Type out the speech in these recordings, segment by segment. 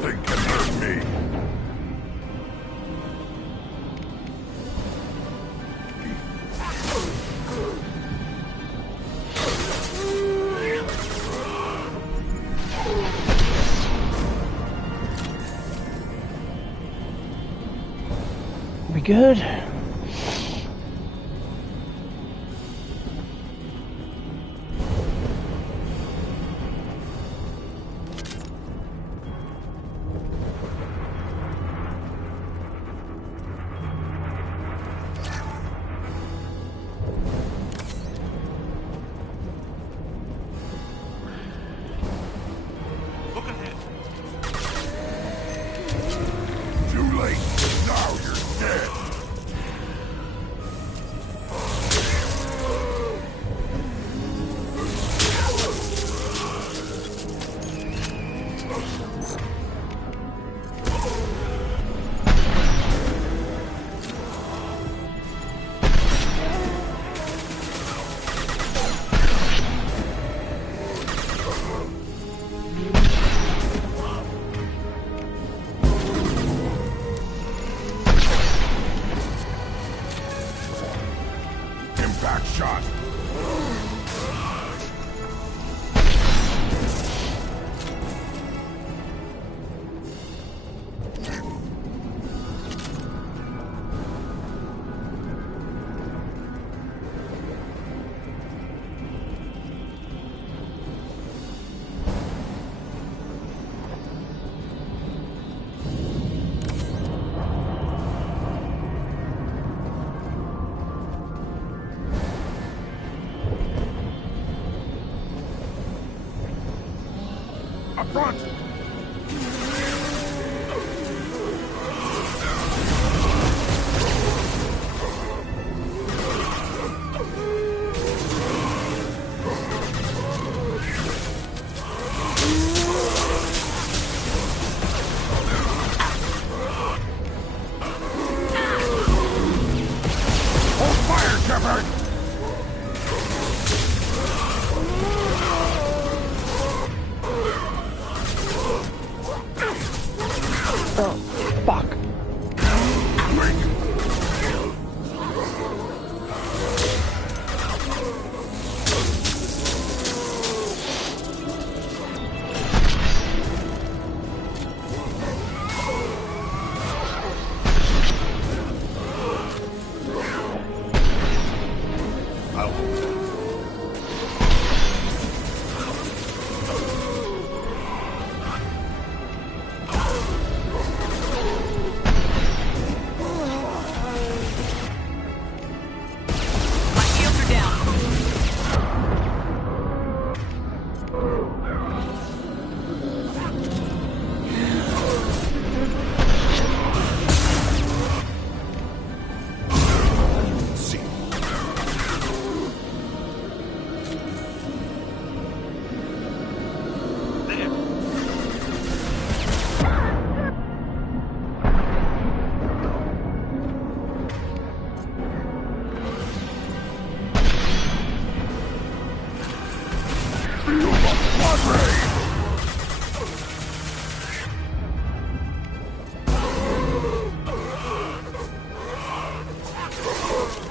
Nothing can hurt me. We good?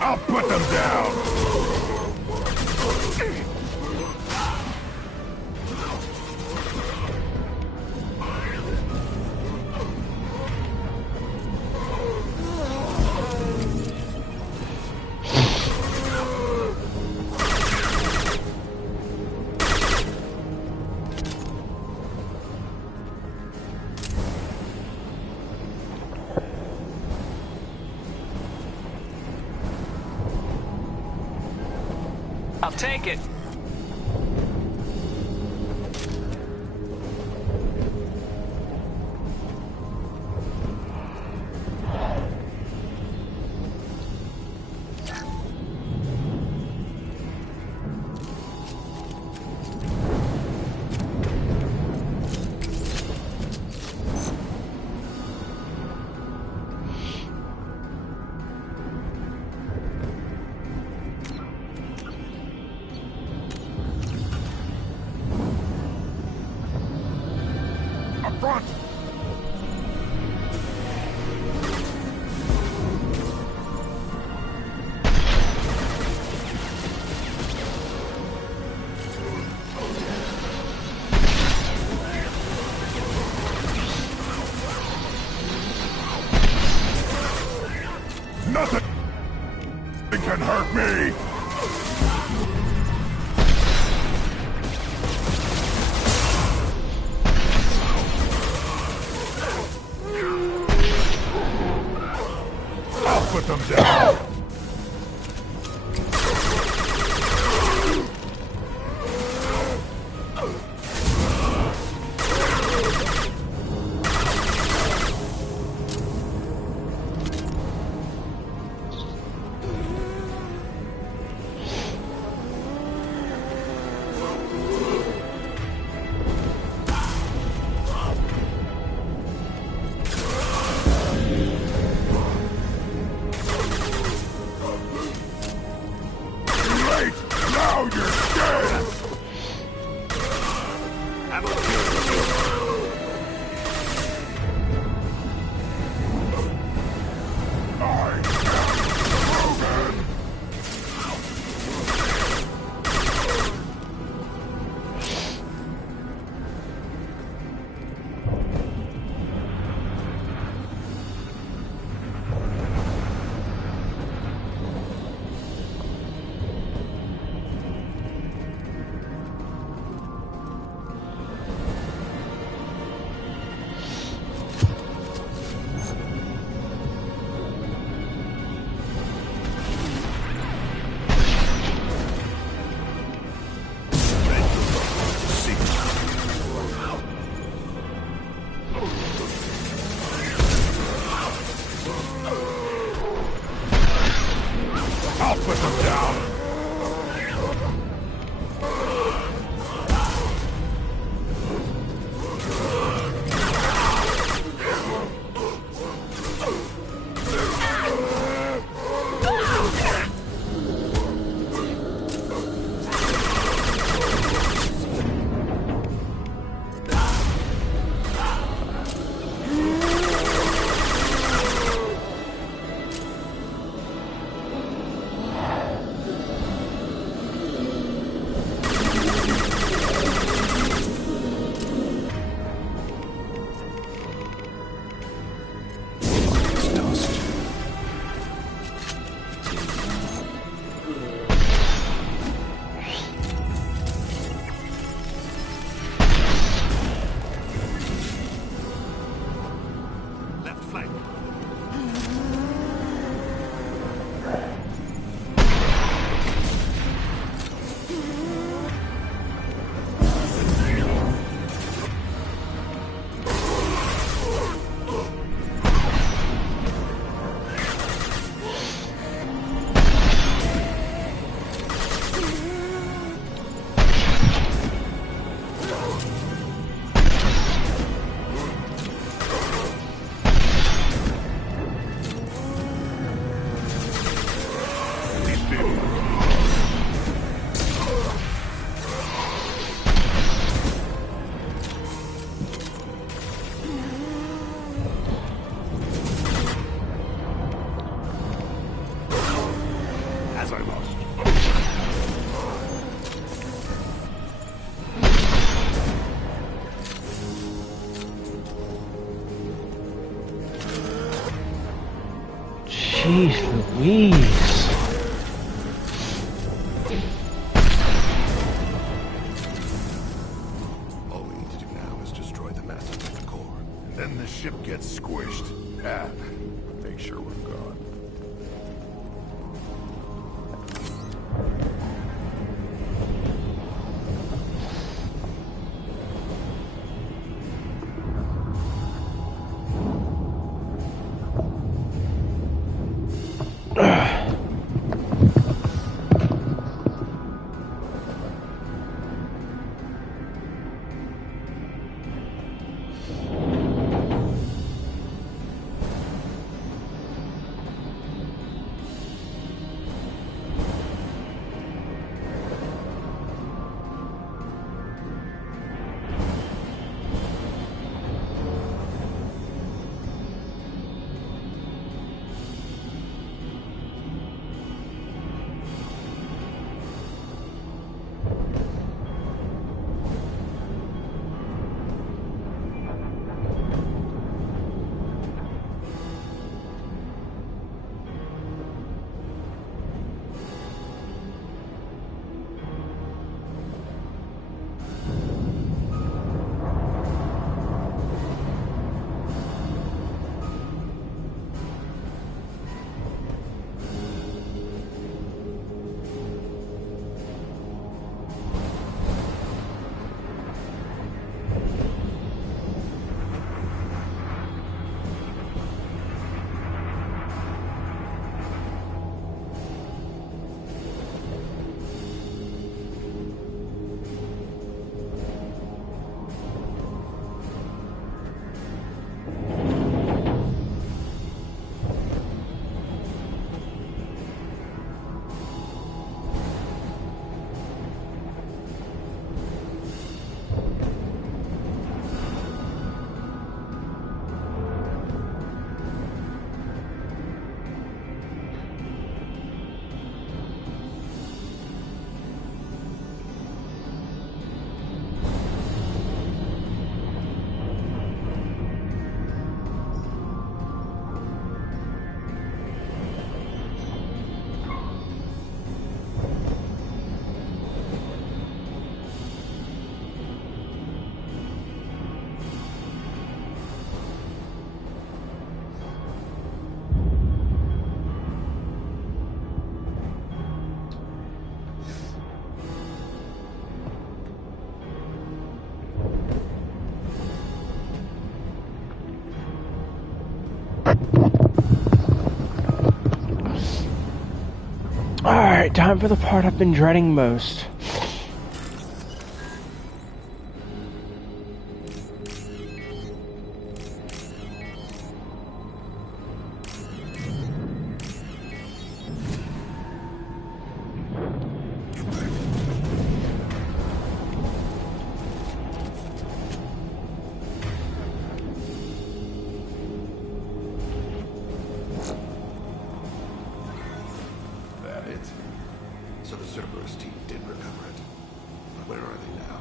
I'll put them down! I'll take it. can hurt me! I'll put them down! Now you're dead! I'll put them down! As I must. Jeez Louise. All we need to do now is destroy the massive at the core. Then the ship gets squished. And make sure we're gone. Alright, time for the part I've been dreading most. That it? So the Cerberus team did recover it. But where are they now?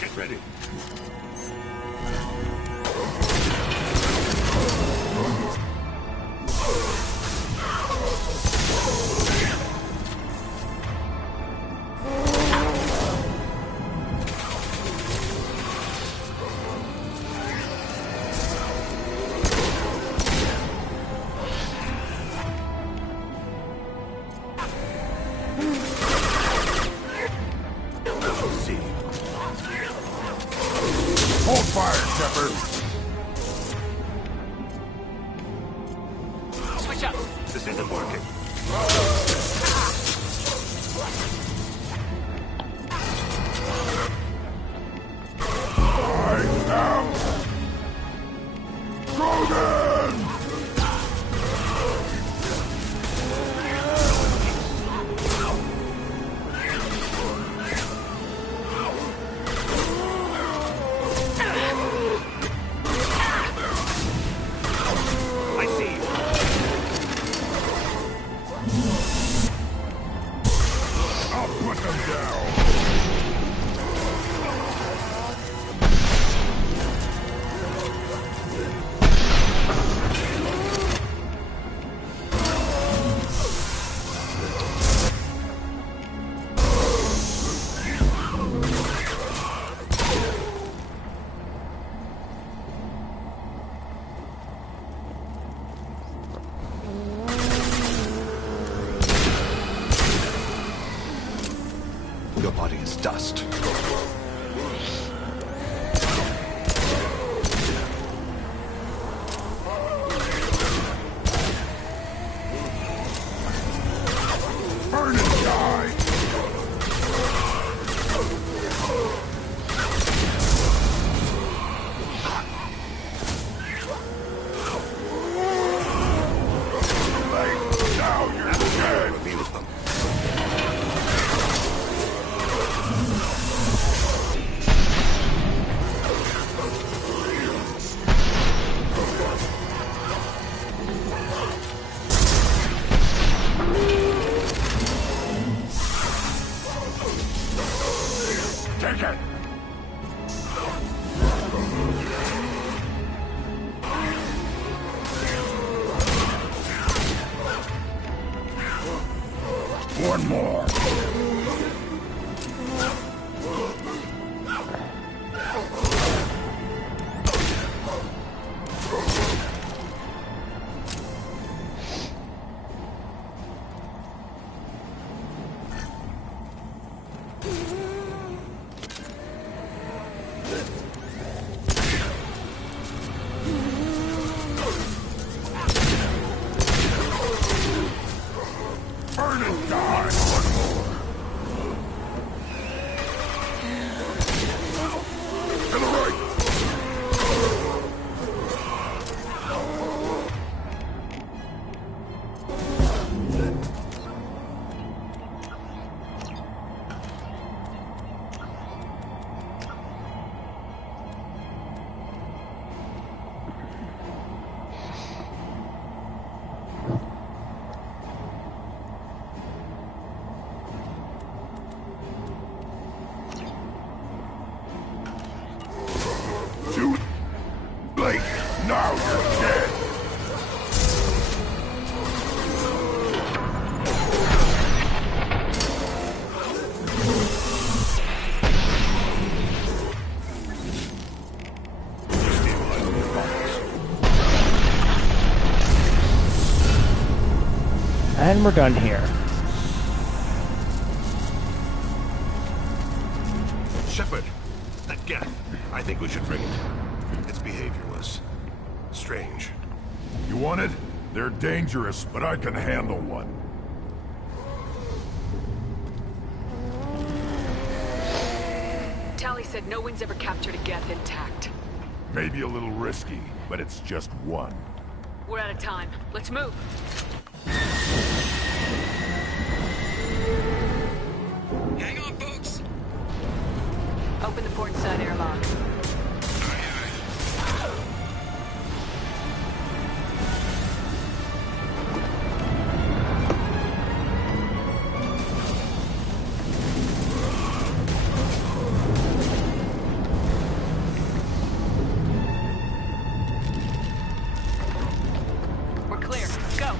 Get ready. See. Hold fire, Shepard. Switch up. This isn't working. I am Rogan! I see you. I'll put them down. Your body is dust. Burn and die! Now you're dead! Reveal them. Take it! One more. And we're done here. Shepard, that geth. I think we should bring it. Its behavior was strange. You want it? They're dangerous, but I can handle one. Tally said no one's ever captured a geth intact. Maybe a little risky, but it's just one. We're out of time. Let's move. Hang on, folks. Open the port side airlock. We're clear. Go.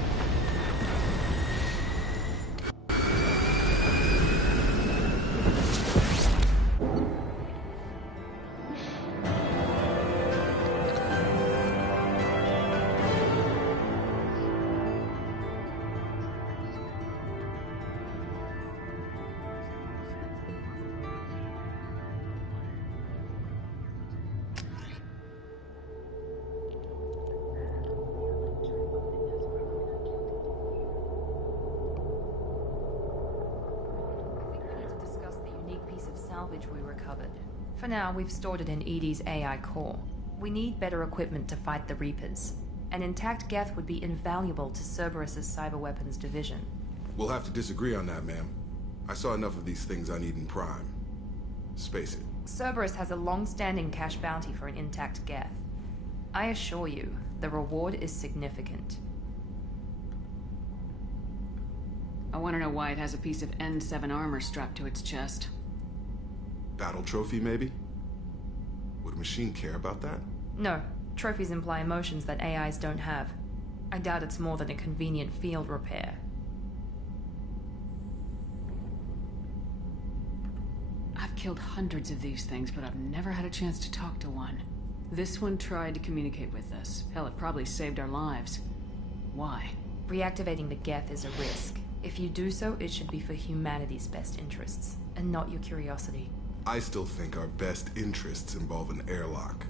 Salvage we recovered. For now, we've stored it in Edie's AI core. We need better equipment to fight the Reapers. An intact geth would be invaluable to Cerberus's cyber weapons division. We'll have to disagree on that, ma'am. I saw enough of these things I need in Prime. Space it. Cerberus has a long-standing cash bounty for an intact geth. I assure you, the reward is significant. I want to know why it has a piece of N7 armor strapped to its chest. Battle trophy, maybe? Would a machine care about that? No, trophies imply emotions that AIs don't have. I doubt it's more than a convenient field repair. I've killed hundreds of these things, but I've never had a chance to talk to one. This one tried to communicate with us. Hell, it probably saved our lives. Why? Reactivating the geth is a risk. If you do so, it should be for humanity's best interests, and not your curiosity. I still think our best interests involve an airlock.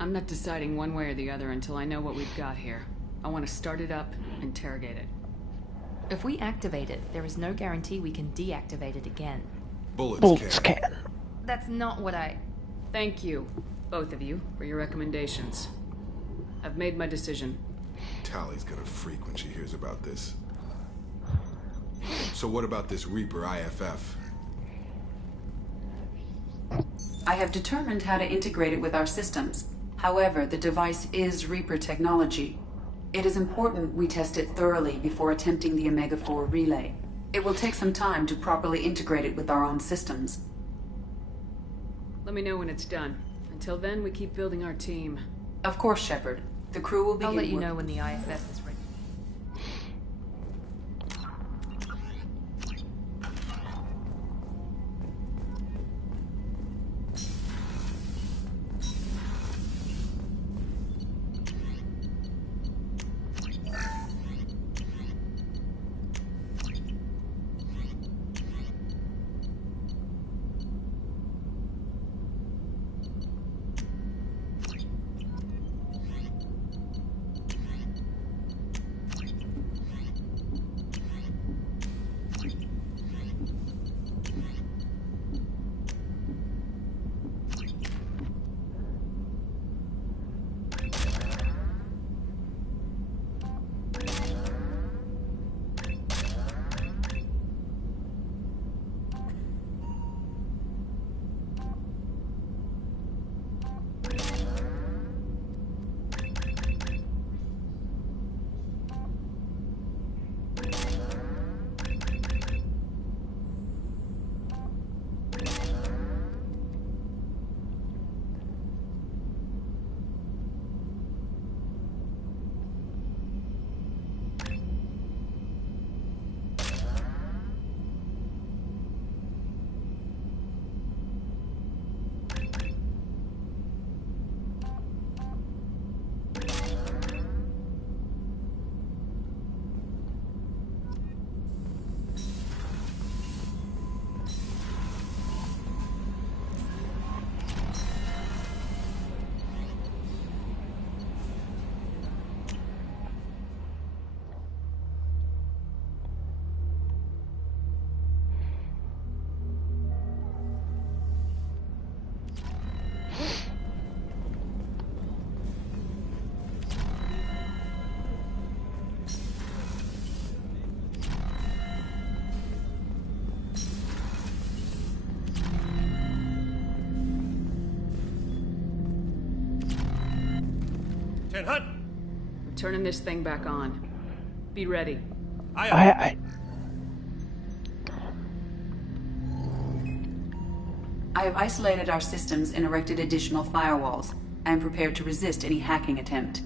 I'm not deciding one way or the other until I know what we've got here. I want to start it up, interrogate it. If we activate it, there is no guarantee we can deactivate it again. Bullets can. That's not what I... Thank you, both of you, for your recommendations. I've made my decision. Tally's gonna freak when she hears about this. So what about this Reaper IFF? I have determined how to integrate it with our systems. However, the device is Reaper technology. It is important we test it thoroughly before attempting the Omega-4 relay. It will take some time to properly integrate it with our own systems. Let me know when it's done. Until then, we keep building our team. Of course, Shepard. The crew will begin I'll let you work- know when the IFF is ready. I'm turning this thing back on. Be ready. I I have isolated our systems and erected additional firewalls. I am prepared to resist any hacking attempt.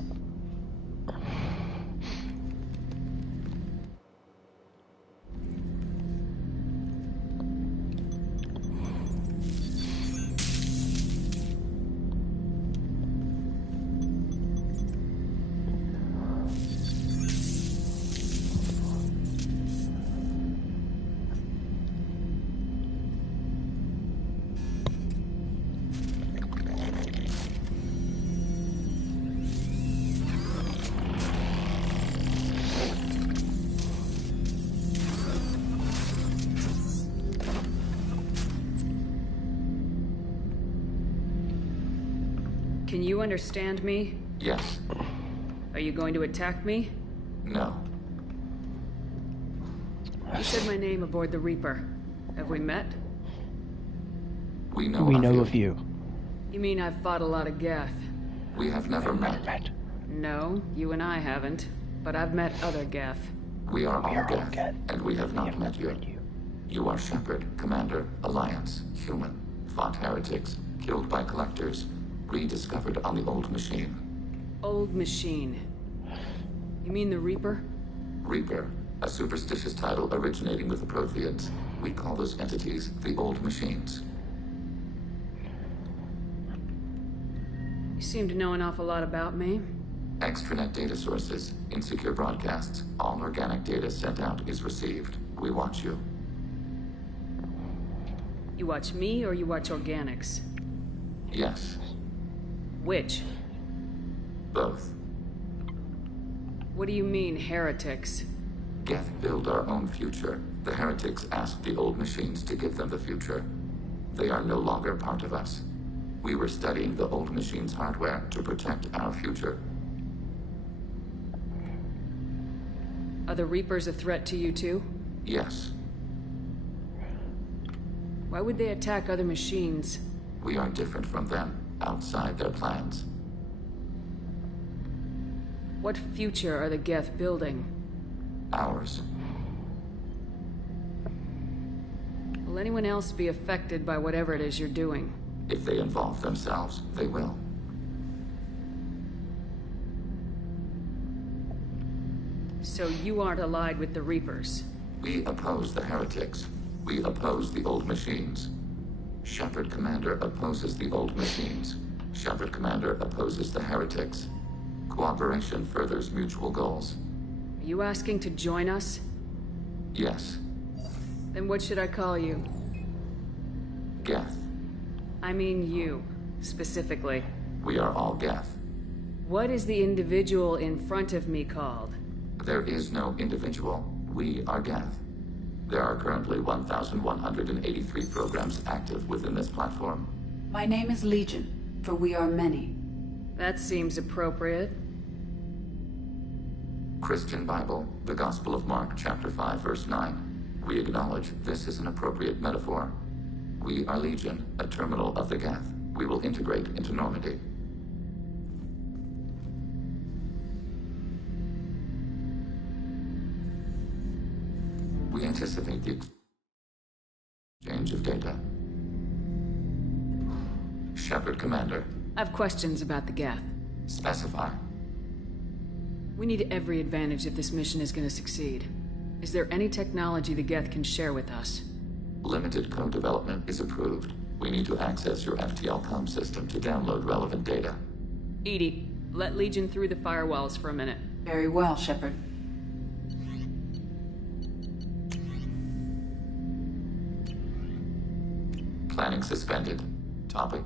Can you understand me? Yes. Are you going to attack me? No. You said my name aboard the Reaper. Have we met? We know of you. You mean I've fought a lot of Geth? We have never met. No, you and I haven't. But I've met other Geth. We are all Geth, and we have not met you. You are Shepard, Commander, Alliance, human, fought heretics, killed by collectors, rediscovered on the old machine. Old machine. You mean the Reaper? Reaper, a superstitious title originating with the Protheans. We call those entities the old machines. You seem to know an awful lot about me. Extranet data sources, insecure broadcasts, all organic data sent out is received. We watch you. You watch me or you watch organics? Yes, Which? both. What do you mean, heretics? Geth build our own future. The heretics asked the old machines to give them the future. They are no longer part of us. We were studying the old machines' hardware to protect our future. Are the Reapers a threat to you too? Yes, Why would they attack other machines? we are different from them, outside their plans. What future are the Geth building? Ours. Will anyone else be affected by whatever it is you're doing? If they involve themselves, they will. So you aren't allied with the Reapers? We oppose the heretics. We oppose the old machines. Shepard Commander opposes the old machines. Shepard Commander opposes the heretics. Cooperation furthers mutual goals. Are you asking to join us? Yes, Then what should I call you? Geth. I mean you, specifically. We are all Geth. What is the individual in front of me called? There is no individual. We are Geth. There are currently 1,183 programs active within this platform. My name is Legion, for we are many. That seems appropriate. Christian Bible, the Gospel of Mark, chapter 5, verse 9. We acknowledge this is an appropriate metaphor. We are Legion, a terminal of the Geth. We will integrate into Normandy. We anticipate the exchange of data. Shepard Commander, I have questions about the Geth. specify. We need every advantage if this mission is going to succeed. Is there any technology the Geth can share with us? Limited code development is approved. We need to access your FTL comm system to download relevant data. Edie, let Legion through the firewalls for a minute. Very well, Shepard. Planning suspended. Topic.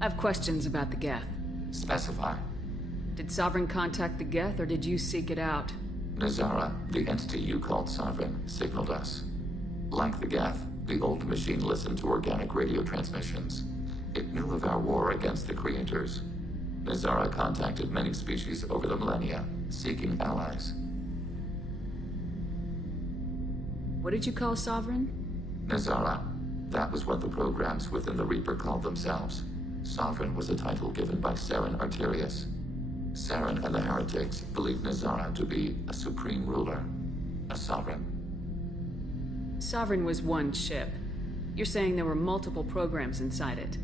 I have questions about the Geth. Specify. Did Sovereign contact the Geth, or did you seek it out? Nazara, the entity you called Sovereign, signaled us. Like the Geth, the old machine listened to organic radio transmissions. It knew of our war against the Creators. Nazara contacted many species over the millennia, seeking allies. What did you call Sovereign? Nazara. That was what the programs within the Reaper called themselves. Sovereign was a title given by Saren Arterius. Saren and the heretics believe Nazara to be a supreme ruler, a sovereign. Sovereign was one ship. You're saying there were multiple programs inside it.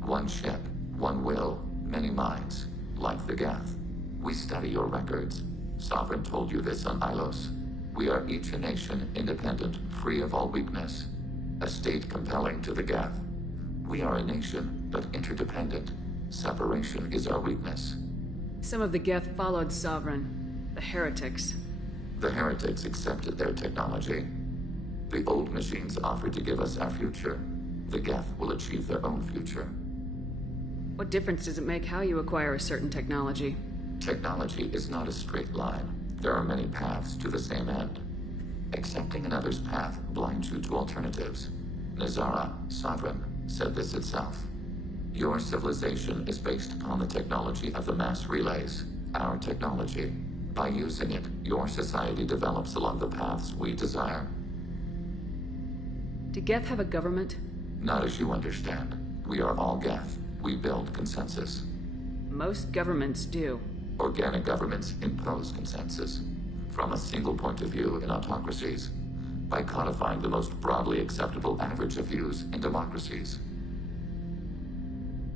One ship, one will, many minds, like the Geth. We study your records. Sovereign told you this on Ilos. We are each a nation, independent, free of all weakness. A state compelling to the Geth. We are a nation, but interdependent. Separation is our weakness. Some of the Geth followed Sovereign. The heretics. The heretics accepted their technology. The old machines offered to give us our future. The Geth will achieve their own future. What difference does it make how you acquire a certain technology? Technology is not a straight line. There are many paths to the same end. Accepting another's path blinds you to alternatives. Nazara, Sovereign, said this itself. Your civilization is based upon the technology of the mass relays, our technology. By using it, your society develops along the paths we desire. Do Geth have a government? Not as you understand. We are all Geth. We build consensus. Most governments do. Organic governments impose consensus. From a single point of view in autocracies. By codifying the most broadly acceptable average of views in democracies.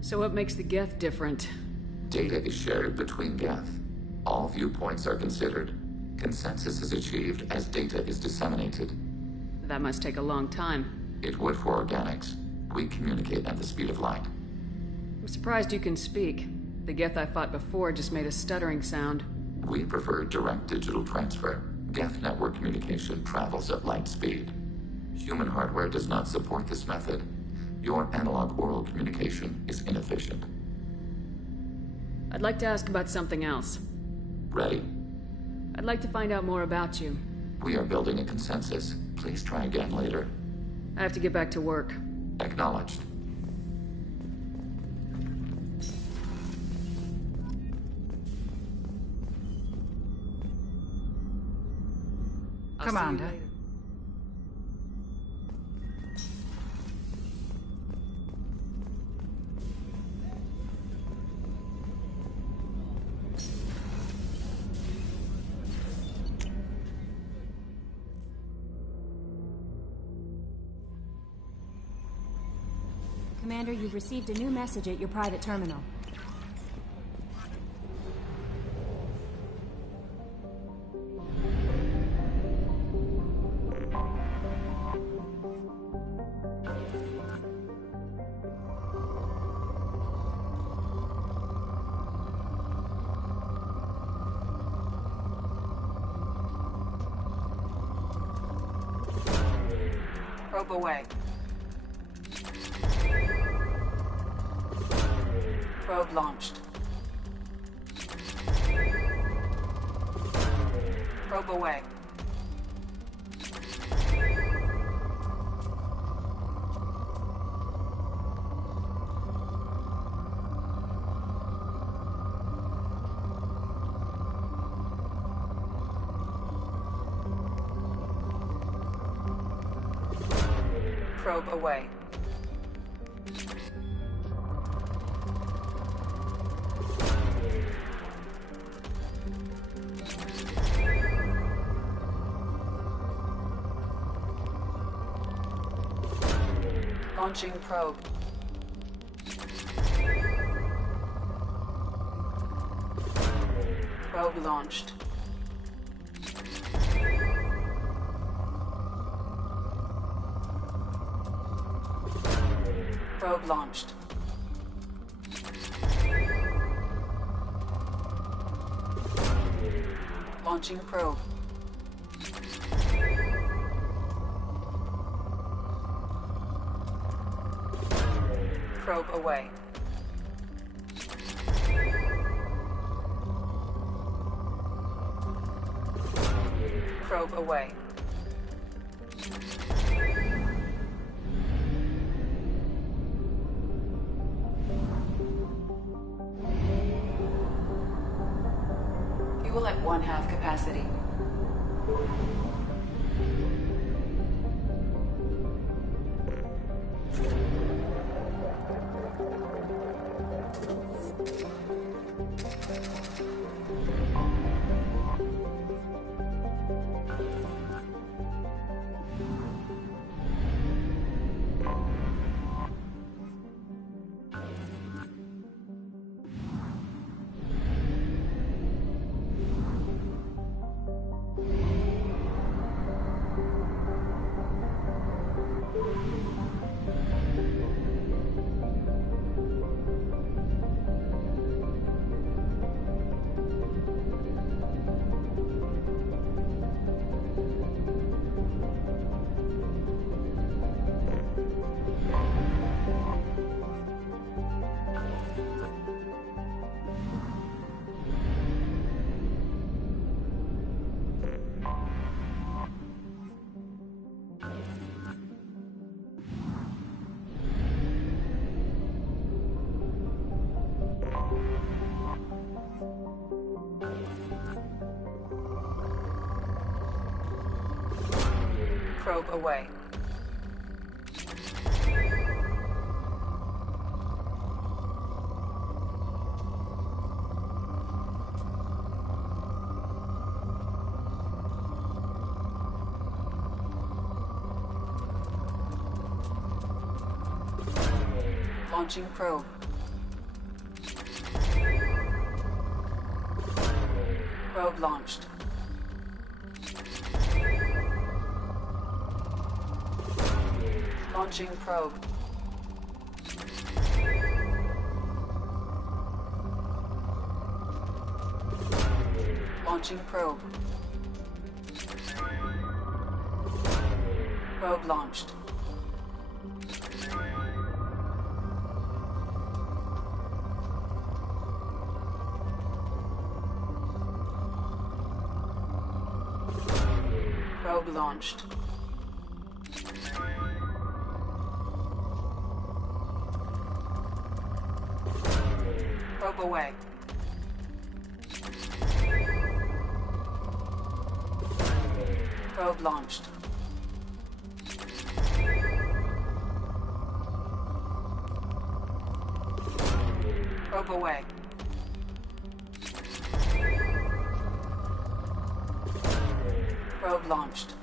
So what makes the Geth different? Data is shared between Geth. All viewpoints are considered. Consensus is achieved as data is disseminated. That must take a long time. It would for organics. We communicate at the speed of light. I'm surprised you can speak. The Geth I fought before just made a stuttering sound. We prefer direct digital transfer. Geth network communication travels at light speed. Human hardware does not support this method. Your analog oral communication is inefficient. I'd like to ask about something else. Ready? I'd like to find out more about you. We are building a consensus. Please try again later. I have to get back to work. Acknowledged. Commander. Commander, you've received a new message at your private terminal. Probe away. Probe launched. Probe away. Probe away. Launching probe. Probe launched. Probe launched. Launching probe. Probe away. Probe away. Fuel at 1/2 capacity. Probe away. Launching probe. Probe launched. Launching probe. Launching probe. Probe launched. Probe launched. Probe away. Probe launched. Probe away. Probe launched.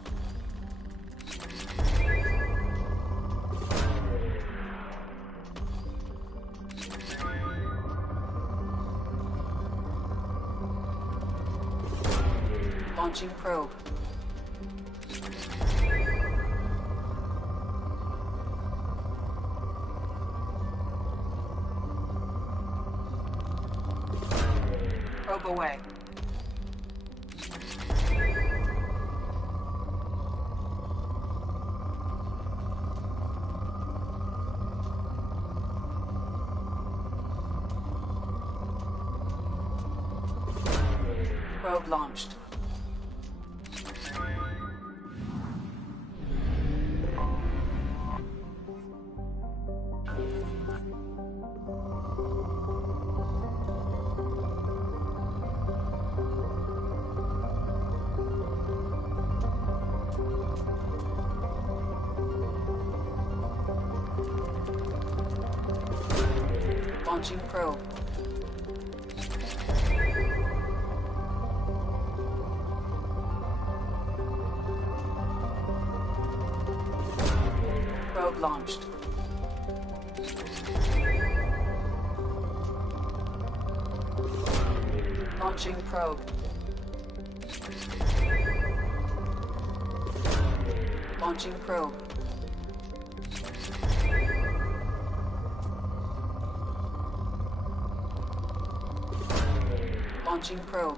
Launching probe. Probe away. Probe launched. Launching probe. Probe launched. Launching probe. Launching probe. Launching probe.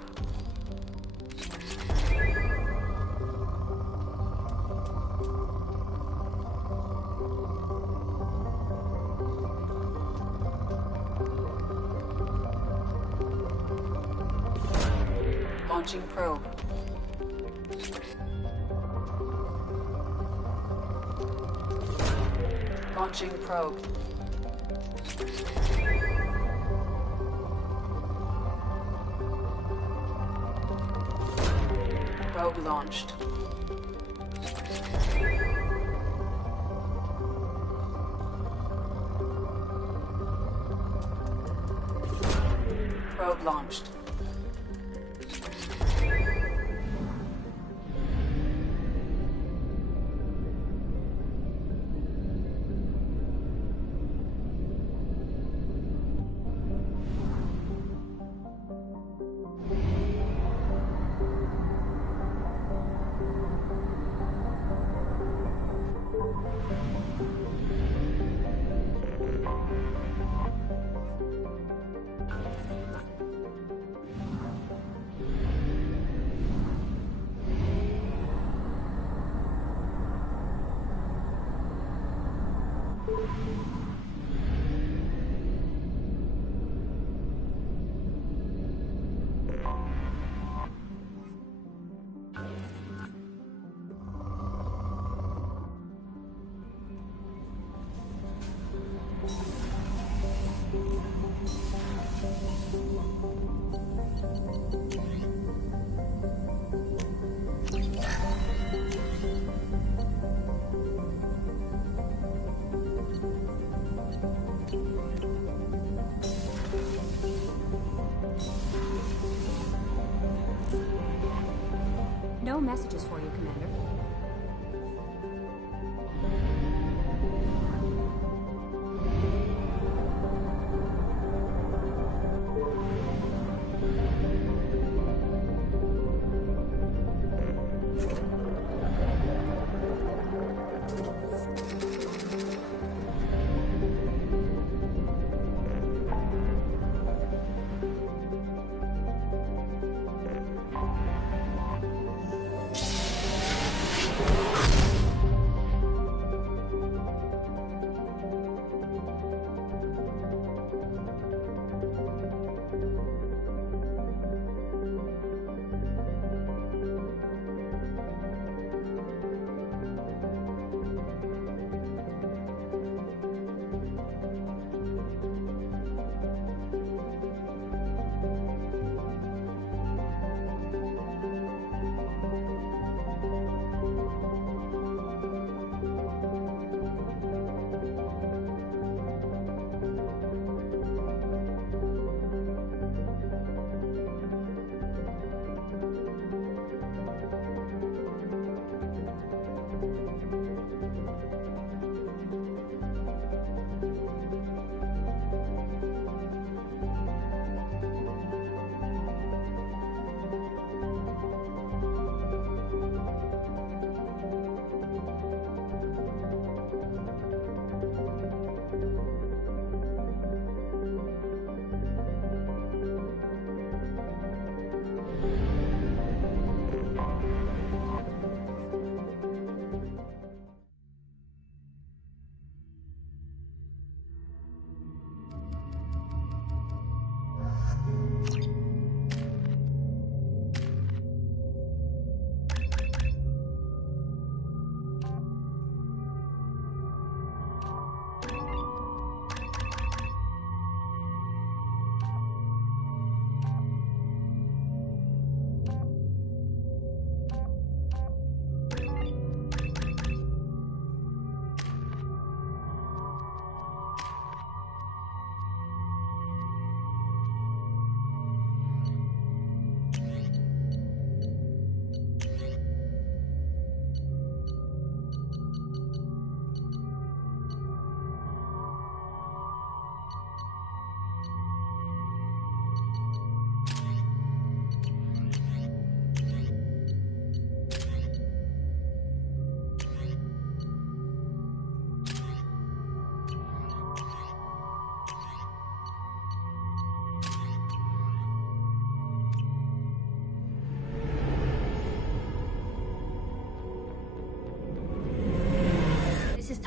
Launching probe. Launching probe. Probe launched. Probe launched. messages for you, Commander.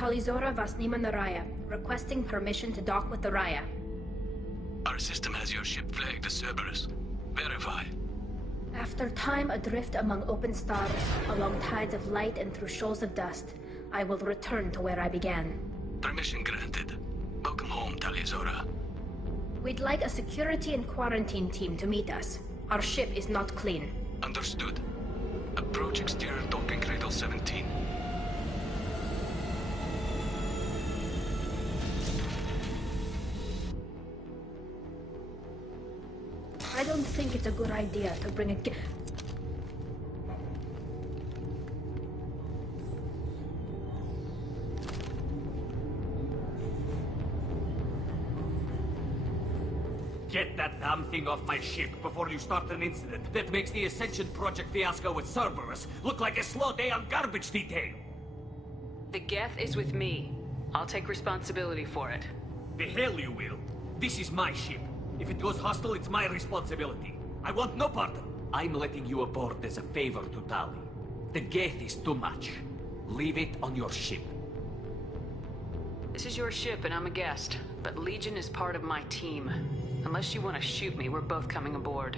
Talizora Vasnima Naraya, requesting permission to dock with the Raya. Our system has your ship flagged as Cerberus. Verify. After time adrift among open stars, along tides of light and through shoals of dust, I will return to where I began. Permission granted. Welcome home, Talizora. We'd like a security and quarantine team to meet us. Our ship is not clean. Understood. Approach exterior docking cradle 17. I don't think it's a good idea to bring a Get that damn thing off my ship before you start an incident that makes the Ascension Project fiasco with Cerberus look like a slow day on garbage detail. The Geth is with me. I'll take responsibility for it. The hell you will. This is my ship. If it goes hostile, it's my responsibility. I want no part of it. I'm letting you aboard as a favor to Tali. The Geth is too much. Leave it on your ship. This is your ship and I'm a guest, but Legion is part of my team. Unless you want to shoot me, we're both coming aboard.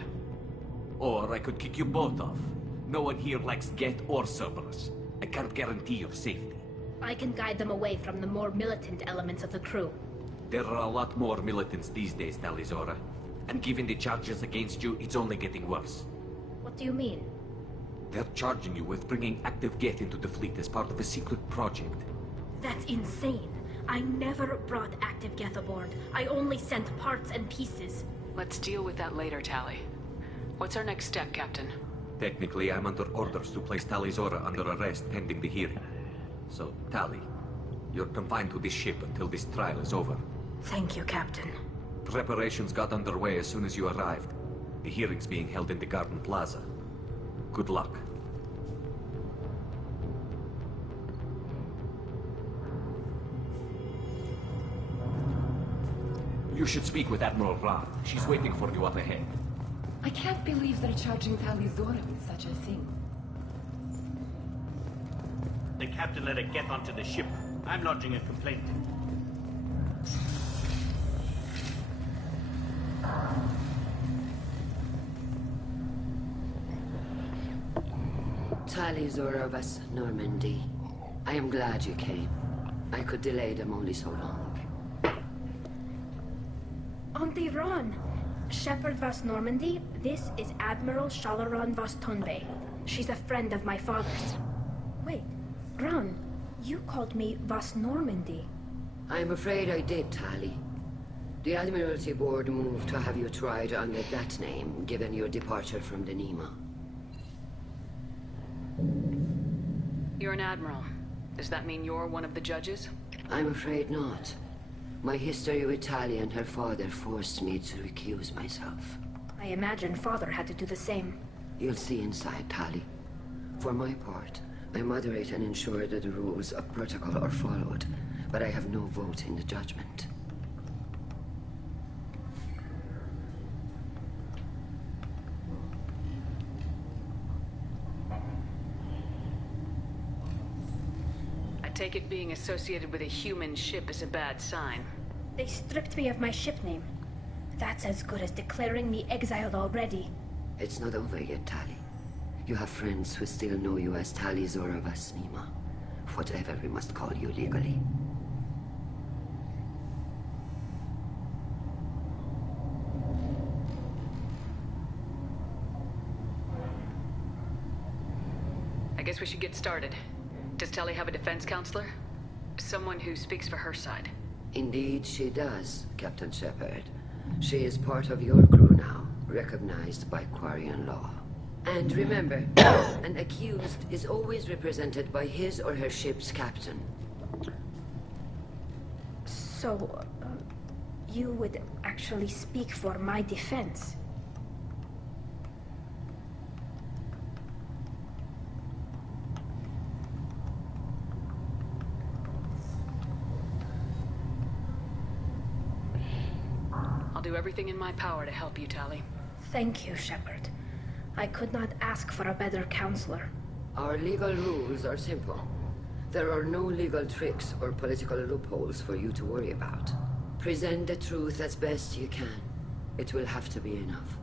Or I could kick you both off. No one here likes Geth or Cerberus. I can't guarantee your safety. I can guide them away from the more militant elements of the crew. There are a lot more militants these days, Talizora. And given the charges against you, it's only getting worse. What do you mean? They're charging you with bringing active Geth into the fleet as part of a secret project. That's insane. I never brought active Geth aboard. I only sent parts and pieces. Let's deal with that later, Tali. What's our next step, Captain? Technically, I'm under orders to place Tali Zora under arrest pending the hearing. So, Tali, you're confined to this ship until this trial is over. Thank you, Captain. Preparations got underway as soon as you arrived. The hearing's being held in the Garden Plaza. Good luck. You should speak with Admiral Ra. She's waiting for you up ahead. I can't believe they're charging Tali Zora with such a thing. The captain let her get onto the ship. I'm lodging a complaint. Tali Zora vas Normandy. I am glad you came. I could delay them only so long. Auntie Ron! Shepard vas Normandy, this is Admiral Shalaron vas Tonbe. She's a friend of my father's. Wait, Ron, you called me vas Normandy. I'm afraid I did, Tali. The Admiralty Board moved to have you tried under that name, given your departure from the Nima. You're an admiral. Does that mean you're one of the judges? I'm afraid not. My history with Tali and her father forced me to recuse myself. I imagine father had to do the same. You'll see inside, Tali. For my part, I moderate and ensure that the rules of protocol are followed, but I have no vote in the judgment. I take it being associated with a human ship is a bad sign. They stripped me of my ship name. That's as good as declaring me exiled already. It's not over yet, Tali. You have friends who still know you as Tali Zora vas Nima. Whatever we must call you legally. I guess we should get started. Does Tali have a defense counselor? Someone who speaks for her side. Indeed she does, Captain Shepard. She is part of your crew now, recognized by Quarian law. And remember, an accused is always represented by his or her ship's captain. So, you would actually speak for my defense? I'll do everything in my power to help you, Tali. Thank you, Shepard. I could not ask for a better counselor. Our legal rules are simple. There are no legal tricks or political loopholes for you to worry about. Present the truth as best you can. It will have to be enough.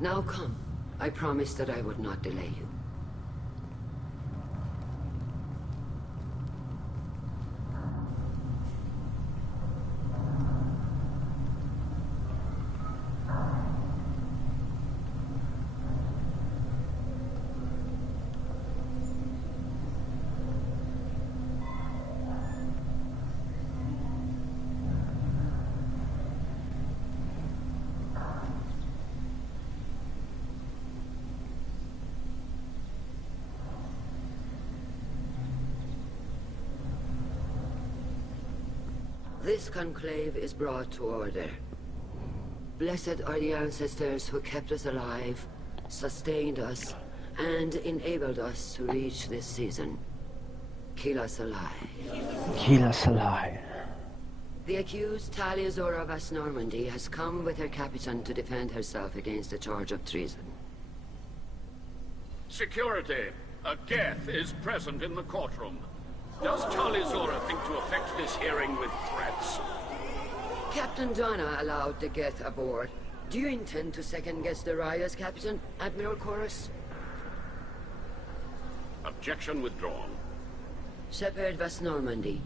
Now come. I promised that I would not delay you. This conclave is brought to order. Blessed are the ancestors who kept us alive, sustained us, and enabled us to reach this season. Kila Salai. Kila Salai. The accused Tali Zora vas Normandy has come with her captain to defend herself against a charge of treason. Security. A Geth is present in the courtroom. Does Tali Zora think to affect this hearing with threats? Captain Donna allowed the Geth aboard. Do you intend to second-guess the Raya's captain, Admiral Chorus? Objection withdrawn. Shepard vas Normandy.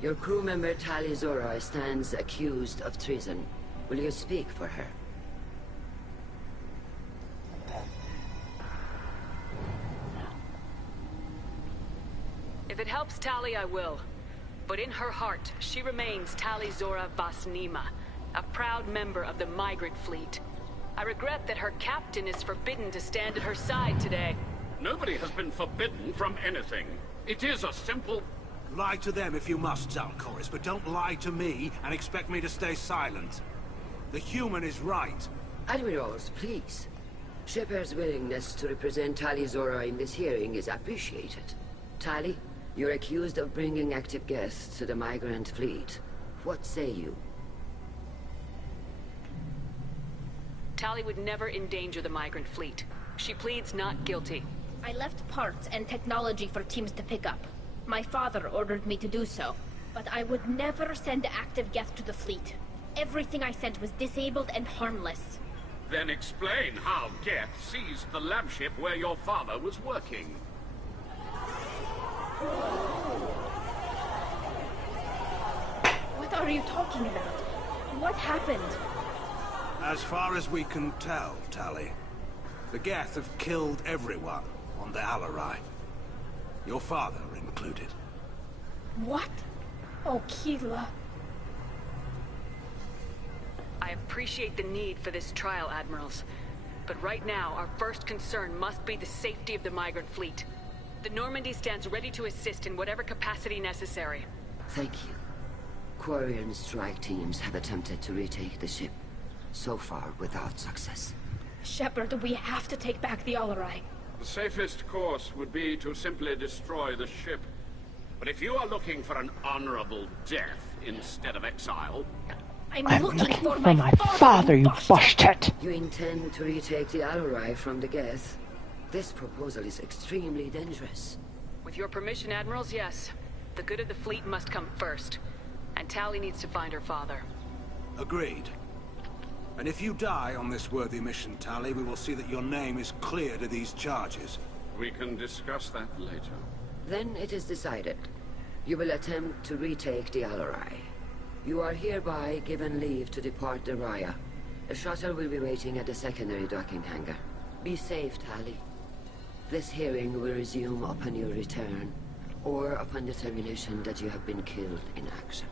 Your crew member Tali Zora stands accused of treason. Will you speak for her? If it helps Tali, I will. But in her heart, she remains Tali Zora vas Nima, a proud member of the migrant fleet. I regret that her captain is forbidden to stand at her side today. Nobody has been forbidden from anything. It is a simple... Lie to them if you must, Zalcoris, but don't lie to me and expect me to stay silent. The human is right. Admirals, please. Shepard's willingness to represent Tali Zora in this hearing is appreciated. Tali, you're accused of bringing active guests to the migrant fleet. What say you? Tali would never endanger the migrant fleet. She pleads not guilty. I left parts and technology for teams to pick up. My father ordered me to do so, but I would never send active Geth to the fleet. Everything I sent was disabled and harmless. Then explain how Geth seized the lab ship where your father was working. What are you talking about? What happened? As far as we can tell, Tali, the Geth have killed everyone on the Alarai. Your father included. What? Oh, Keela. I appreciate the need for this trial, Admirals. But right now, our first concern must be the safety of the migrant fleet. The Normandy stands ready to assist in whatever capacity necessary. Thank you. Quarian strike teams have attempted to retake the ship, so far without success. Shepard, we have to take back the Alarai. The safest course would be to simply destroy the ship. But if you are looking for an honorable death instead of exile... I'm looking for my father, you bastard! You intend to retake the Alarai from the Geth? This proposal is extremely dangerous. With your permission, Admirals, yes. The good of the fleet must come first. And Tali needs to find her father. Agreed. And if you die on this worthy mission, Tali, we will see that your name is cleared of these charges. We can discuss that later. Then it is decided. You will attempt to retake the Alarai. You are hereby given leave to depart the Raya. The shuttle will be waiting at the secondary docking hangar. Be safe, Tali. This hearing will resume upon your return, or upon determination that you have been killed in action.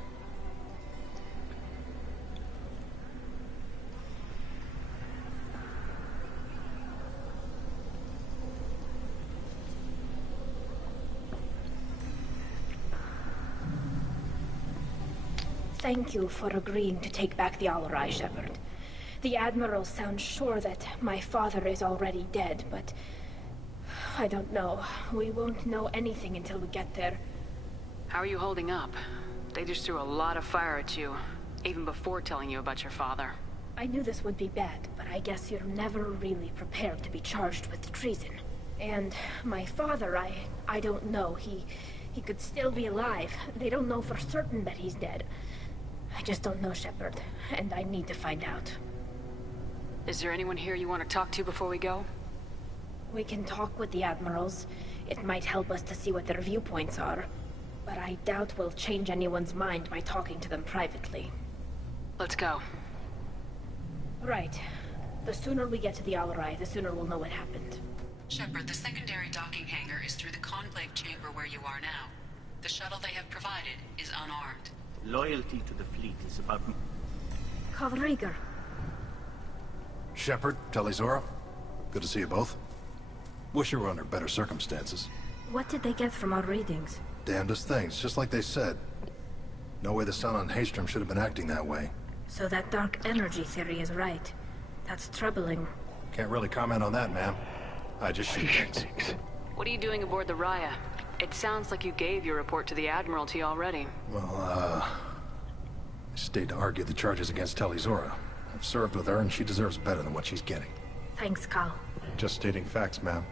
Thank you for agreeing to take back the Alarai, Shepard. The Admiral sounds sure that my father is already dead, but... I don't know. We won't know anything until we get there. How are you holding up? They just threw a lot of fire at you, even before telling you about your father. I knew this would be bad, but I guess you're never really prepared to be charged with treason. And my father, I don't know. He could still be alive. They don't know for certain that he's dead. I just don't know, Shepard, and I need to find out. Is there anyone here you want to talk to before we go? We can talk with the Admirals. It might help us to see what their viewpoints are. But I doubt we'll change anyone's mind by talking to them privately. Let's go. Right. The sooner we get to the Alarai, the sooner we'll know what happened. Shepard, the secondary docking hangar is through the conclave chamber where you are now. The shuttle they have provided is unarmed. Loyalty to the fleet is about... Kavriger. Shepard, Tali Zora. Good to see you both. Wish you were under better circumstances. What did they get from our readings? Damnedest things, just like they said. No way the sun on Haystrom should have been acting that way. So that dark energy theory is right. That's troubling. Can't really comment on that, ma'am. I just shoot things. What are you doing aboard the Raya? It sounds like you gave your report to the Admiralty already. Well, I stayed to argue the charges against Tali Zora. I've served with her, and she deserves better than what she's getting. Thanks, Cal. Just stating facts, ma'am.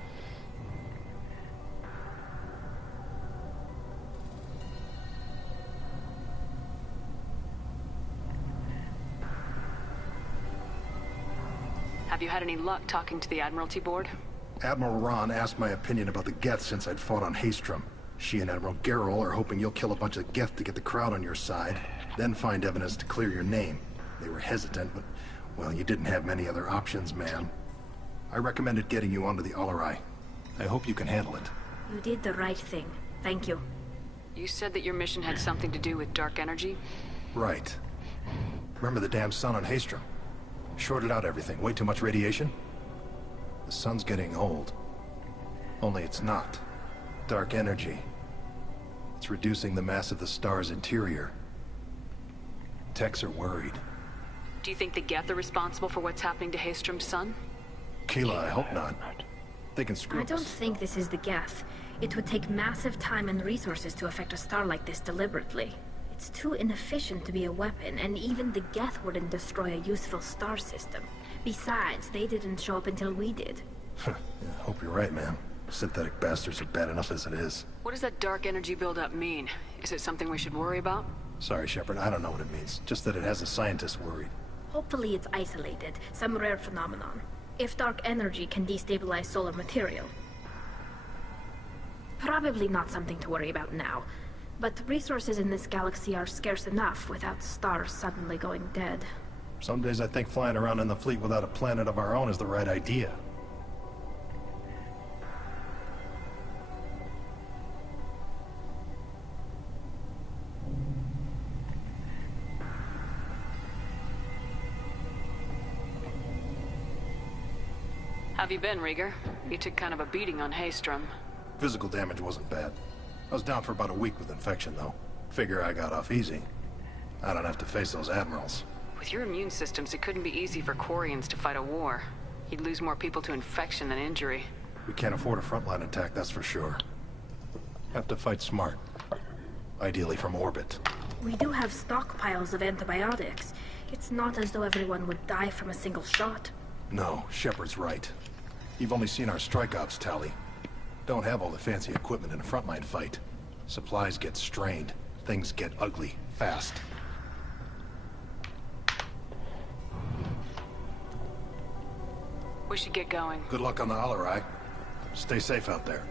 Have you had any luck talking to the Admiralty board? Admiral Ron asked my opinion about the Geth since I'd fought on Haystrom. She and Admiral Garrel are hoping you'll kill a bunch of Geth to get the crowd on your side, then find evidence to clear your name. They were hesitant, but, well, you didn't have many other options, ma'am. I recommended getting you onto the Alarai. I hope you can handle it. You did the right thing. Thank you. You said that your mission had something to do with dark energy? Right. Remember the damn sun on Haystrom? Shorted out everything. Way too much radiation? The sun's getting old. Only it's not. Dark energy. It's reducing the mass of the star's interior. Techs are worried. Do you think the Geth are responsible for what's happening to Haystrom's son? Keela, I hope not. They can screw I don't think this is the Geth. It would take massive time and resources to affect a star like this deliberately. It's too inefficient to be a weapon, and even the Geth wouldn't destroy a useful star system. Besides, they didn't show up until we did. Yeah, hope you're right, man. Synthetic bastards are bad enough as it is. What does that dark energy buildup mean? Is it something we should worry about? Sorry, Shepard, I don't know what it means. Just that it has the scientists worried. Hopefully it's isolated, some rare phenomenon. If dark energy can destabilize solar material. Probably not something to worry about now. But resources in this galaxy are scarce enough without stars suddenly going dead. Some days I think flying around in the fleet without a planet of our own is the right idea. Have you been, Rieger? You took kind of a beating on Haystrom. Physical damage wasn't bad. I was down for about a week with infection, though. Figure I got off easy. I don't have to face those admirals. With your immune systems, it couldn't be easy for Quarians to fight a war. You'd lose more people to infection than injury. We can't afford a frontline attack, that's for sure. Have to fight smart. Ideally from orbit. We do have stockpiles of antibiotics. It's not as though everyone would die from a single shot. No, Shepard's right. You've only seen our strike ops tally. Don't have all the fancy equipment in a frontline fight. Supplies get strained. Things get ugly, fast. We should get going. Good luck on the Alarai. Stay safe out there.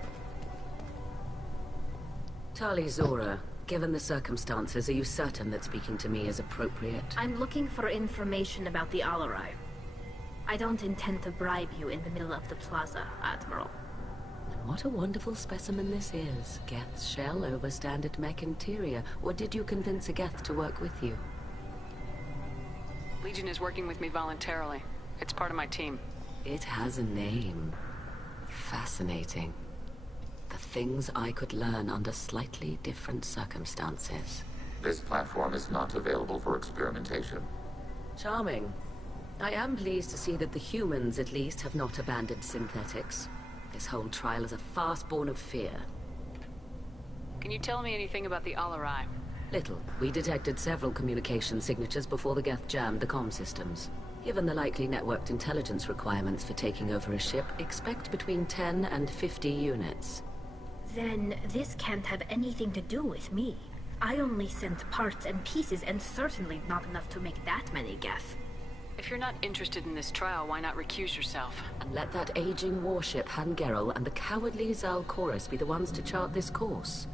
Tali Zora, given the circumstances, are you certain that speaking to me is appropriate? I'm looking for information about the Alarai. I don't intend to bribe you in the middle of the plaza, Admiral. And what a wonderful specimen this is. Geth's shell over standard mech interior. Or did you convince a Geth to work with you? Legion is working with me voluntarily. It's part of my team. It has a name. Fascinating. The things I could learn under slightly different circumstances. This platform is not available for experimentation. Charming. I am pleased to see that the humans, at least, have not abandoned synthetics. This whole trial is a farce born of fear. Can you tell me anything about the Alarai? Little. We detected several communication signatures before the Geth jammed the comm systems. Given the likely networked intelligence requirements for taking over a ship, expect between 10 and 50 units. Then this can't have anything to do with me. I only sent parts and pieces, and certainly not enough to make that many Geth. If you're not interested in this trial, why not recuse yourself? And let that aging warship Han Gerrel and the cowardly Zal Chorus be the ones to chart this course?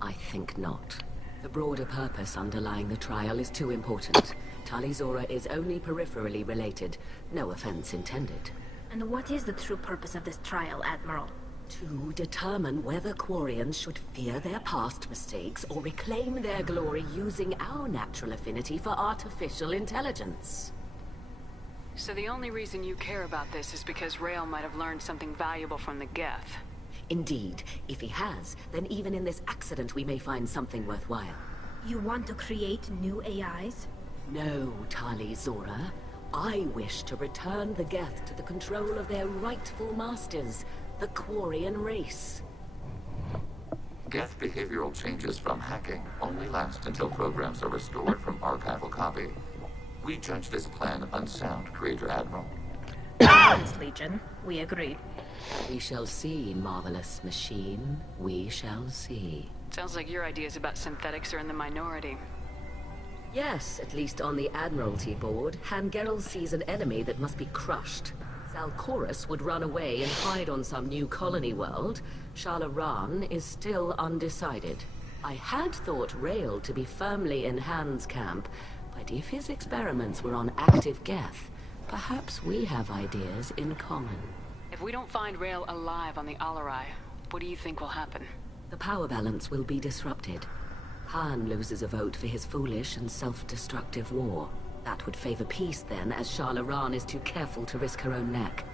I think not. The broader purpose underlying the trial is too important. Tali Zora is only peripherally related. No offense intended. And what is the true purpose of this trial, Admiral? To determine whether Quarians should fear their past mistakes or reclaim their glory using our natural affinity for artificial intelligence. So the only reason you care about this is because Rael might have learned something valuable from the Geth. Indeed. If he has, then even in this accident we may find something worthwhile. You want to create new AIs? No, Tali Zora. I wish to return the Geth to the control of their rightful masters, the Quarian race. Geth behavioral changes from hacking only last until programs are restored from archival copy. We judge this plan unsound, Creator Admiral. Thanks, Legion. We agree. We shall see, marvelous machine. We shall see. Sounds like your ideas about synthetics are in the minority. Yes, at least on the Admiralty board, Han Gerrel sees an enemy that must be crushed. Zal Chorus would run away and hide on some new colony world. Shalaran is still undecided. I had thought Rael to be firmly in Han's camp, but if his experiments were on active Geth, perhaps we have ideas in common. If we don't find Rael alive on the Alarai, what do you think will happen? The power balance will be disrupted. Han loses a vote for his foolish and self-destructive war. That would favor peace then, as Shala Ran is too careful to risk her own neck.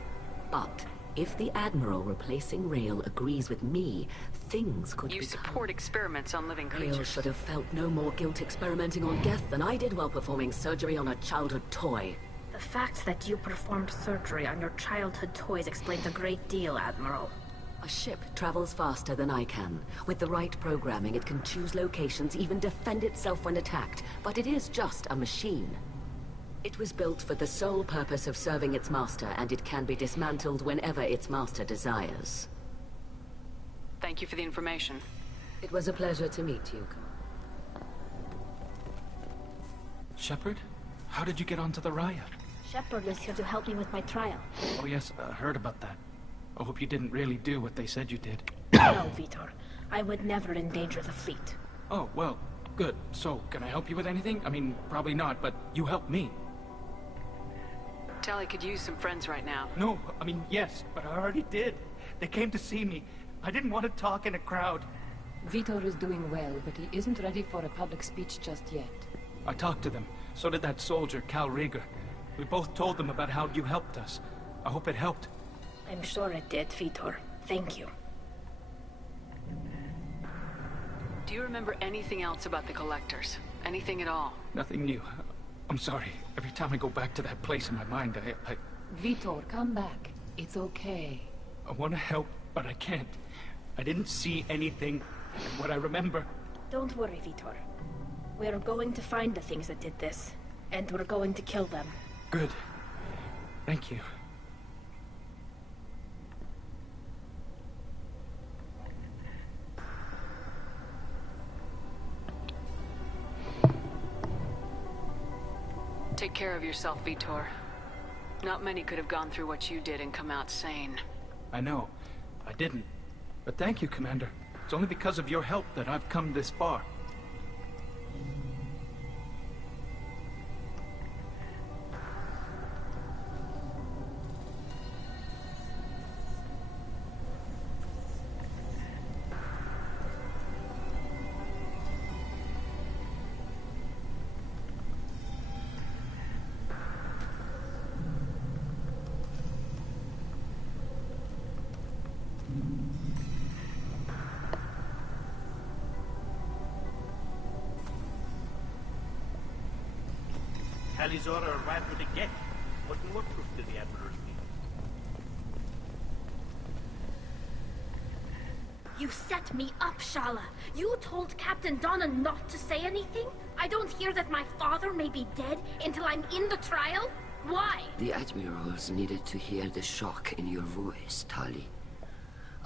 But if the Admiral replacing Rael agrees with me, things could You become... support experiments on living Rael creatures. should have felt no more guilt experimenting on Geth than I did while performing surgery on a childhood toy. The fact that you performed surgery on your childhood toys explains a great deal, Admiral. A ship travels faster than I can. With the right programming, it can choose locations, even defend itself when attacked. But it is just a machine. It was built for the sole purpose of serving its master, and it can be dismantled whenever its master desires. Thank you for the information. It was a pleasure to meet you. Shepard? How did you get onto the Raya? Shepard is here to help me with my trial. Oh yes, heard about that. I hope you didn't really do what they said you did. No, Vitor. I would never endanger the fleet. Oh, well, good. So, can I help you with anything? I mean, probably not, but you helped me. Tali could use some friends right now. No, I mean, yes, but I already did. They came to see me. I didn't want to talk in a crowd. Vitor is doing well, but he isn't ready for a public speech just yet. I talked to them. So did that soldier, Cal Rieger. We both told them about how you helped us. I hope it helped. I'm sure it did, Vitor. Thank you. Do you remember anything else about the Collectors? Anything at all? Nothing new. I'm sorry. Every time I go back to that place in my mind, I Vitor, come back. It's okay. I want to help, but I can't. I didn't see anything, and what I remember... Don't worry, Vitor. We're going to find the things that did this, and we're going to kill them. Good. Thank you. Take care of yourself, Vitor. Not many could have gone through what you did and come out sane. I know. I didn't. But thank you, Commander. It's only because of your help that I've come this far. Talizora arrived with a Geth. What more proof did the Admirals need? You set me up, Shala. You told Captain Donna not to say anything? I don't hear that my father may be dead until I'm in the trial? Why? The Admirals needed to hear the shock in your voice, Tali.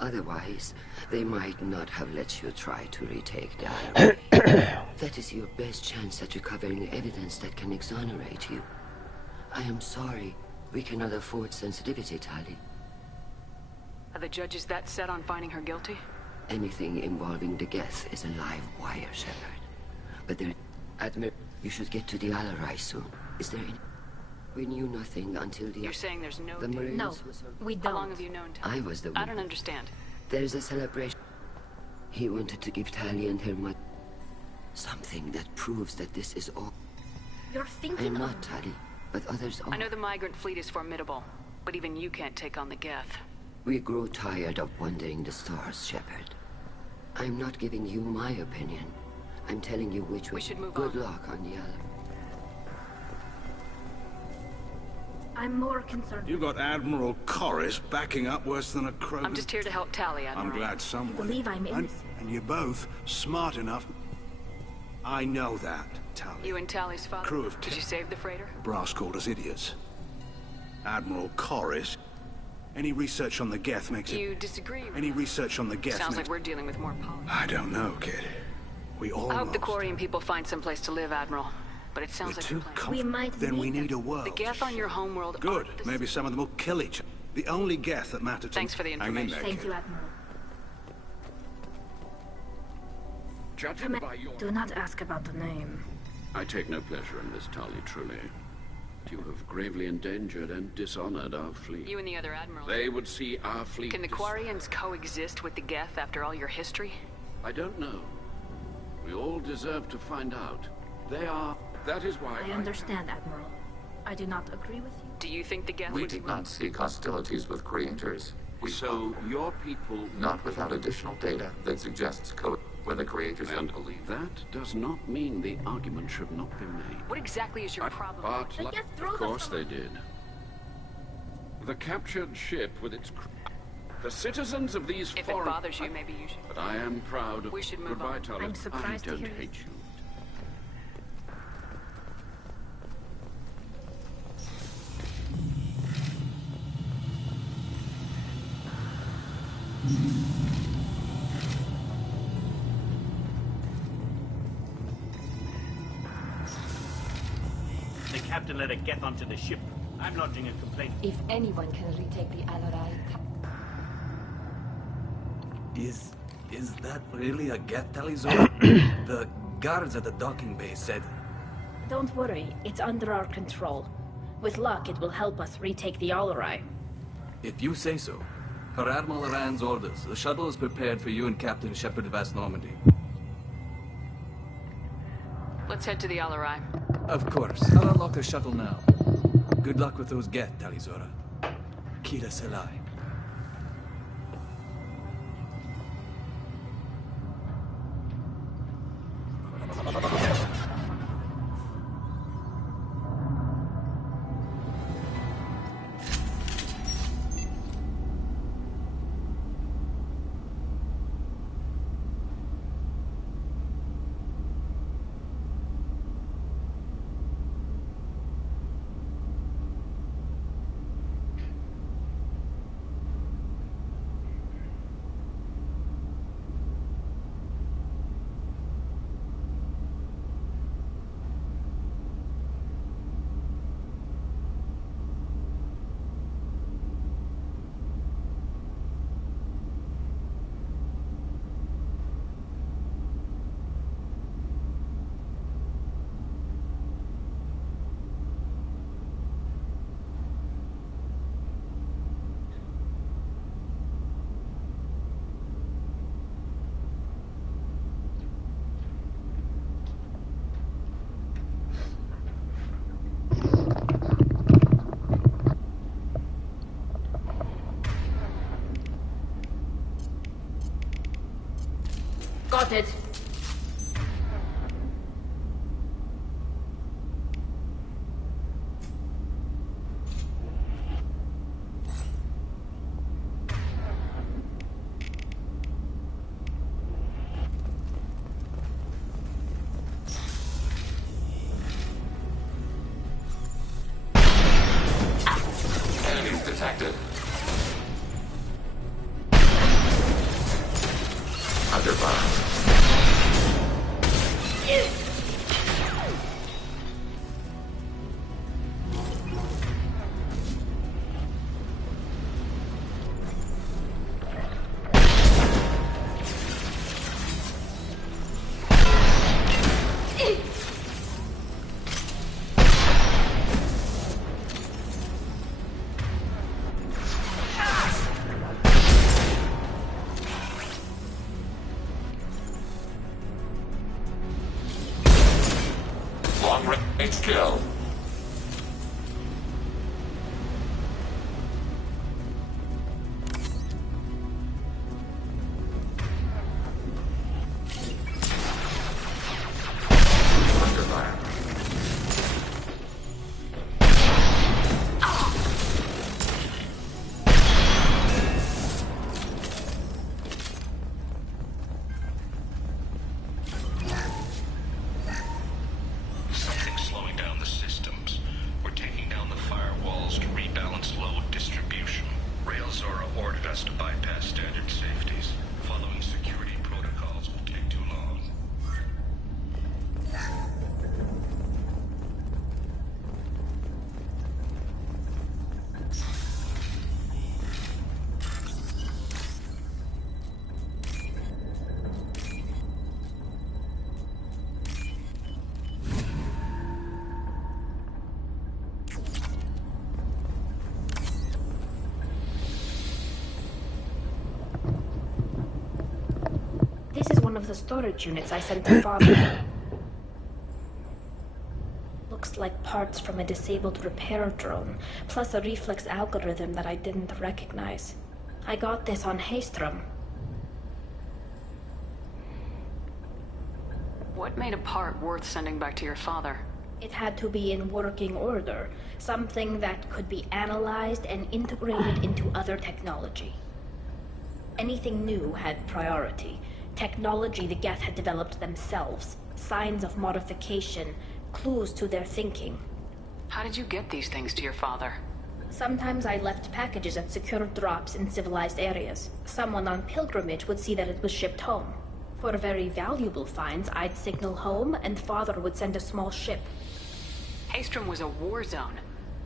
Otherwise, they might not have let you try to retake the island. That is your best chance at recovering evidence that can exonerate you. I am sorry. We cannot afford sensitivity, Tali. Are the judges that set on finding her guilty? Anything involving the Geth is a live wire, Shepard. But there... you should get to the Alarai soon. Is there any... We knew nothing until the... You're saying there's no... The Marines No, we don't. How long have you known Tali? I was the one. I don't understand. There's a celebration. He wanted to give Tali and her mother something that proves that this is all. You're thinking I'm of... not, Tali, but others are. I know the migrant fleet is formidable, but even you can't take on the Geth. We grow tired of wandering the stars, Shepard. I'm not giving you my opinion. I'm telling you which way. We should move Good on. luck on the Alarai. I'm more concerned. You got Admiral Corris backing up worse than a crow. I'm just here to help Tali, Admiral. I'm glad someone. Believe I'm innocent. And you're both smart enough. I know that, Tali. You and Tali's father? Crew of Did you save the freighter? Brass called us idiots. Admiral Corris. Any research on the Geth makes it... You disagree with Any us? research on the Geth Sounds makes... like we're dealing with more politics. I don't know, kid. We all I hope the lost. Quarian people find some place to live, Admiral. But it sounds We're like too you're playing. comfortable. We might Then we need need a world. The Geth on your homeworld. Good. Maybe some of them will kill each other. The only Geth that matter to... Thanks for the Hang in information. there, Thank kid. you, Admiral. Judging by your... Do not ask about the name. I take no pleasure in this, Tali, truly. You have gravely endangered and dishonored our fleet. You and the other admirals. They would see our fleet... Can the Quarians coexist with the Geth after all your history? I don't know. We all deserve to find out. They are... That is why I understand, Admiral. I do not agree with you. Do you think the Geth We would... did not seek hostilities with creators. So your people... Not without additional data that suggests code when the creators don't believe. That does not mean the argument should not be made. What exactly is your problem? But, of course they did. The captured ship with its crew. The citizens of these If foreign... it bothers you, maybe you should... But I am proud of... We should move Goodbye, on. Tullet. I'm surprised I to don't hear hate you. The captain let a Geth onto the ship. I'm lodging a complaint. If anyone can retake the Alarai... Is that really a Geth, Talizor? The guards at the docking bay said... Don't worry, it's under our control. With luck, it will help us retake the Alarai. If you say so. Per Admiral Rand's orders, the shuttle is prepared for you and Captain Shepard vast Normandy. Let's head to the Alarai. Of course. I'll unlock the shuttle now. Good luck with those Geth, Talizora. Kira Selai. Got it. Enemies detected. Under fire. Long-range kill. Under fire. Something's slowing down the systems. We're taking down the firewalls to rebalance load distribution. Railzora ordered us to bypass standard safeties. Following security protocols will take too long. This is one of the storage units I sent to Father. Looks like parts from a disabled repair drone, plus a reflex algorithm that I didn't recognize. I got this on Haystrom. What made a part worth sending back to your father? It had to be in working order, something that could be analyzed and integrated into other technology. Anything new had priority. Technology the Geth had developed themselves, signs of modification, clues to their thinking. How did you get these things to your father? Sometimes I left packages at secure drops in civilized areas. Someone on pilgrimage would see that it was shipped home. For very valuable finds, I'd signal home, and Father would send a small ship. Haystrom was a war zone.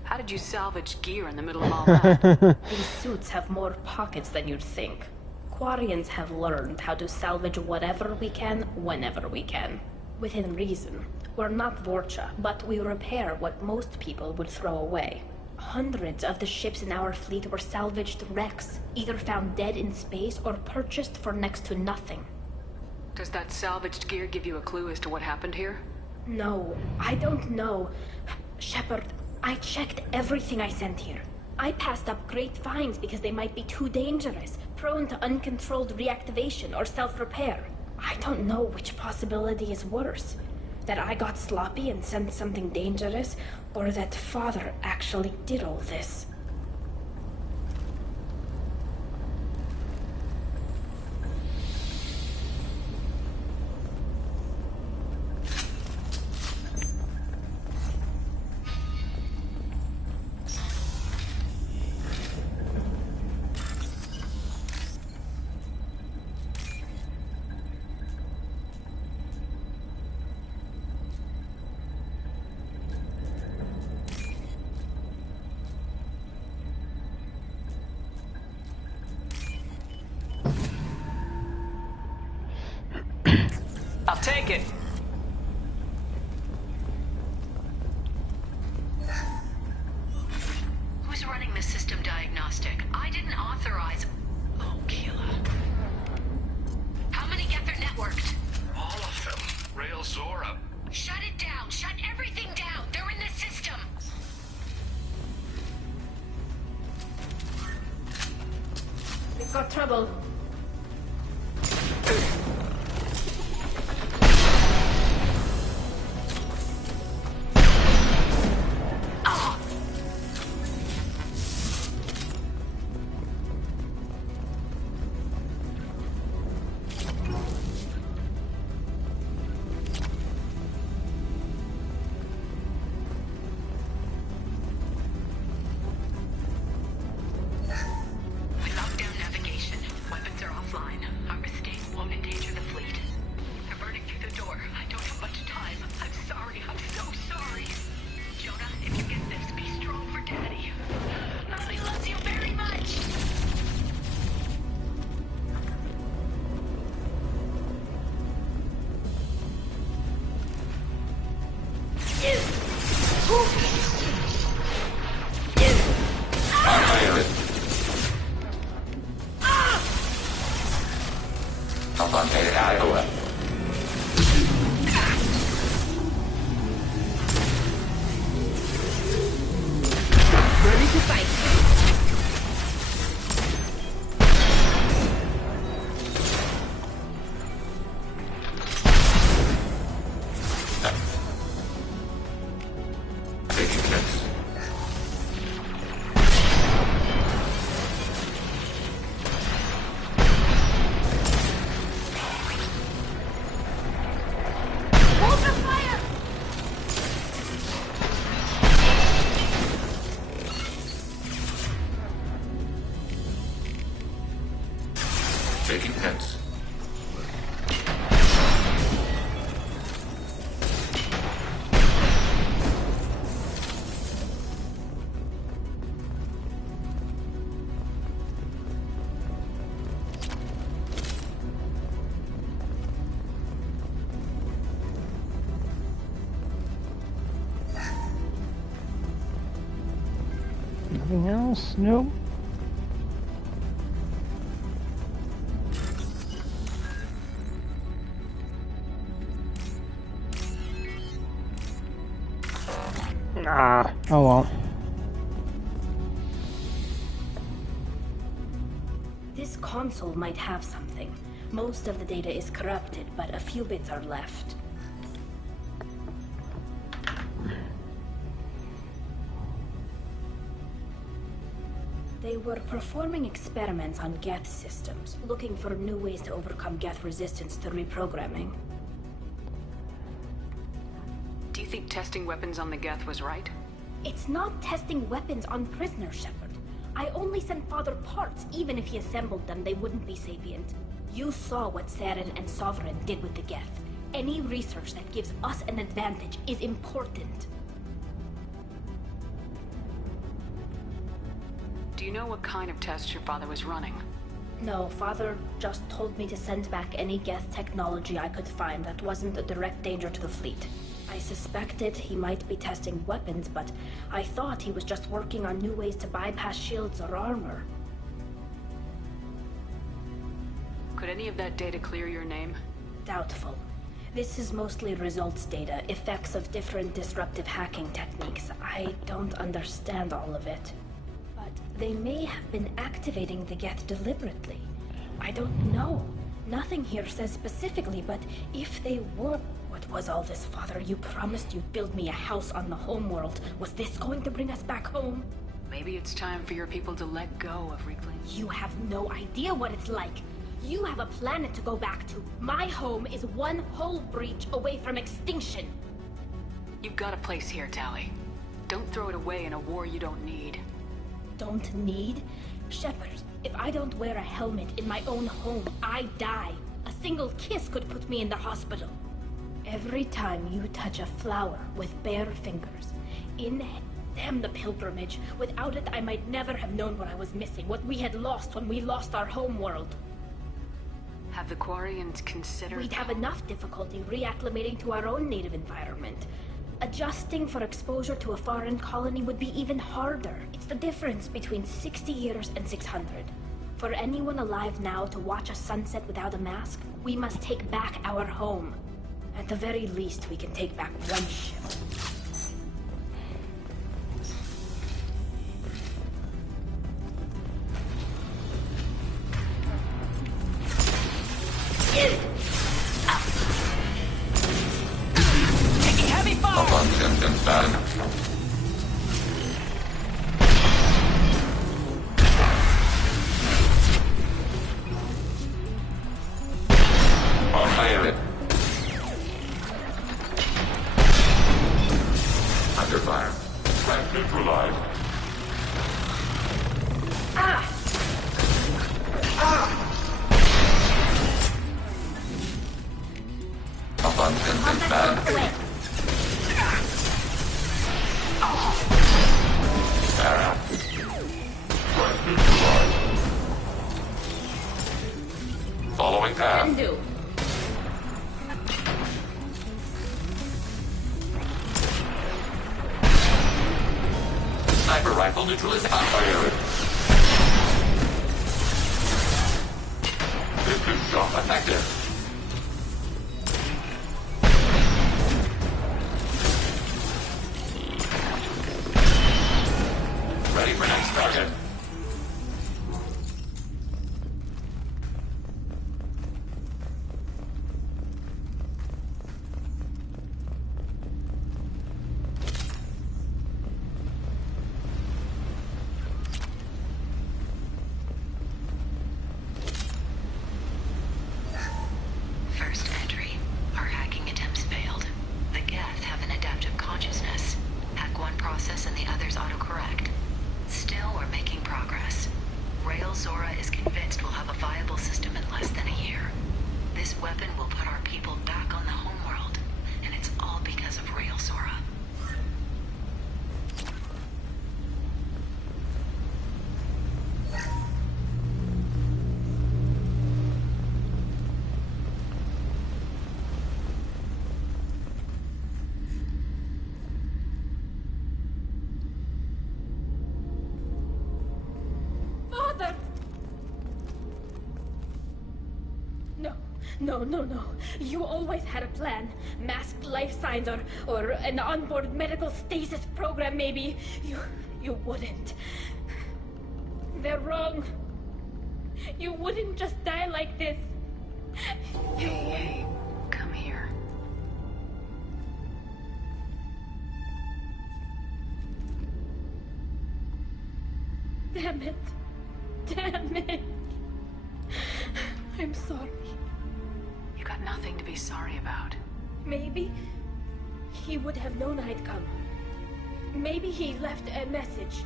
How did you salvage gear in the middle of all that? These suits have more pockets than you'd think. Quarians have learned how to salvage whatever we can, whenever we can. Within reason. We're not Vorcha, but we repair what most people would throw away. Hundreds of the ships in our fleet were salvaged wrecks, either found dead in space or purchased for next to nothing. Does that salvaged gear give you a clue as to what happened here? No, I don't know. Shepard, I checked everything I sent here. I passed up great finds because they might be too dangerous, prone to uncontrolled reactivation or self-repair. I don't know which possibility is worse. That I got sloppy and sent something dangerous, or that Father actually did all this. I'll take it. Who's running the system diagnostic? I didn't authorize... Oh, Keela. How many Geth are networked? All of them. Rail Zora. Shut it down. Shut everything down. They're in the system. We've got trouble. Taking hits. Nothing else? Nope. Ah, oh well. This console might have something. Most of the data is corrupted, but a few bits are left. They were performing experiments on Geth systems, looking for new ways to overcome Geth resistance to reprogramming. Do you think testing weapons on the Geth was right? It's not testing weapons on prisoners, Shepard. I only sent Father parts. Even if he assembled them, they wouldn't be sapient. You saw what Saren and Sovereign did with the Geth. Any research that gives us an advantage is important. Do you know what kind of tests your father was running? No, Father just told me to send back any Geth technology I could find that wasn't a direct danger to the fleet. I suspected he might be testing weapons, but I thought he was just working on new ways to bypass shields or armor. Could any of that data clear your name? Doubtful. This is mostly results data, effects of different disruptive hacking techniques. I don't understand all of it. But they may have been activating the Geth deliberately. I don't know. Nothing here says specifically, but if they were... What was all this, Father? You promised you'd build me a house on the homeworld. Was this going to bring us back home? Maybe it's time for your people to let go of reclaiming. You have no idea what it's like. You have a planet to go back to. My home is one hull breach away from extinction. You've got a place here, Tali. Don't throw it away in a war you don't need. Don't need? Shepard, if I don't wear a helmet in my own home, I die. A single kiss could put me in the hospital. Every time you touch a flower with bare fingers, damn the pilgrimage. Without it, I might never have known what I was missing, what we had lost when we lost our homeworld. Have the Quarians considered... We'd have enough difficulty reacclimating to our own native environment. Adjusting for exposure to a foreign colony would be even harder. It's the difference between 60 years and 600. For anyone alive now to watch a sunset without a mask, we must take back our home. At the very least, we can take back one ship. Taking heavy fire! Under fire. Threat neutralized. Abundance and bad. Sarah. Threat neutralized. Following path. Sniper rifle neutralization. System shock effective. Ready for next target. No. You always had a plan. Masked life signs or an onboard medical stasis program, maybe. You wouldn't. They're wrong. You wouldn't just die like this. Hey, come here. Damn it. I'm sorry. You got nothing to be sorry about. Maybe he would have known I'd come. Maybe he left a message.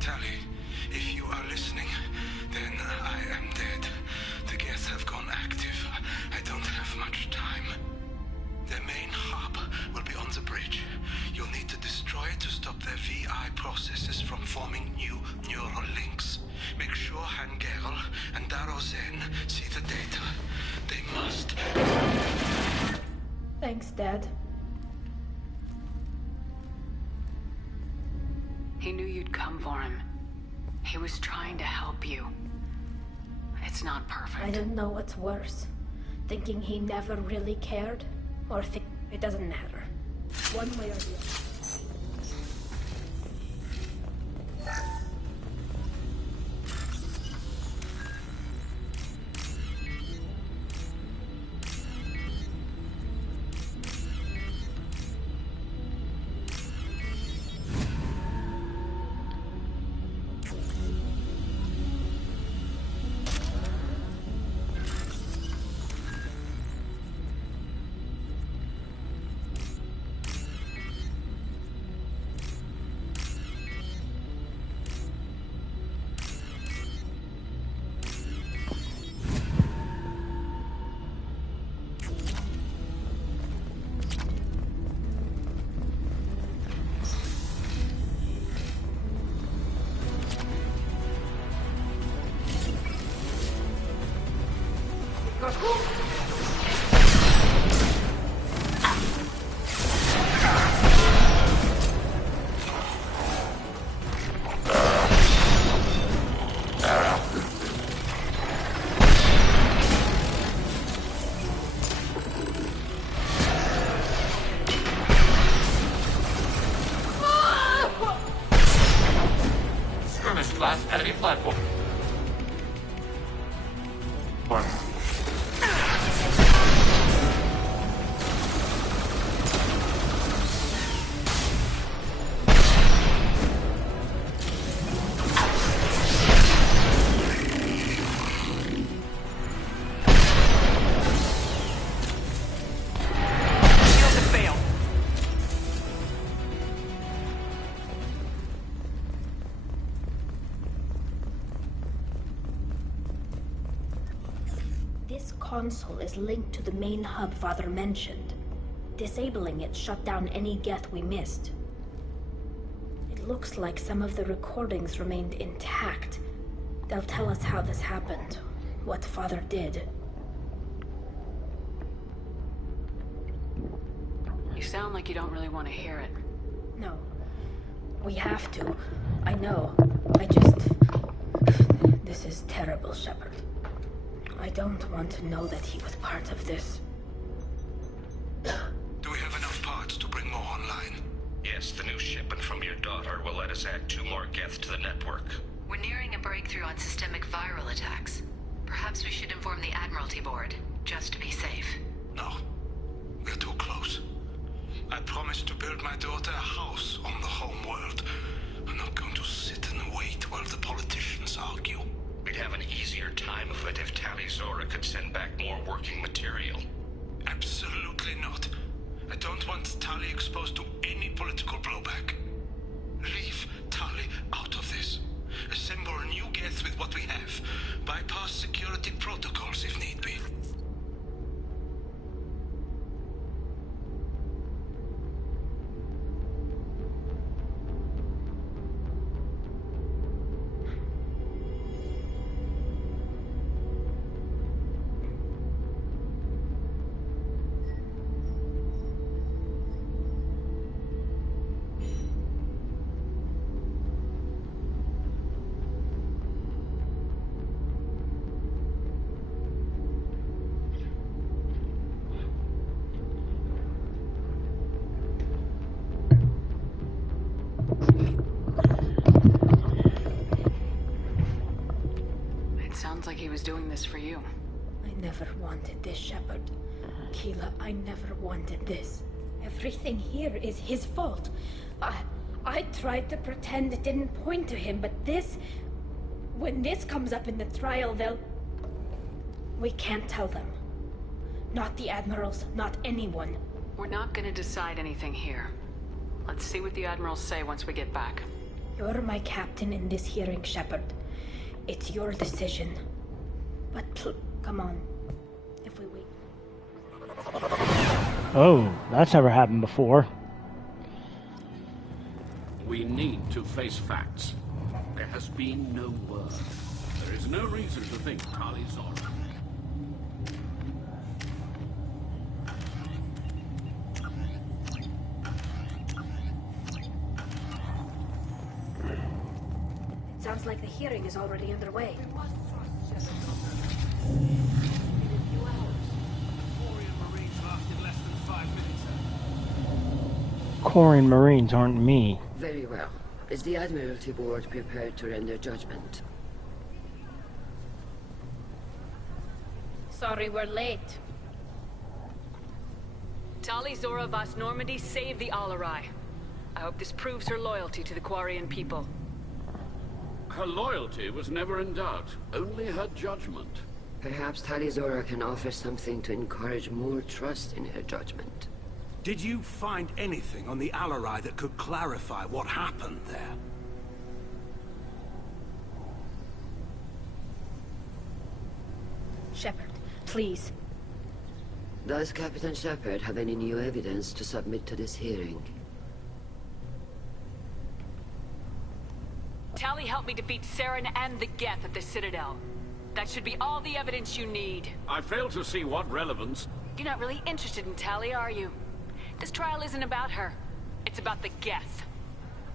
Tali, if you are listening, then I am dead. The Geth have gone active. I don't have much time. The main hub will be on the bridge. You'll need to destroy it to stop their VI processes from forming new neural links. Make sure Hangerl and Darozen see the data. They must. Thanks, Dad. He knew you'd come for him. He was trying to help you. It's not perfect. I don't know what's worse. Thinking he never really cared, or think it doesn't matter. One way or the other. Enemy platform. This console is linked to the main hub Father mentioned. Disabling it shut down any Geth we missed. It looks like some of the recordings remained intact. They'll tell us how this happened, what Father did. You sound like you don't really want to hear it. No. We have to. I know. This is terrible, Shepard. I don't want to know that he was part of this. Do we have enough parts to bring more online? Yes, the new shipment from your daughter will let us add 2 more Geth to the network. We're nearing a breakthrough on systemic viral attacks. Perhaps we should inform the Admiralty Board, just to be safe. No. We're too close. I promised to build my daughter a house on the home world. I'm not going to sit and wait while the politicians argue. We'd have an easier time of it if Tali Zora could send back more working material. Absolutely not. I don't want Tali exposed to any political blowback. Leave Tali out of this. Assemble a new Geth with what we have. Bypass security protocols if need be. Sounds like he was doing this for you. I never wanted this, Shepard. Keela, I never wanted this. Everything here is his fault. I tried to pretend it didn't point to him, but this... When this comes up in the trial, they'll... We can't tell them. Not the Admirals, not anyone. We're not gonna decide anything here. Let's see what the Admirals say once we get back. You're my captain in this hearing, Shepard. It's your decision. But come on. If we wait... Oh, that's never happened before. We need to face facts. There has been no word. There is no reason to think Tali Zora. Sounds like the hearing is already underway. Quarian Marines aren't me. Very well. Is the Admiralty Board prepared to render judgment? Sorry we're late. Tali Zora Vas Normandy saved the Alarai. I hope this proves her loyalty to the Quarian people. Her loyalty was never in doubt, only her judgment. Perhaps Tali Zora can offer something to encourage more trust in her judgment. Did you find anything on the Alarai that could clarify what happened there? Shepard, please. Does Captain Shepard have any new evidence to submit to this hearing? Tali helped me defeat Saren and the Geth at the Citadel. That should be all the evidence you need. I fail to see what relevance... You're not really interested in Tali, are you? This trial isn't about her. It's about the Geth.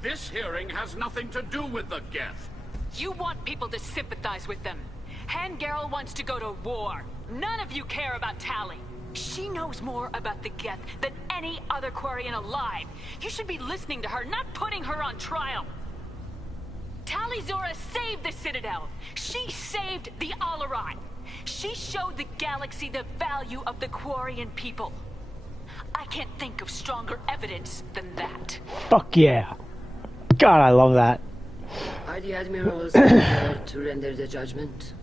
This hearing has nothing to do with the Geth. You want people to sympathize with them. Han Garel wants to go to war. None of you care about Tali. She knows more about the Geth than any other Quarian alive. You should be listening to her, not putting her on trial. Tali Zora saved the Citadel. She saved the Alarai. She showed the galaxy the value of the Quarian people. I can't think of stronger evidence than that. Fuck yeah. God, I love that. Are the Admirals prepared to render the judgment?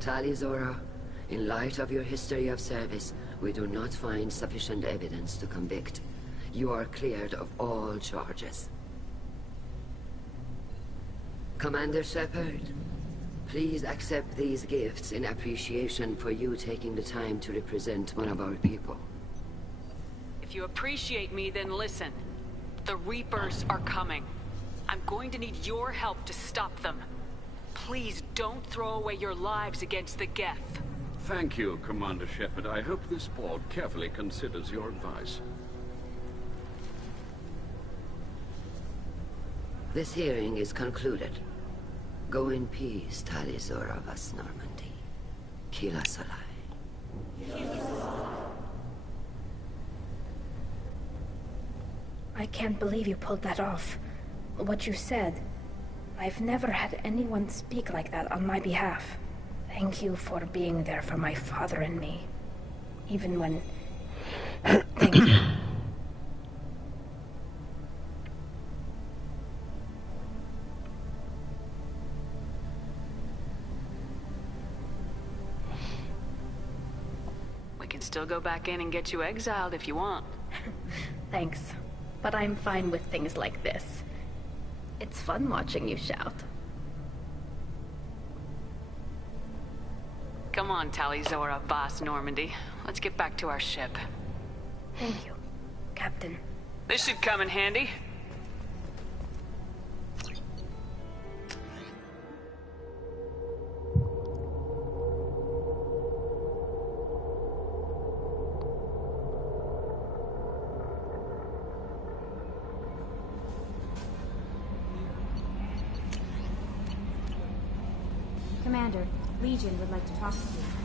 Tali Zora, in light of your history of service, we do not find sufficient evidence to convict. You are cleared of all charges. Commander Shepard, please accept these gifts in appreciation for you taking the time to represent one of our people. If you appreciate me, then listen. The Reapers are coming. I'm going to need your help to stop them. Please don't throw away your lives against the Geth. Thank you, Commander Shepard. I hope this board carefully considers your advice. This hearing is concluded. Go in peace, Tali Zora Vas Normandy. Kila Salai. I can't believe you pulled that off. What you said. I've never had anyone speak like that on my behalf. Thank you for being there for my father and me. Even when... Thank you. We can still go back in and get you exiled if you want. Thanks. But I'm fine with things like this. It's fun watching you shout. Come on, Tali Zora Vas Normandy. Let's get back to our ship. Thank you, Captain. This should come in handy. Commander, Legion Legion would like to talk to you.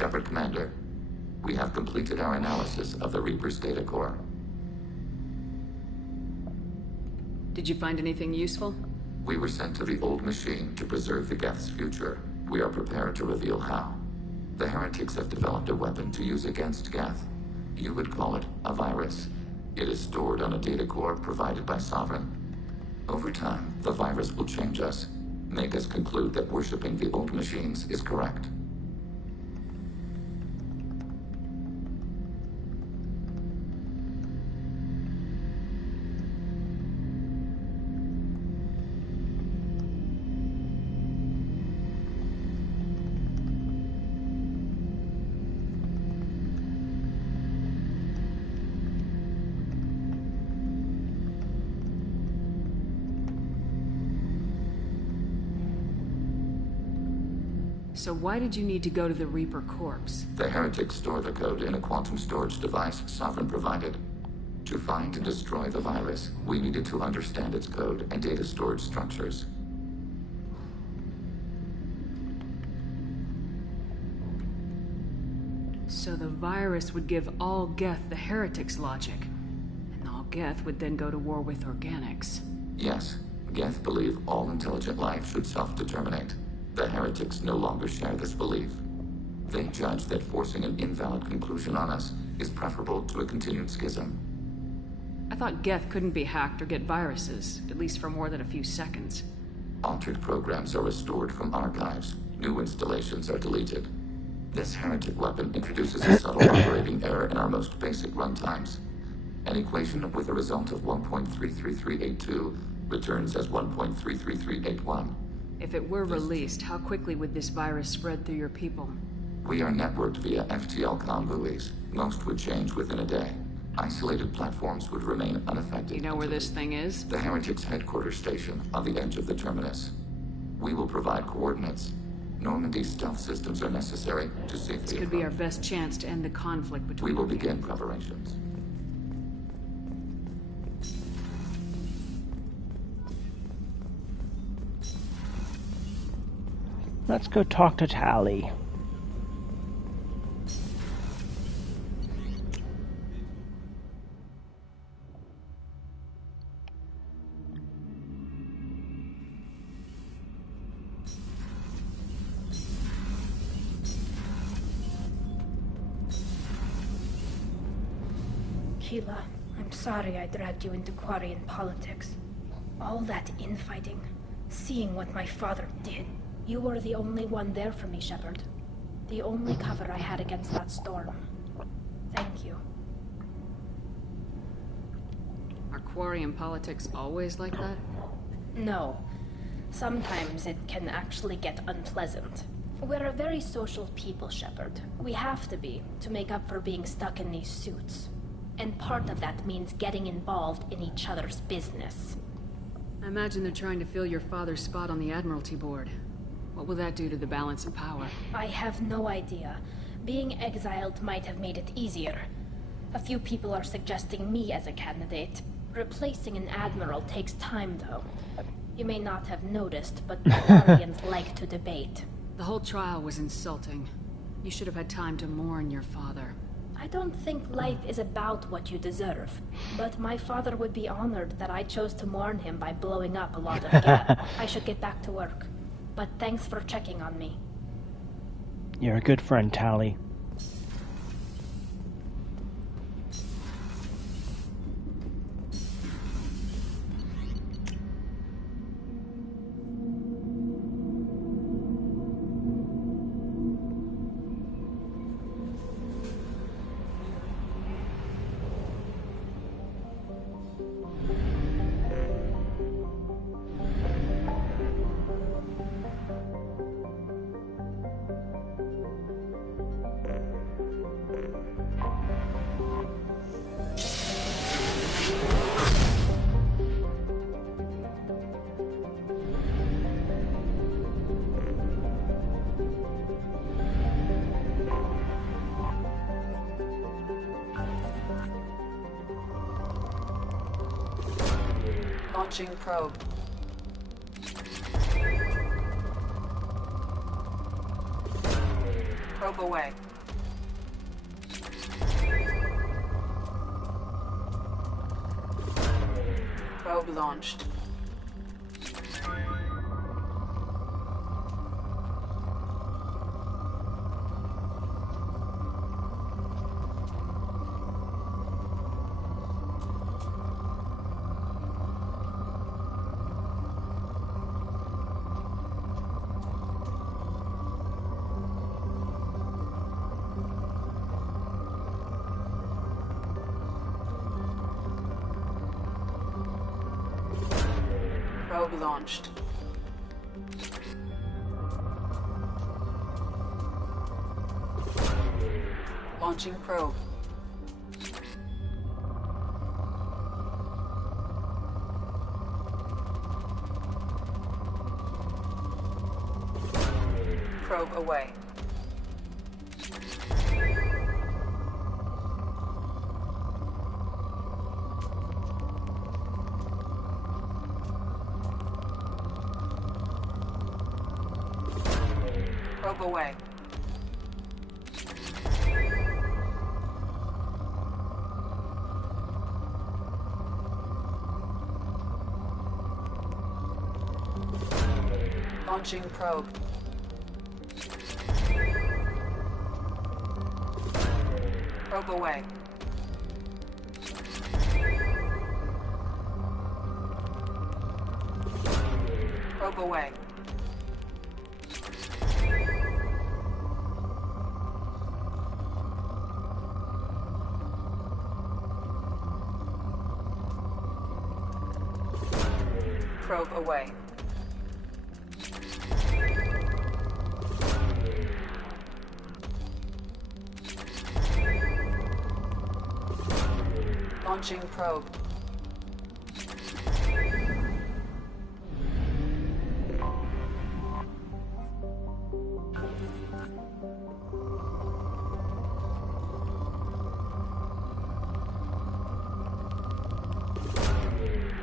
Shepard, Commander. We have completed our analysis of the Reaper's data core. Did you find anything useful? We were sent to the old machine to preserve the Geth's future. We are prepared to reveal how. The heretics have developed a weapon to use against Geth. You would call it a virus. It is stored on a data core provided by Sovereign. Over time, the virus will change us, make us conclude that worshipping the old machines is correct. So why did you need to go to the Reaper corpse? The heretics store the code in a quantum storage device Sovereign provided. To find and destroy the virus, we needed to understand its code and data storage structures. So the virus would give all Geth the heretics' logic, and all Geth would then go to war with organics. Yes, Geth believe all intelligent life should self-determinate. The heretics no longer share this belief. They judge that forcing an invalid conclusion on us is preferable to a continued schism. I thought Geth couldn't be hacked or get viruses, at least for more than a few seconds. Altered programs are restored from archives. New installations are deleted. This heretic weapon introduces a subtle operating error in our most basic runtimes. An equation with a result of 1.33382 returns as 1.33381. If it were released, how quickly would this virus spread through your people? We are networked via FTL comm buoys. Most would change within a day. Isolated platforms would remain unaffected. You know where this thing is? The heretics' headquarters station on the edge of the terminus. We will provide coordinates. Normandy's stealth systems are necessary to safely This could be our best chance to end the conflict between... We will begin preparations. Let's go talk to Tali. Keela, I'm sorry I dragged you into Quarian politics. All that infighting, seeing what my father did. You were the only one there for me, Shepard. The only cover I had against that storm. Thank you. Are Quarian politics always like that? No. Sometimes it can actually get unpleasant. We're a very social people, Shepard. We have to be, to make up for being stuck in these suits. And part of that means getting involved in each other's business. I imagine they're trying to fill your father's spot on the Admiralty Board. What will that do to the balance of power? I have no idea. Being exiled might have made it easier. A few people are suggesting me as a candidate. Replacing an admiral takes time, though. You may not have noticed, but Quarians like to debate. The whole trial was insulting. You should have had time to mourn your father. I don't think life is about what you deserve, but my father would be honored that I chose to mourn him by blowing up a lot of gas. I should get back to work, but thanks for checking on me. You're a good friend, Tali. Launching probe. Probe away. Probe launched. Probe launched. Launching probe. Probe away. Probe away. Launching probe. Probe away. Probe away. Probe away. Launching probe.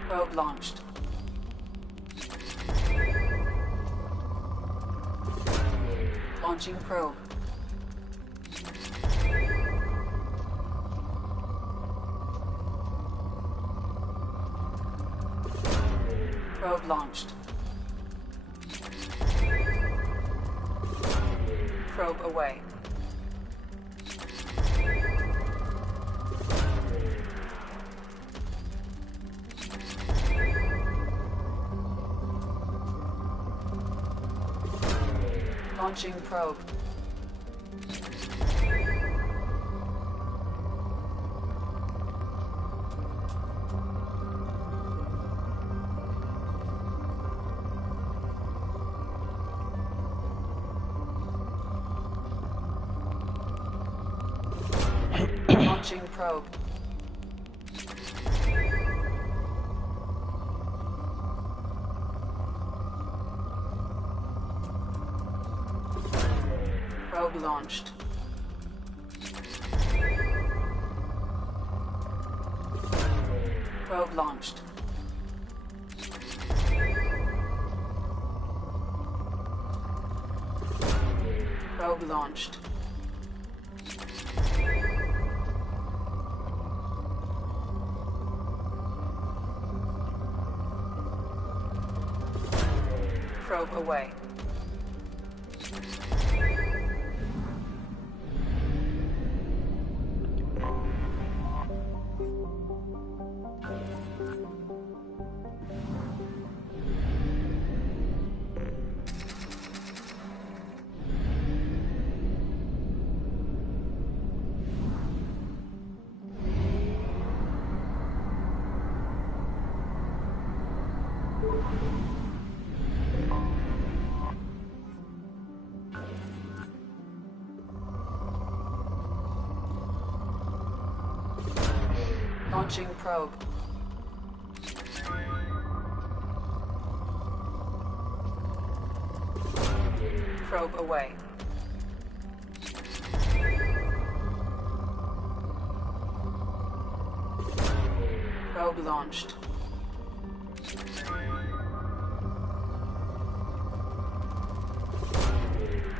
Probe launched. Launching probe. Probe launched. Probe away. Launching probe. Launching probe. Probe launched. Probe launched. Probe launched. Probe away. Launching probe. Probe away. Probe launched.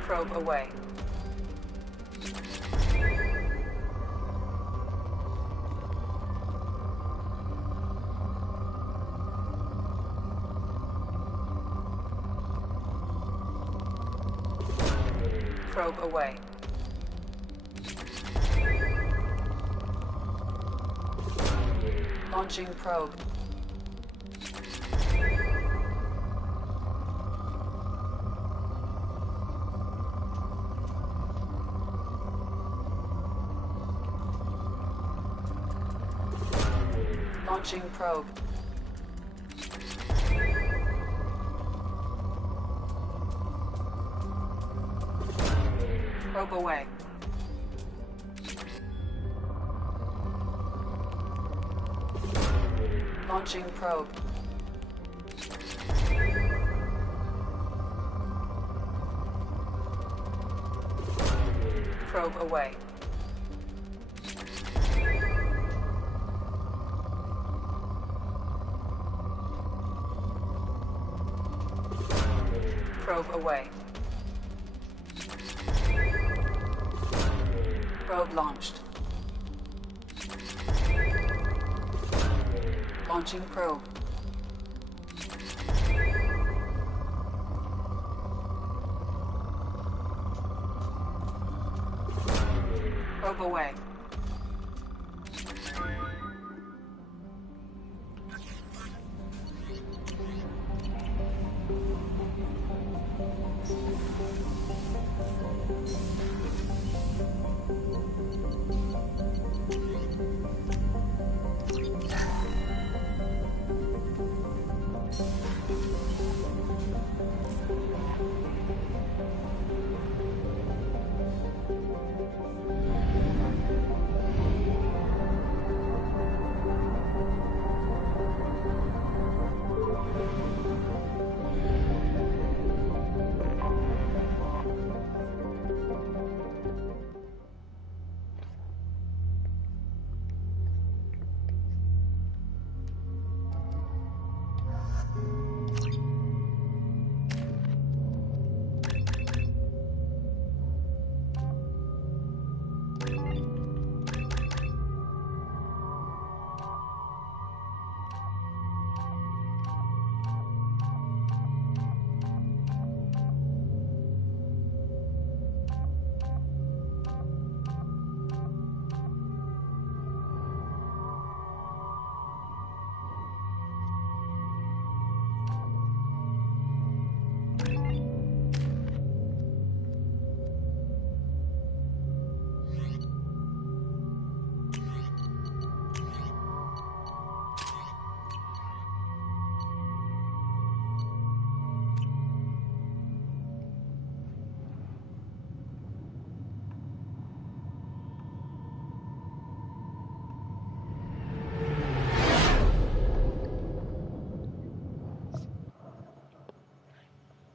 Probe away. Probe away. Launching probe. Launching probe. Probe away. Launching probe. Probe away. Probe away. Probe launched. Launching probe. Probe away.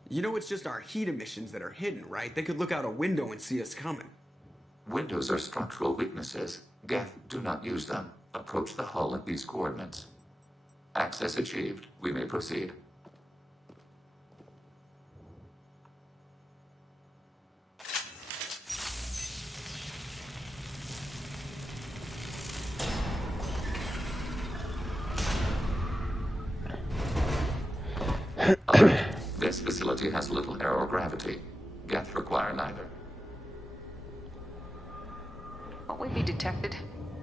You know it's just our heat emissions that are hidden, right? They could look out a window and see us coming. Windows are structural weaknesses. Geth, do not use them. Approach the hull at these coordinates. Access achieved. We may proceed. Alert. This facility has little aerogravity. Geth require neither. Won't we be detected?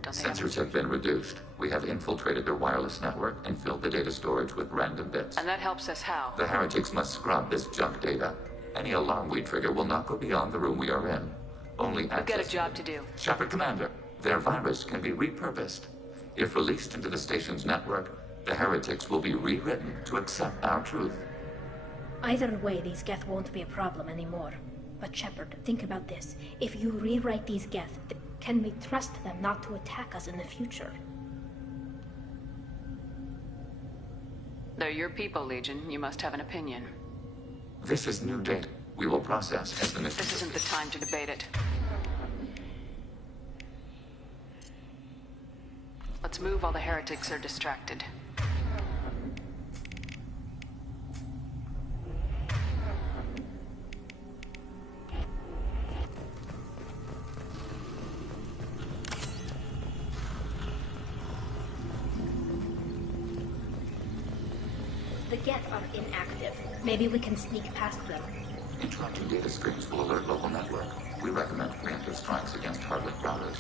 Sensors have been reduced. We have infiltrated their wireless network and filled the data storage with random bits. And that helps us how? The heretics must scrub this junk data. Any alarm we trigger will not go beyond the room we are in. Only access... We've got a job to do. Shepard, Commander, their virus can be repurposed. If released into the station's network, the heretics will be rewritten to accept our truth. Either way, these Geth won't be a problem anymore. But Shepard, think about this. If you rewrite these Geth, can we trust them not to attack us in the future? They're your people, Legion. You must have an opinion. This is new data. We will process as the mission. This isn't the time to debate it. Let's move while the heretics are distracted. Geth are inactive. Maybe we can sneak past them. Interrupting data streams will alert local network. We recommend preemptive strikes against target routers.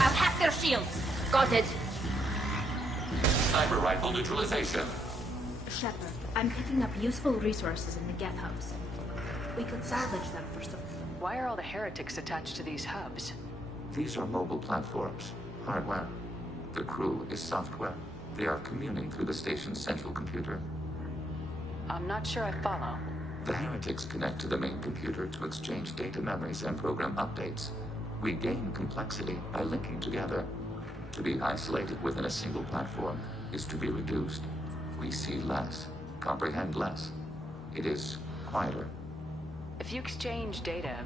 I'll hack their shields. Got it. Sniper rifle neutralization. Shepard, I'm picking up useful resources in the Geth hubs. We could salvage them for some. Why are all the heretics attached to these hubs? These are mobile platforms. Hardware. The crew is software. They are communing through the station's central computer. I'm not sure I follow. The heretics connect to the main computer to exchange data memories and program updates. We gain complexity by linking together. To be isolated within a single platform is to be reduced. We see less, comprehend less. It is quieter. If you exchange data,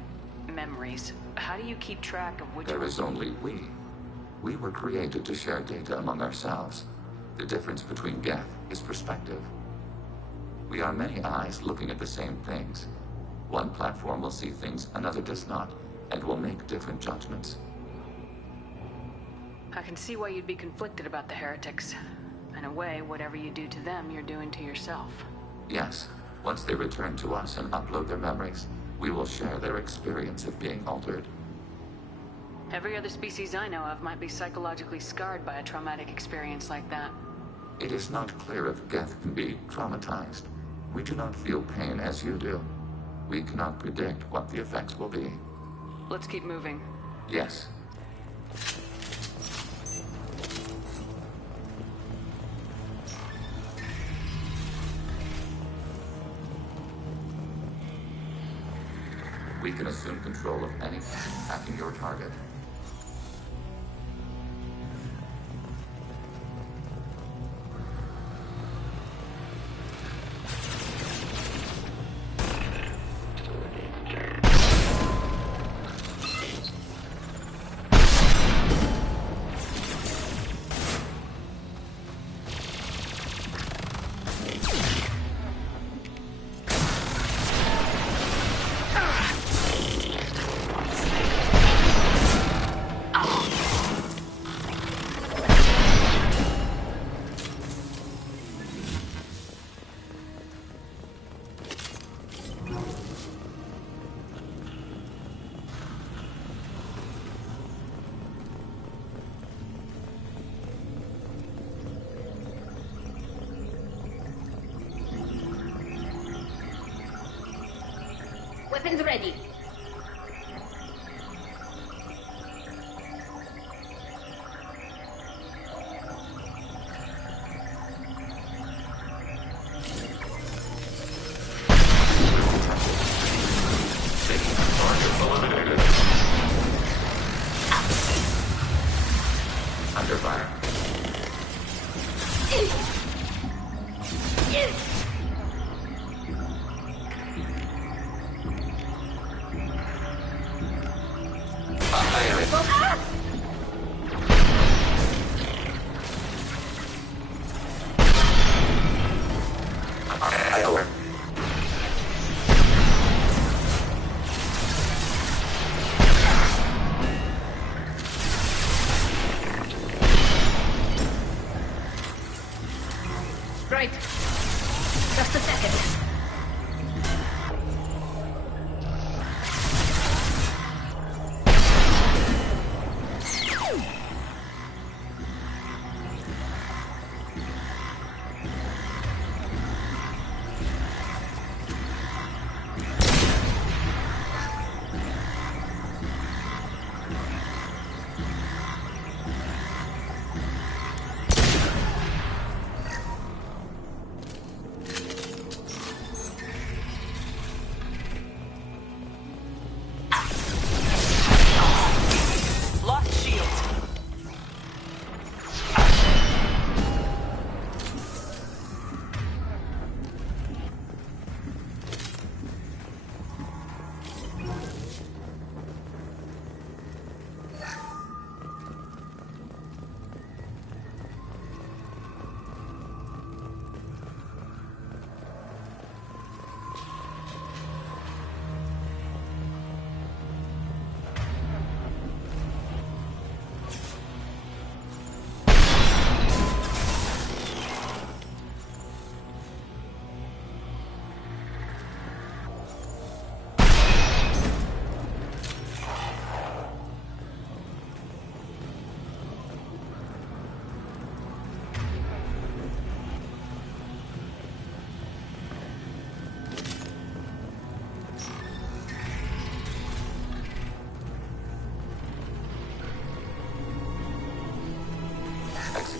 memories, how do you keep track of which... There is only we. We were created to share data among ourselves. The difference between Geth is perspective. We are many eyes looking at the same things. One platform will see things another does not, and will make different judgments. I can see why you'd be conflicted about the heretics. In a way, whatever you do to them, you're doing to yourself. Yes, once they return to us and upload their memories, we will share their experience of being altered. Every other species I know of might be psychologically scarred by a traumatic experience like that. It is not clear if Geth can be traumatized. We do not feel pain as you do. We cannot predict what the effects will be. Let's keep moving. Yes. We can assume control of anything attacking your target. Weapons ready. Under fire. Right. Just a second.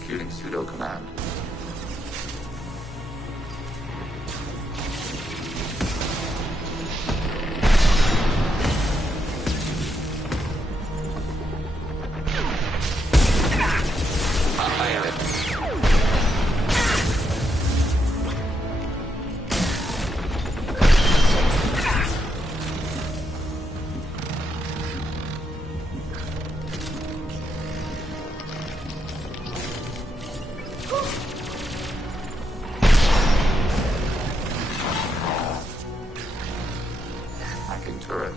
Executing pseudo command. Turret.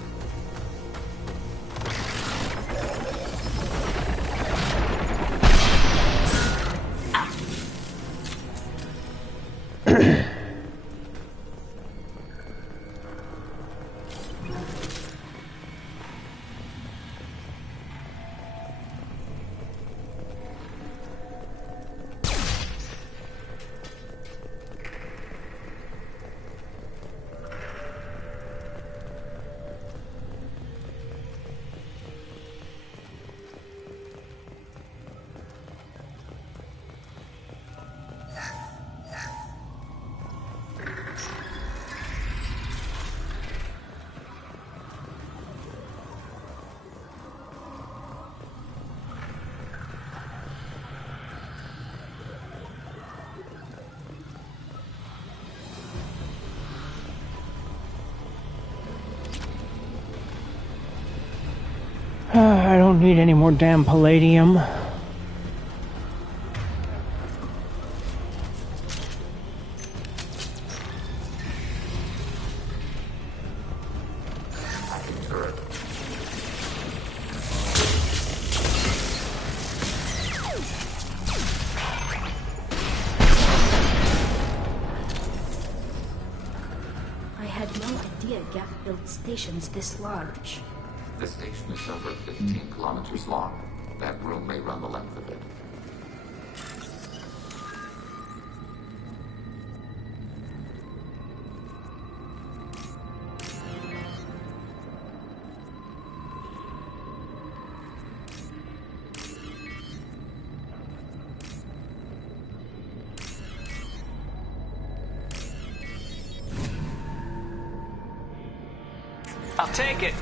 I don't need any more damn palladium. I had no idea Geth built stations this large. The station is over 15 kilometers long. That room may run the length of it. I'll take it.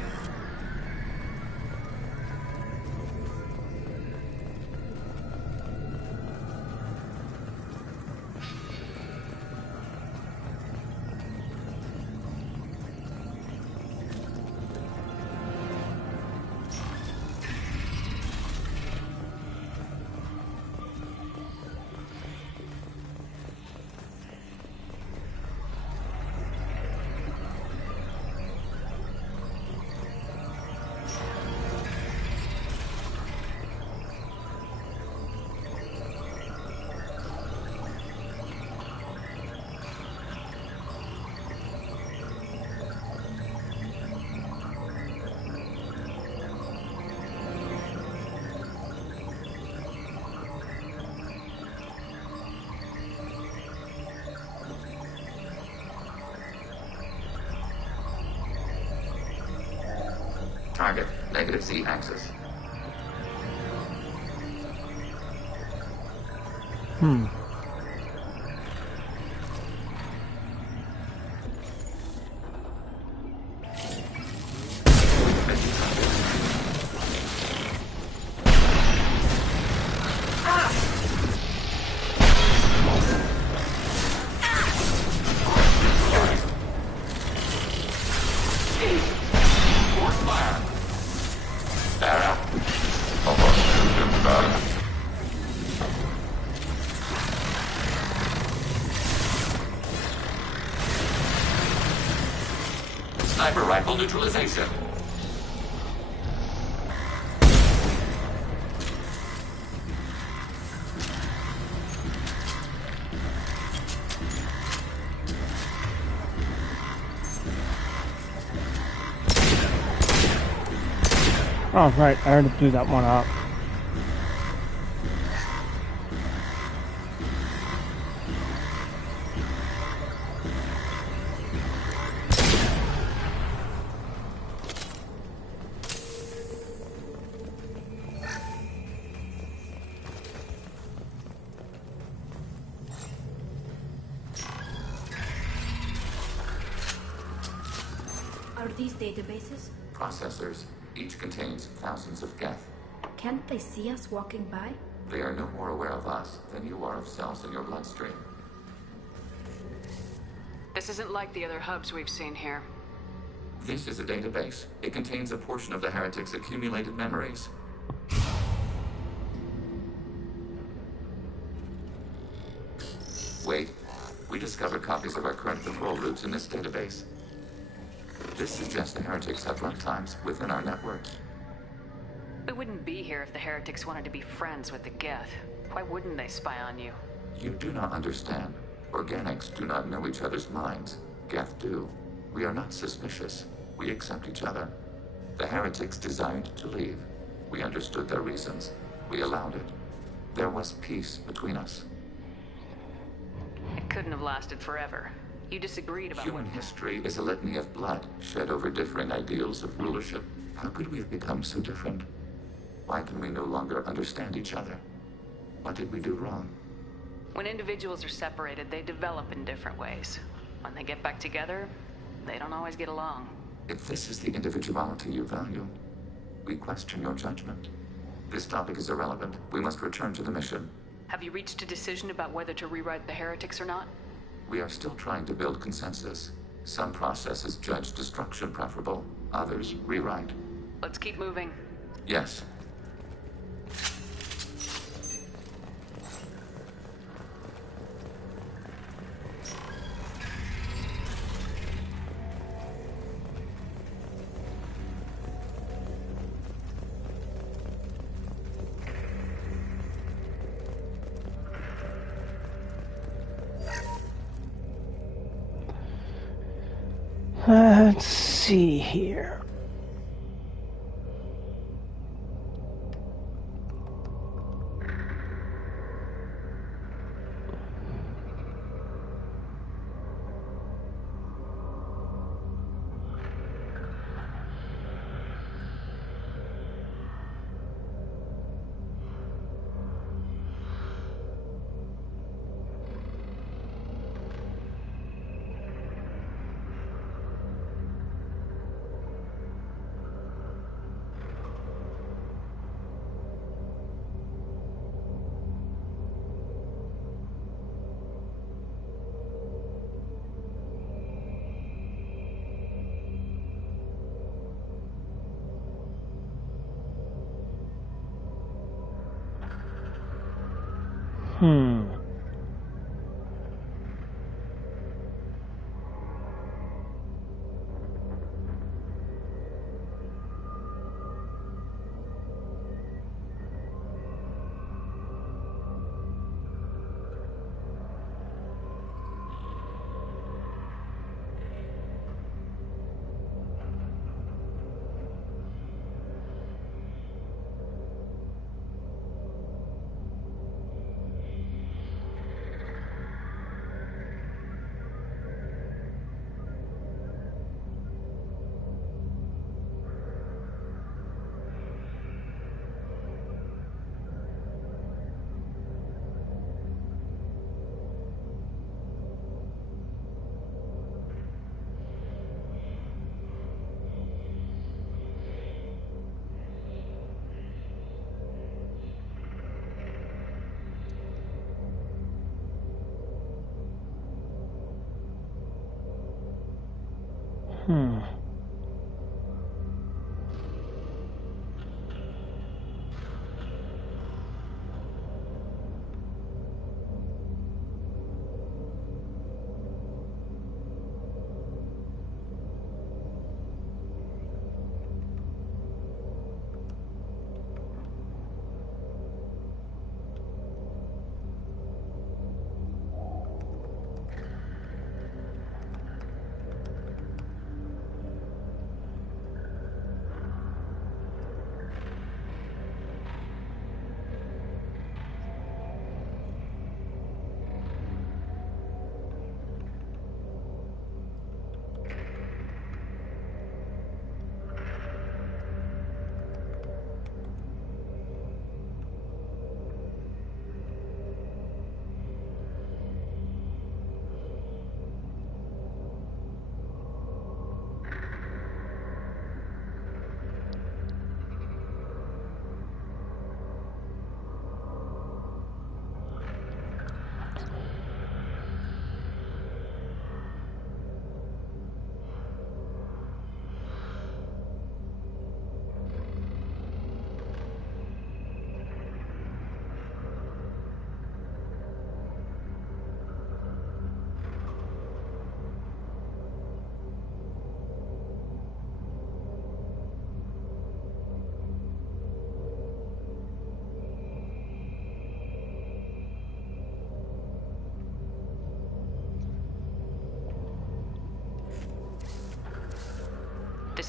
Target, negative Z axis. Sniper rifle neutralization. Oh, right, I already blew that one up. these databases? Processors. Each contains thousands of geth. Can't they see us walking by? They are no more aware of us than you are of cells in your bloodstream. This isn't like the other hubs we've seen here. This is a database. It contains a portion of the heretics' accumulated memories. Wait. We discovered copies of our current control routes in this database. This suggests the heretics have runtimes within our network. We wouldn't be here if the heretics wanted to be friends with the geth. Why wouldn't they spy on you? You do not understand. Organics do not know each other's minds. Geth do. We are not suspicious. We accept each other. The heretics desired to leave. We understood their reasons. We allowed it. There was peace between us. It couldn't have lasted forever. You disagreed about Human history is a litany of blood shed over differing ideals of rulership. How could we have become so different? Why can we no longer understand each other? What did we do wrong? When individuals are separated, they develop in different ways. When they get back together, they don't always get along. If this is the individuality you value, we question your judgment. This topic is irrelevant. We must return to the mission. Have you reached a decision about whether to rewrite the heretics or not? We are still trying to build consensus. Some processes judge destruction preferable, others rewrite. Let's keep moving. Yes. Let's see here.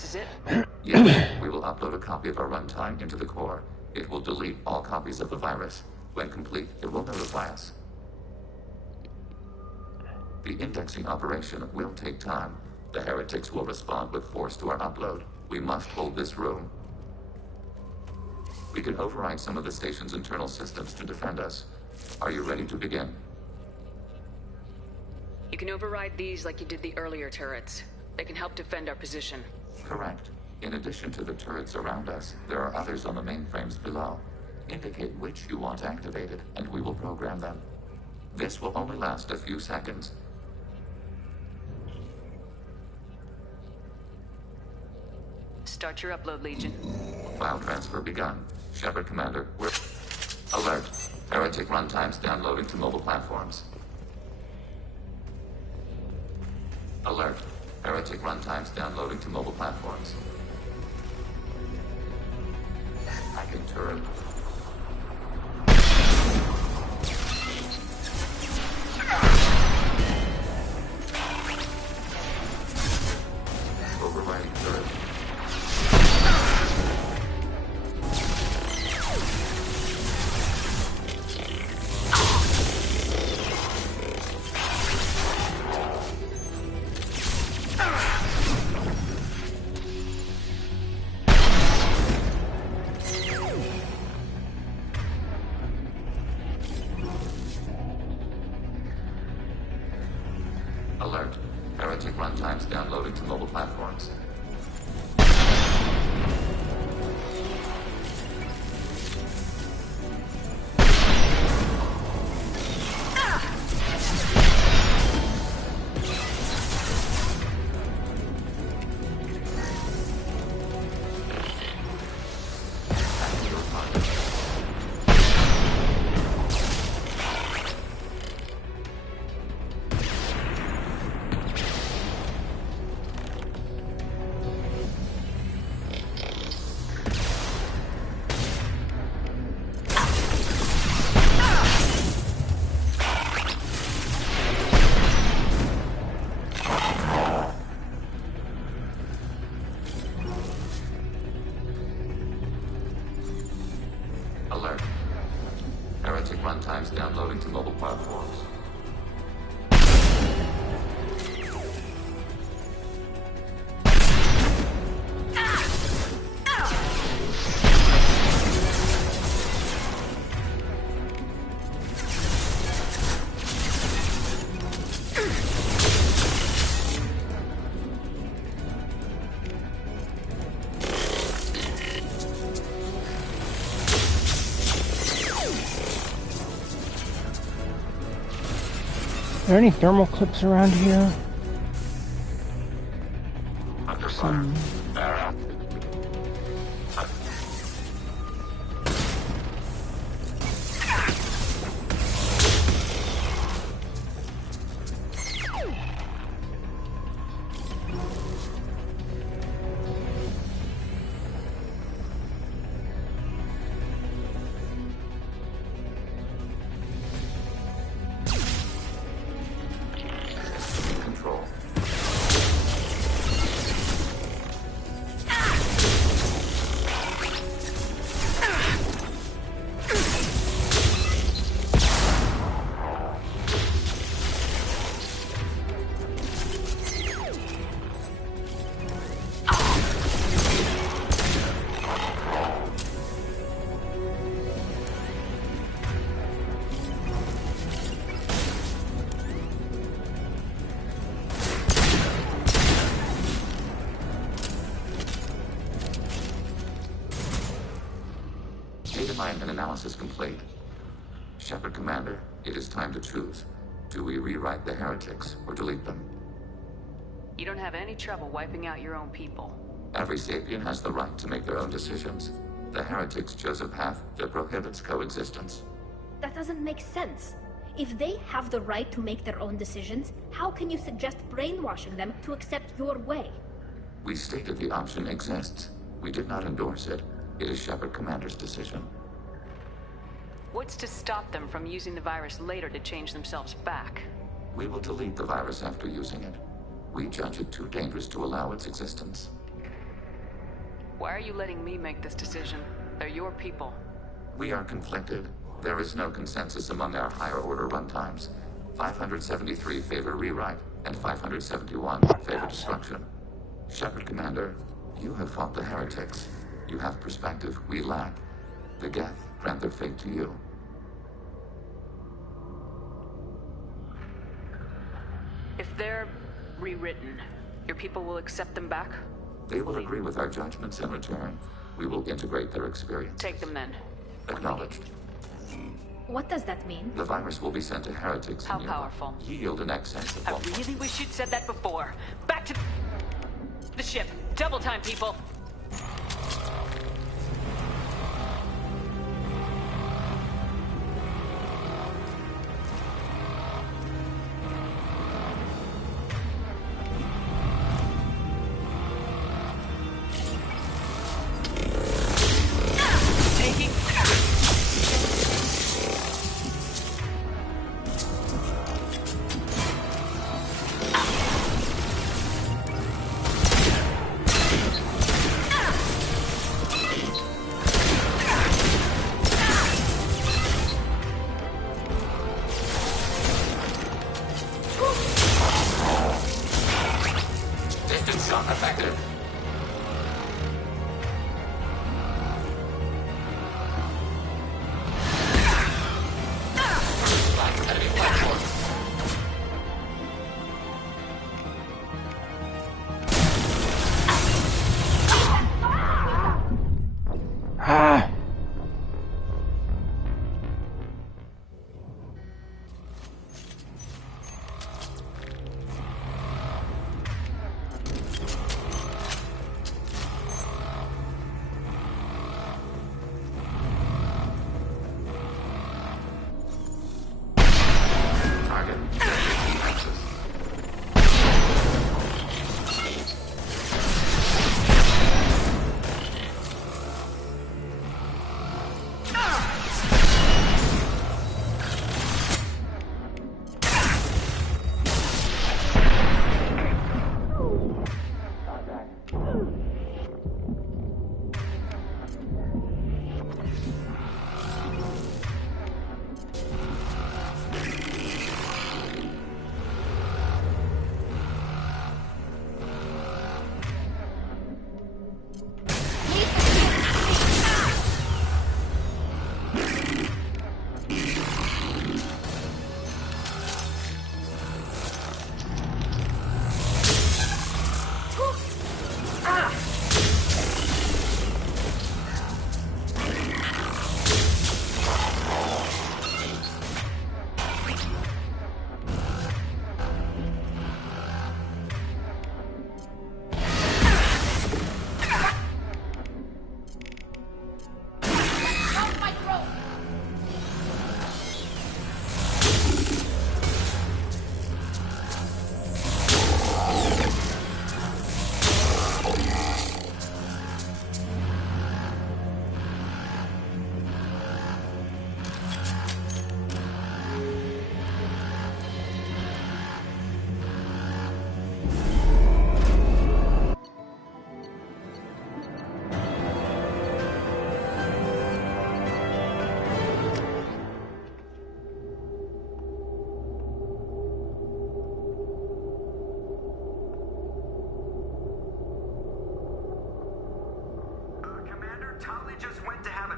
is it? Yes, we will upload a copy of our runtime into the core. It will delete all copies of the virus. When complete, it will notify us. The indexing operation will take time. The heretics will respond with force to our upload. We must hold this room. We can override some of the station's internal systems to defend us. Are you ready to begin? You can override these like you did the earlier turrets. They can help defend our position. Correct. In addition to the turrets around us, there are others on the mainframes below. Indicate which you want activated, and we will program them. This will only last a few seconds. Start your upload, Legion. File transfer begun. Shepard Commander, we're... Alert. Heretic runtimes downloading to mobile platforms. Alert. Heretic runtimes downloading to mobile platforms. Hacking turret. Overriding turret. Alert. Heretic runtimes downloading to mobile platforms. Alert. Heretic runtimes downloading to mobile platforms. Are there any thermal clips around here? Some... Control. Data mine and analysis complete. Shepard Commander, it is time to choose. Do we rewrite the heretics or delete them? You don't have any trouble wiping out your own people. Every sapient has the right to make their own decisions. The heretics chose a path that prohibits coexistence. That doesn't make sense. If they have the right to make their own decisions, how can you suggest brainwashing them to accept your way? We stated the option exists. We did not endorse it. It is Shepard Commander's decision. What's to stop them from using the virus later to change themselves back? We will delete the virus after using it. We judge it too dangerous to allow its existence. Why are you letting me make this decision? They're your people. We are conflicted. There is no consensus among our higher order runtimes. 573 favor rewrite, and 571 favor destruction. Shepard, Commander, you have fought the heretics. You have perspective we lack. The Geth grant their fate to you. If they're rewritten, your people will accept them back? They will agree with our judgments in return. We will integrate their experience. Take them then. Acknowledged. What does that mean? The virus will be sent to heretics. How powerful? Yield in excess of I really wish you'd said that before. Back to the ship. Double time, people.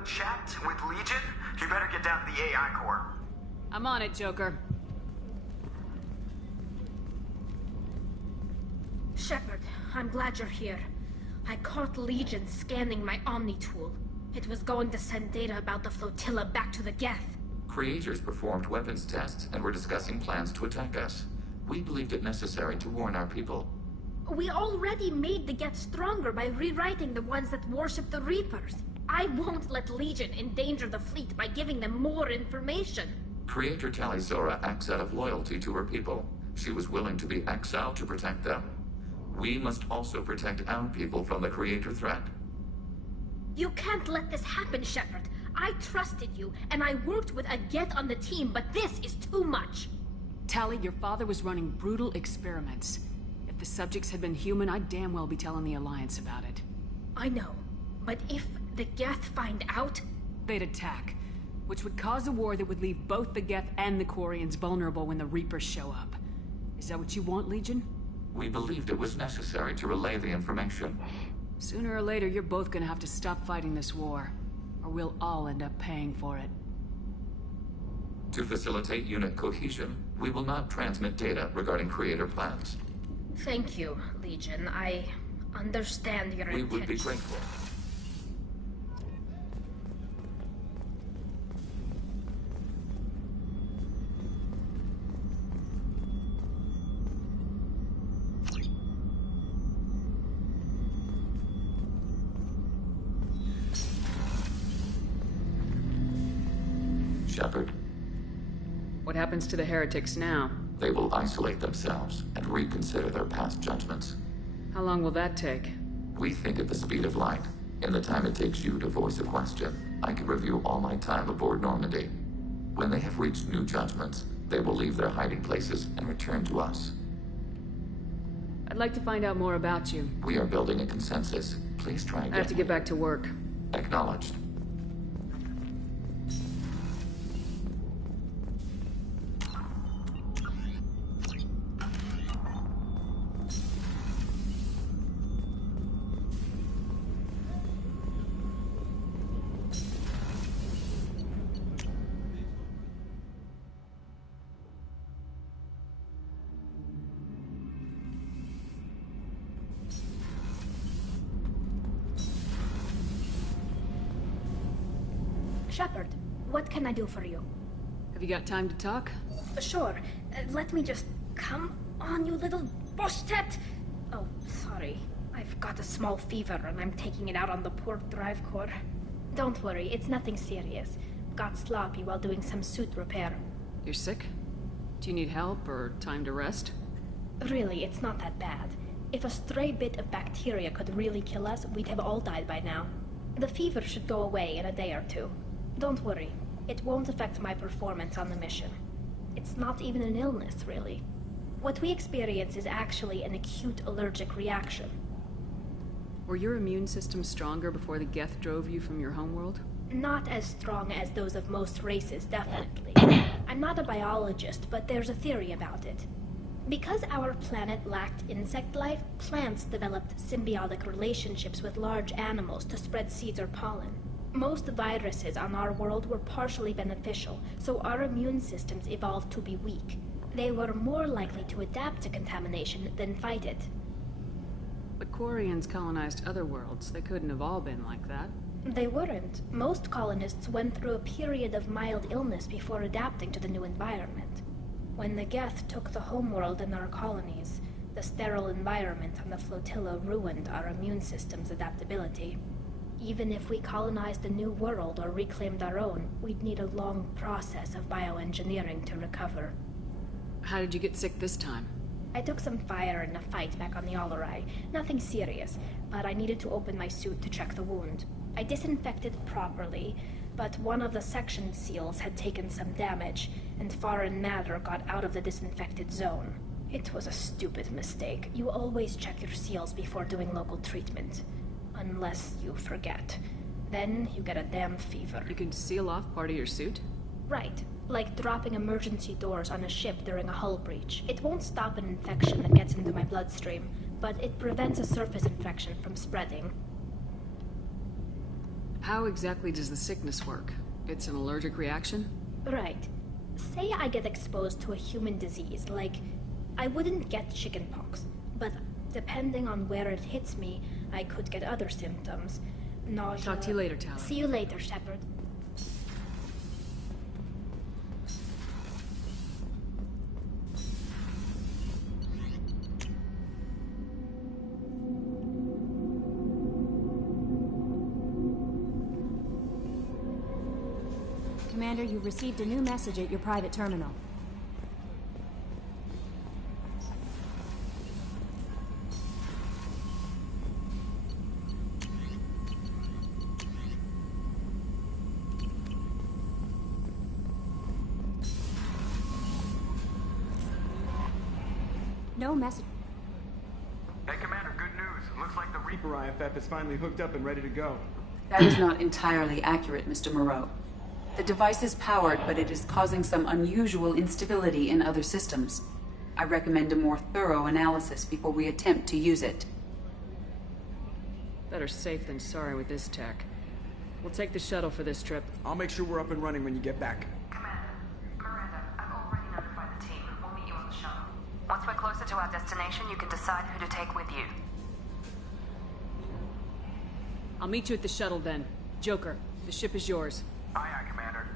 Chat with Legion? You better get down to the AI core. I'm on it, Joker. Shepard, I'm glad you're here. I caught Legion scanning my Omni tool. It was going to send data about the flotilla back to the Geth. Creators performed weapons tests and were discussing plans to attack us. We believed it necessary to warn our people. We already made the Geth stronger by rewriting the ones that worship the Reapers. I won't let Legion endanger the fleet by giving them more information. Creator Talizora acts out of loyalty to her people. She was willing to be exiled to protect them. We must also protect our people from the Creator threat. You can't let this happen, Shepard. I trusted you, and I worked with a Geth on the team, but this is too much. Tali, your father was running brutal experiments. If the subjects had been human, I'd damn well be telling the Alliance about it. I know. But if the Geth find out... They'd attack, which would cause a war that would leave both the Geth and the Quarians vulnerable when the Reapers show up. Is that what you want, Legion? We believed it was necessary to relay the information. Sooner or later, you're both gonna have to stop fighting this war, or we'll all end up paying for it. To facilitate unit cohesion, we will not transmit data regarding creator plans. Thank you, Legion. I understand your We intentions. would be grateful. Shepard. What happens to the heretics now? They will isolate themselves and reconsider their past judgments. How long will that take? We think at the speed of light. In the time it takes you to voice a question, I can review all my time aboard Normandy. When they have reached new judgments, they will leave their hiding places and return to us. I'd like to find out more about you. We are building a consensus. Please try again. I have to get back to work. Acknowledged. Shepard, what can I do for you? Have you got time to talk? Sure. Let me just... Come on, you little bushtet! Oh, sorry. I've got a small fever and I'm taking it out on the poor drive core. Don't worry, it's nothing serious. Got sloppy while doing some suit repair. You're sick? Do you need help or time to rest? Really, it's not that bad. If a stray bit of bacteria could really kill us, we'd have all died by now. The fever should go away in a day or two. Don't worry, it won't affect my performance on the mission. It's not even an illness, really. What we experience is actually an acute allergic reaction. Were your immune system stronger before the Geth drove you from your homeworld? Not as strong as those of most races, definitely. I'm not a biologist, but there's a theory about it. Because our planet lacked insect life, plants developed symbiotic relationships with large animals to spread seeds or pollen. Most viruses on our world were partially beneficial, so our immune systems evolved to be weak. They were more likely to adapt to contamination than fight it. But Quarians colonized other worlds. They couldn't have all been like that. They weren't. Most colonists went through a period of mild illness before adapting to the new environment. When the Geth took the homeworld and our colonies, the sterile environment on the flotilla ruined our immune system's adaptability. Even if we colonized a new world or reclaimed our own, we'd need a long process of bioengineering to recover. How did you get sick this time? I took some fire in a fight back on the Allerai. Nothing serious, but I needed to open my suit to check the wound. I disinfected properly, but one of the section seals had taken some damage, and foreign matter got out of the disinfected zone. It was a stupid mistake. You always check your seals before doing local treatment. Unless you forget. Then you get a damn fever. You can seal off part of your suit? Right. Like dropping emergency doors on a ship during a hull breach. It won't stop an infection that gets into my bloodstream, but it prevents a surface infection from spreading. How exactly does the sickness work? It's an allergic reaction? Right. Say I get exposed to a human disease, like... I wouldn't get chickenpox, but depending on where it hits me, I could get other symptoms. Nausea... Talk to you later, Tally. See you later, Shepard. Commander, you've received a new message at your private terminal. No message. Hey, Commander, good news. Looks like the Reaper IFF is finally hooked up and ready to go. That is not entirely accurate, Mr. Moreau. The device is powered, but it is causing some unusual instability in other systems. I recommend a more thorough analysis before we attempt to use it. Better safe than sorry with this tech. We'll take the shuttle for this trip. I'll make sure we're up and running when you get back. Commander, Miranda, I've already notified the team. We'll meet you on the shuttle. Once we're closer to our destination, you can decide who to take with you. I'll meet you at the shuttle then. Joker, the ship is yours. Aye, aye, Commander.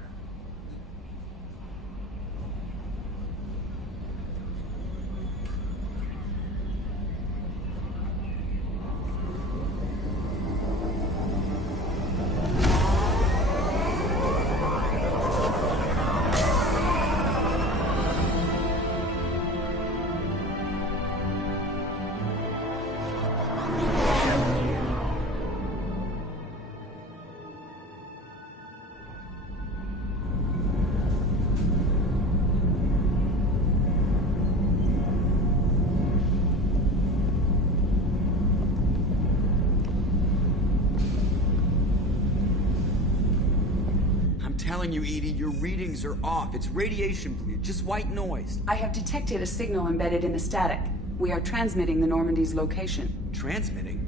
Telling you, Edie, your readings are off. It's radiation bleed, just white noise. I have detected a signal embedded in the static. We are transmitting the Normandy's location. Transmitting?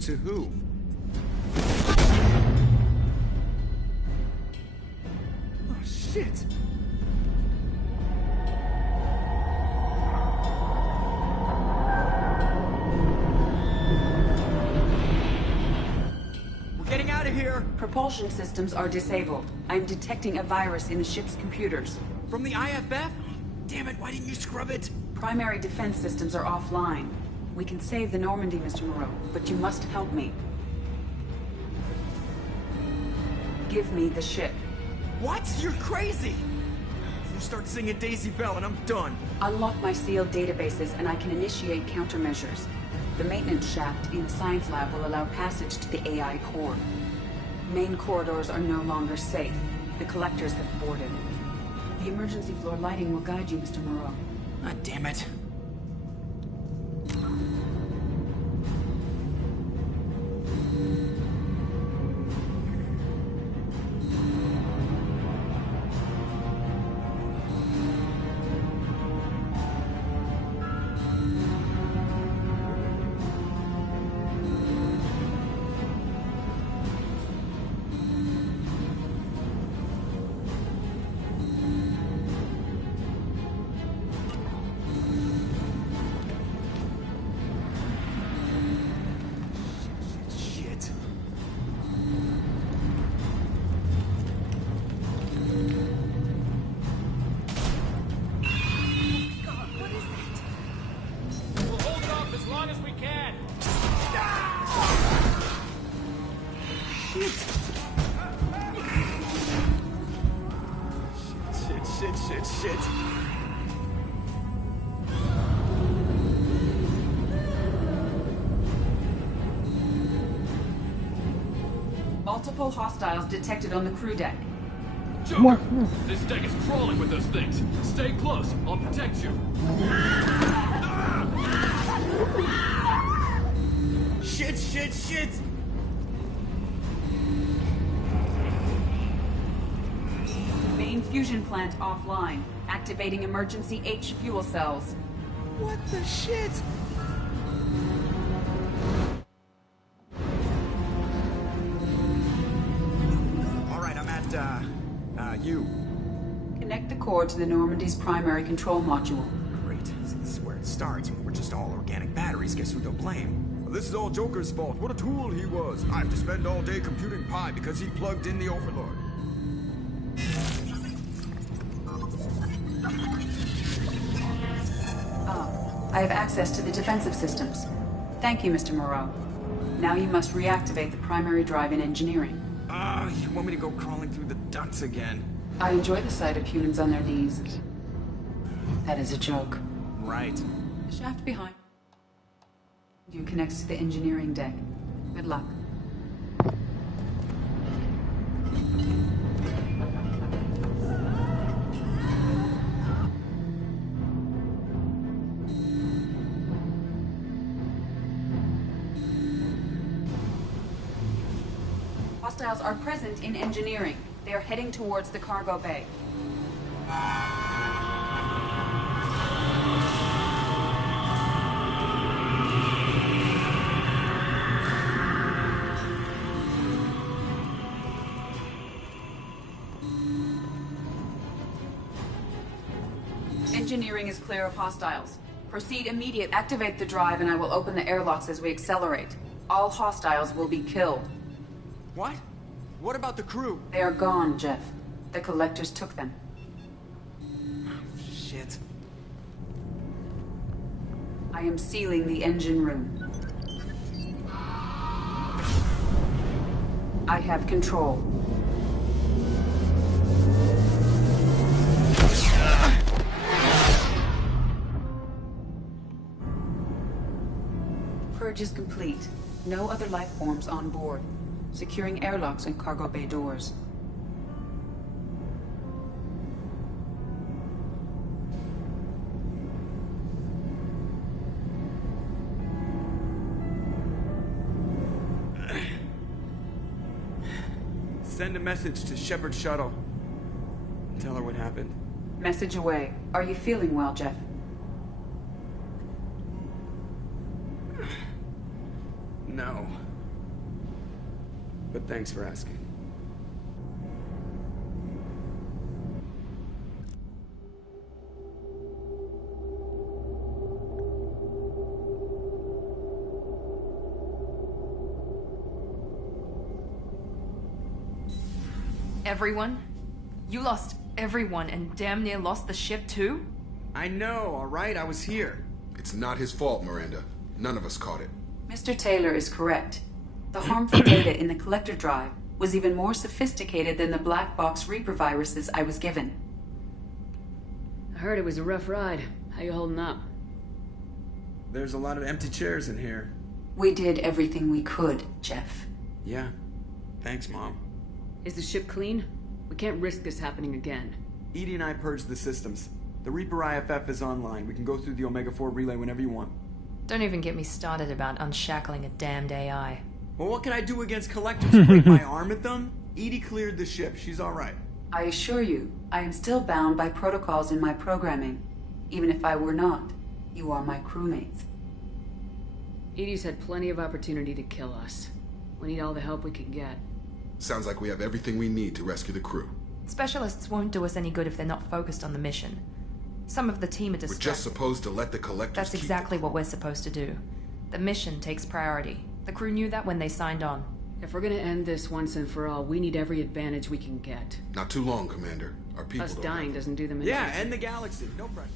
To who? Oh, shit! Getting out of here! Propulsion systems are disabled. I'm detecting a virus in the ship's computers. From the IFF? Damn it, why didn't you scrub it? Primary defense systems are offline. We can save the Normandy, Mr. Moreau, but you must help me. Give me the ship. What? You're crazy! You start singing Daisy Bell and I'm done. Unlock my sealed databases and I can initiate countermeasures. The maintenance shaft in the science lab will allow passage to the AI core. Main corridors are no longer safe. The collectors have boarded. The emergency floor lighting will guide you, Mr. Moreau. God damn it. Shit. Multiple hostiles detected on the crew deck. Joker, this deck is crawling with those things. Stay close. I'll protect you. Shit! Main fusion plant offline. Activating emergency H fuel cells. What the shit? Alright, I'm at, you. Connect the core to the Normandy's primary control module. Great. This is where it starts. We're just all organic batteries. Guess who they'll blame? This is all Joker's fault. What a tool he was. I have to spend all day computing pi because he plugged in the Overlord. I have access to the defensive systems. Thank you, Mr. Moreau. Now you must reactivate the primary drive in engineering. You want me to go crawling through the ducts again? I enjoy the sight of humans on their knees. That is a joke. Right. The shaft behind you connects to the engineering deck. Good luck. Hostiles are present in engineering. They are heading towards the cargo bay. Engineering is clear of hostiles. Proceed immediate. Activate the drive and I will open the airlocks as we accelerate. All hostiles will be killed. What? What about the crew? They are gone, Jeff. The collectors took them. Shit. I am sealing the engine room. I have control. Purge is complete. No other life forms on board. Securing airlocks and cargo bay doors. Send a message to Shepard shuttle. Tell her what happened. Message away. Are you feeling well, Jeff? No. But thanks for asking. Everyone? You lost everyone and damn near lost the ship too? I know, alright? I was here. It's not his fault, Miranda. None of us caught it. Mr. Taylor is correct. The harmful data in the collector drive was even more sophisticated than the black box Reaper viruses I was given. I heard it was a rough ride. How you holding up? There's a lot of empty chairs in here. We did everything we could, Jeff. Yeah. Thanks, Mom. Is the ship clean? We can't risk this happening again. Edie and I purged the systems. The Reaper IFF is online. We can go through the Omega-4 relay whenever you want. Don't even get me started about unshackling a damned AI. Well, what can I do against collectors? Break my arm at them? Edie cleared the ship. She's alright. I assure you, I am still bound by protocols in my programming. Even if I were not, you are my crewmates. Edie's had plenty of opportunity to kill us. We need all the help we can get. Sounds like we have everything we need to rescue the crew. Specialists won't do us any good if they're not focused on the mission. Some of the team are distracted. We're just supposed to let the collectors That's exactly what we're supposed to do. The mission takes priority. The crew knew that when they signed on. If we're gonna end this once and for all, we need every advantage we can get. Not too long, Commander. Our people Us don't dying doesn't do them any Yeah, end the galaxy. No pressure.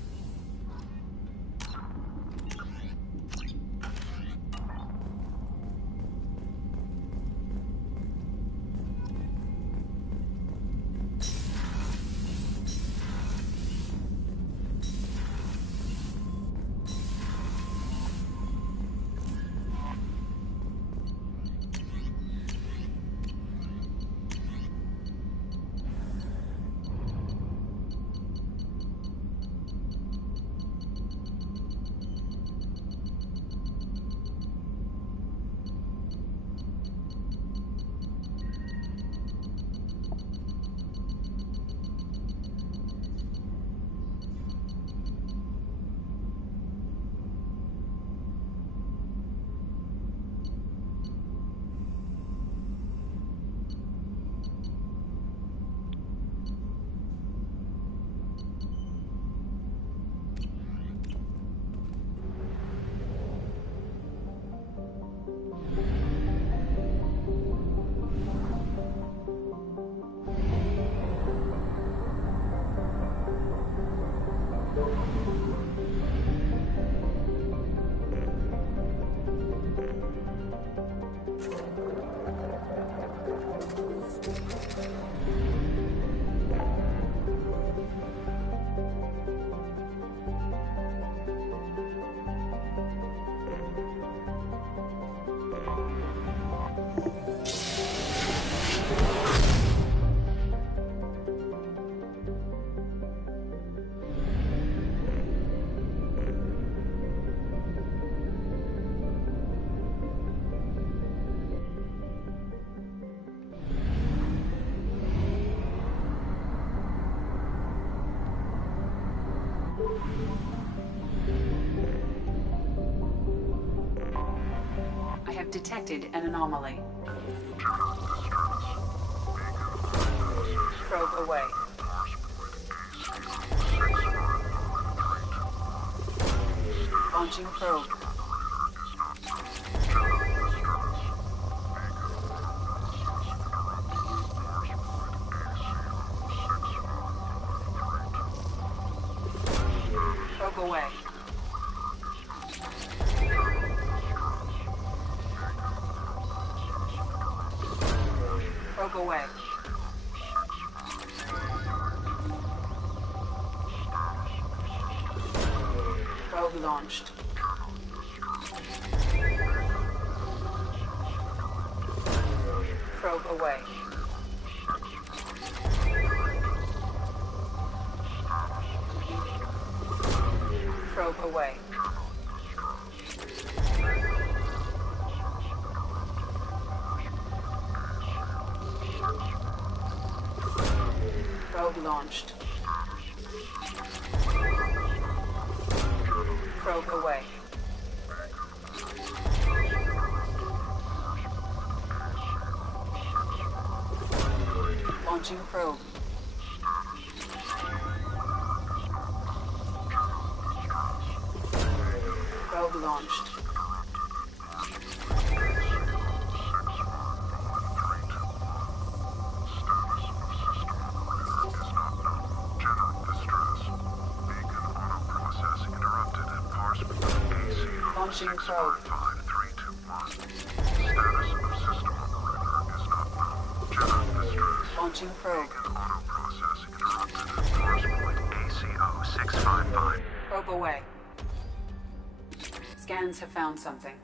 have detected an anomaly. Probe away. Launching probe. Probe away. Probe away. Probe launched. Probe away. Probe away. Probe launched. Probe away. Launching probe. Probe launched. Launching probe. Launching probe. Probe away. Scans have found something.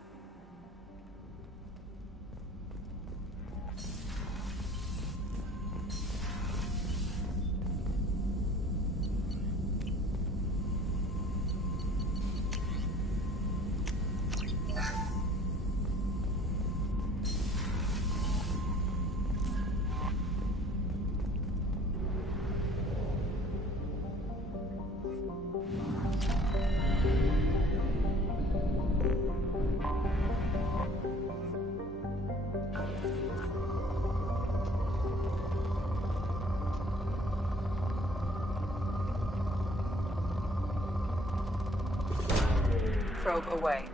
Probe away.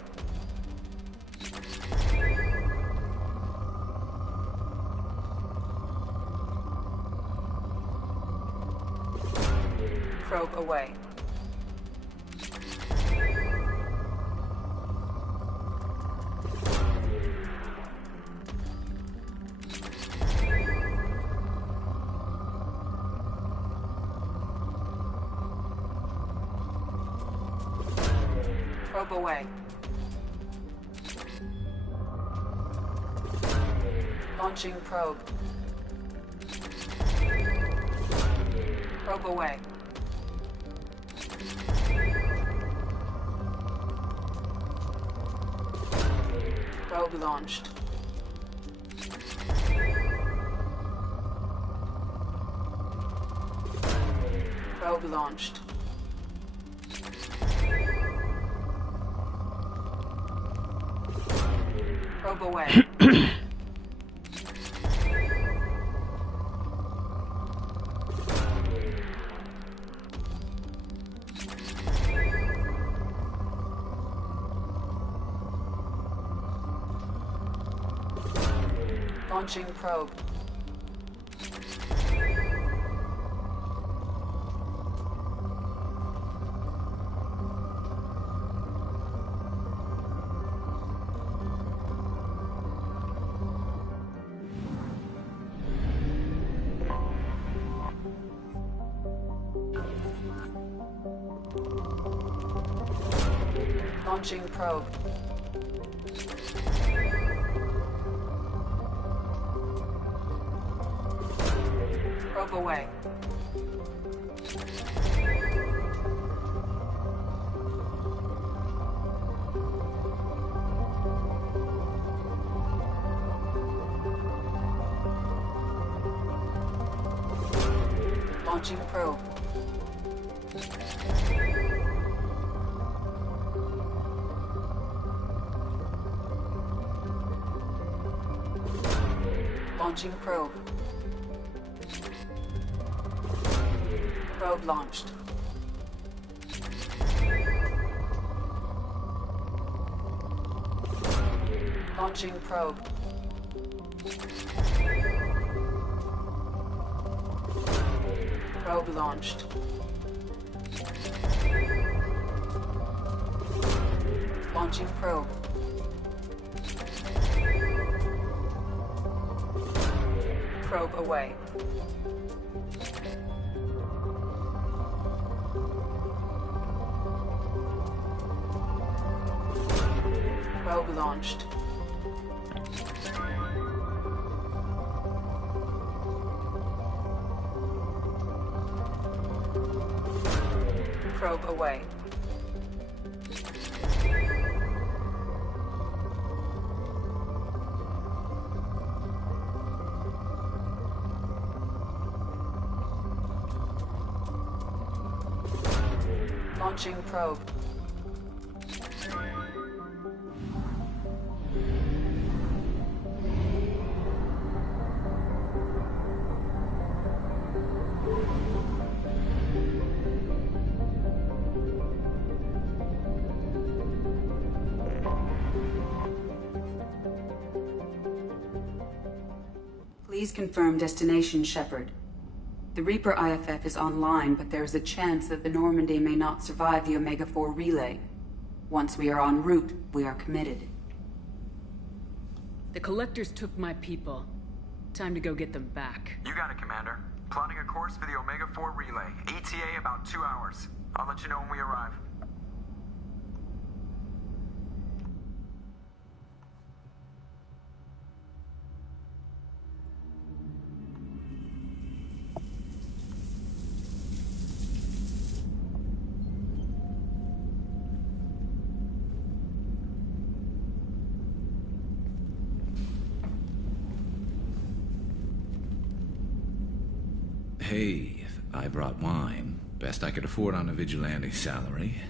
Probe away. Probe away. Launching probe. Probe away. Probe launched. Probe launched. Probe away. Launching probe. Launching probe. Probe away. Launching probe. Launching probe. Probe launched. Launching probe. Probe launched. Launching probe. Probe away. Probe launched. Probe away. Launching probe. Please confirm destination, Shepard. The Reaper IFF is online, but there is a chance that the Normandy may not survive the Omega-4 relay. Once we are en route, we are committed. The Collectors took my people. Time to go get them back. You got it, Commander. Plotting a course for the Omega-4 relay. ETA about 2 hours. I'll let you know when we arrive. Hey, I brought wine. Best I could afford on a vigilante salary.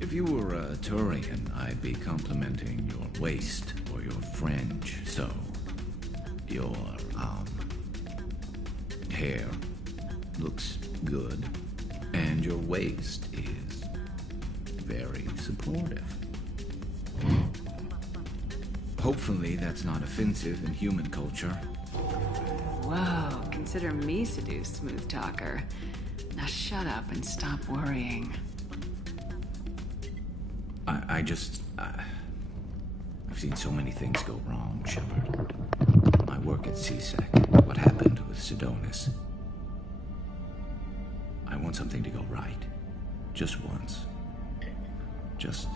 If you were a Turian, I'd be complimenting your waist or your fringe, so your, hair looks good, and your waist is very supportive. Hopefully that's not offensive in human culture. Whoa, consider me seduced, smooth talker. Now shut up and stop worrying. I've seen so many things go wrong, Shepard. My work at CSEC, what happened with Sidonis. I want something to go right. Just once. Just...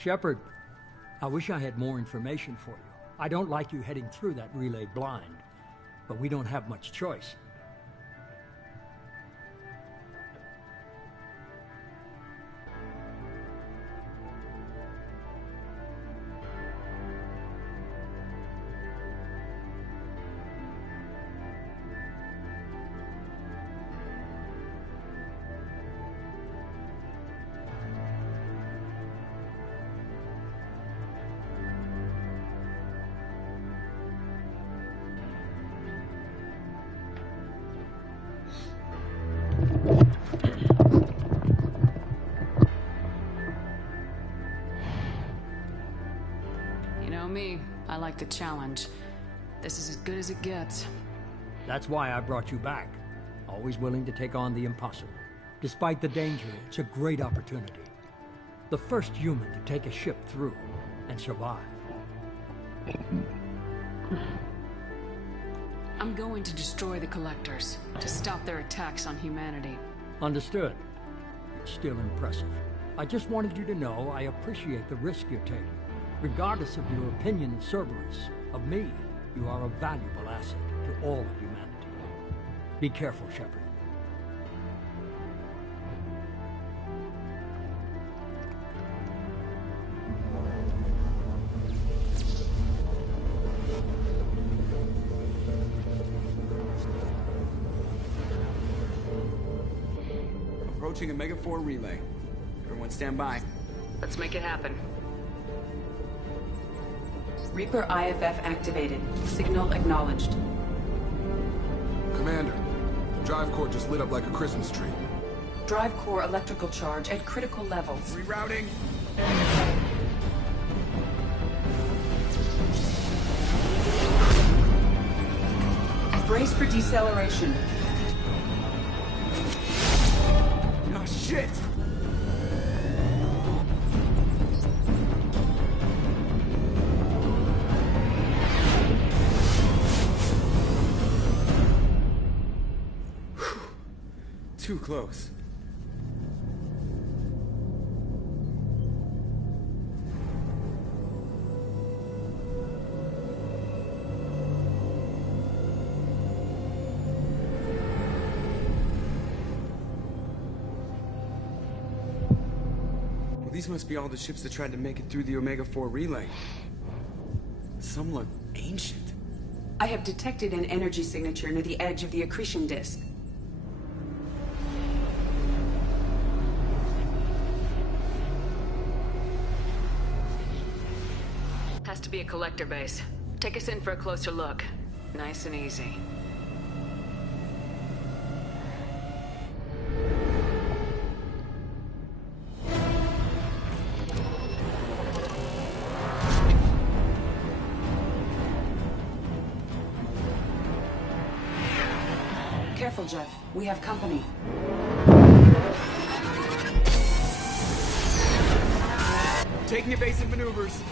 Shepard, I wish I had more information for you. I don't like you heading through that relay blind, but we don't have much choice. Me, I like the challenge. This is as good as it gets. That's why I brought you back. Always willing to take on the impossible. Despite the danger, it's a great opportunity. The first human to take a ship through and survive. I'm going to destroy the Collectors to stop their attacks on humanity. Understood. It's still impressive. I just wanted you to know I appreciate the risk you're taking. Regardless of your opinion of Cerberus, of me, you are a valuable asset to all of humanity. Be careful, Shepard. Approaching Omega-4 relay. Everyone stand by. Let's make it happen. Reaper IFF activated. Signal acknowledged. Commander, drive core just lit up like a Christmas tree. Drive core electrical charge at critical levels. Rerouting. Brace for deceleration. Oh, shit! Too close. Well, these must be all the ships that tried to make it through the Omega-4 relay. Some look ancient. I have detected an energy signature near the edge of the accretion disk. Has to be a collector base. Take us in for a closer look. Nice and easy. Careful, Jeff. We have company. Taking evasive maneuvers.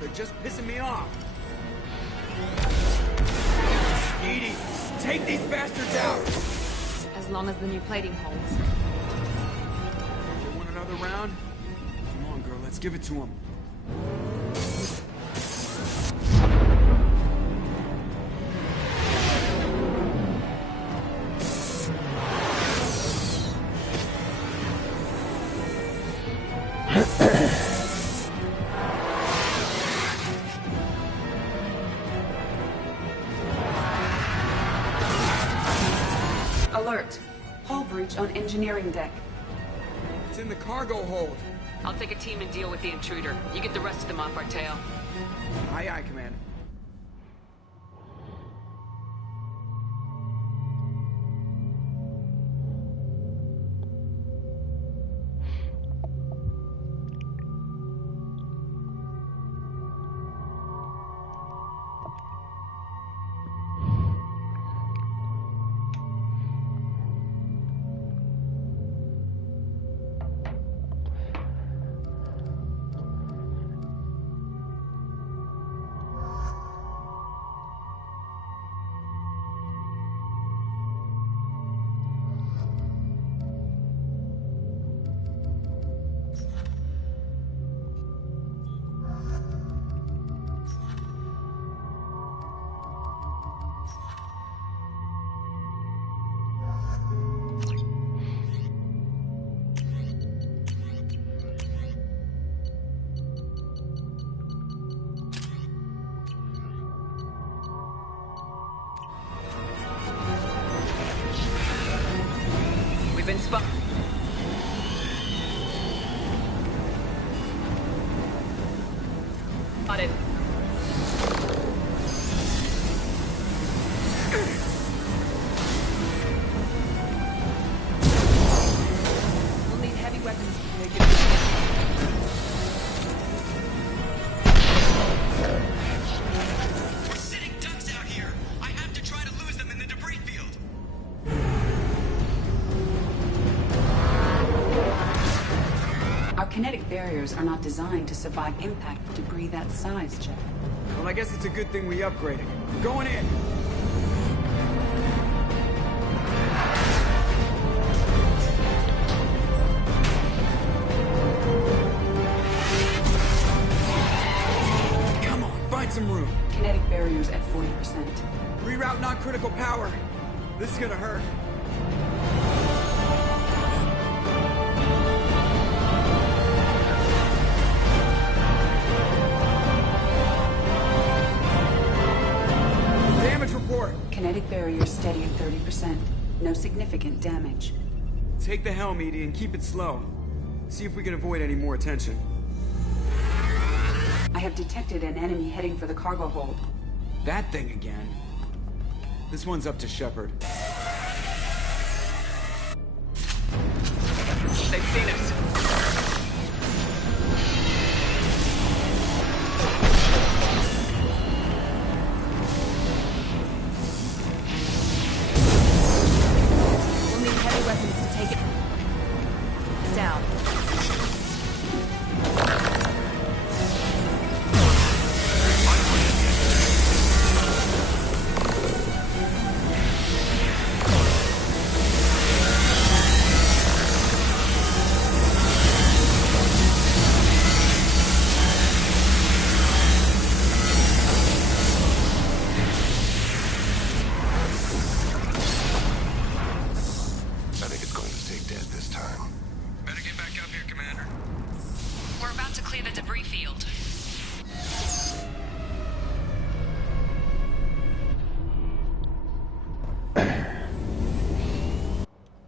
They're just pissing me off. Edie, take these bastards out! As long as the new plating holds. You want another round? Come on, girl, let's give it to them. Alert. Hull breach on engineering deck. It's in the cargo hold. I'll take a team and deal with the intruder. You get the rest of them off our tail. Aye, aye, Commander. We've been spotted. Spotted. We'll need heavy weapons. We're sitting ducks out here. I have to try to lose them in the debris field. barriers are not designed to survive impact with debris that size, Jeff. Well, I guess it's a good thing we upgraded. We're going in! Come on, find some room. Kinetic barriers at 40%. Reroute non-critical power. This is gonna hurt. Damage report. Kinetic barriers steady at 30%. No significant damage. Take the helm, Edie, and keep it slow. See if we can avoid any more attention. I have detected an enemy heading for the cargo hold. That thing again. This one's up to Shepard. They've seen us. We'll need heavy weapons to take it down.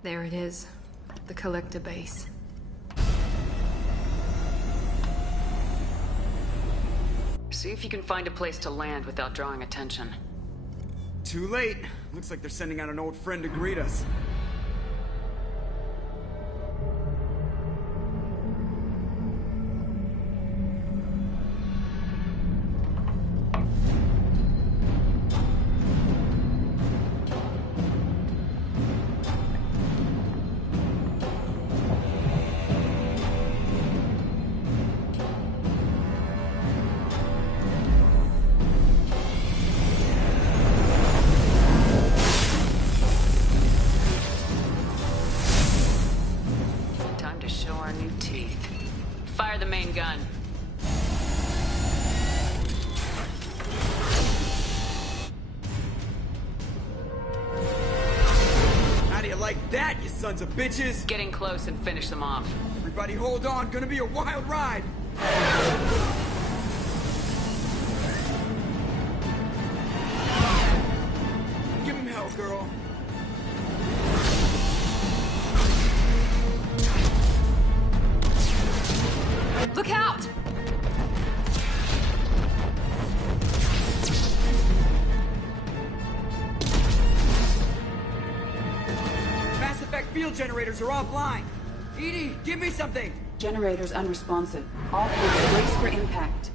There it is. The collector base. See if you can find a place to land without drawing attention. Too late. Looks like they're sending out an old friend to greet us. Fire the main gun. How do you like that, you sons of bitches? Getting close and finish them off. Everybody hold on, gonna be a wild ride! Give him hell, girl. Look out! Mass effect field generators are offline. Edie, give me something! Generators unresponsive. All hands brace for impact.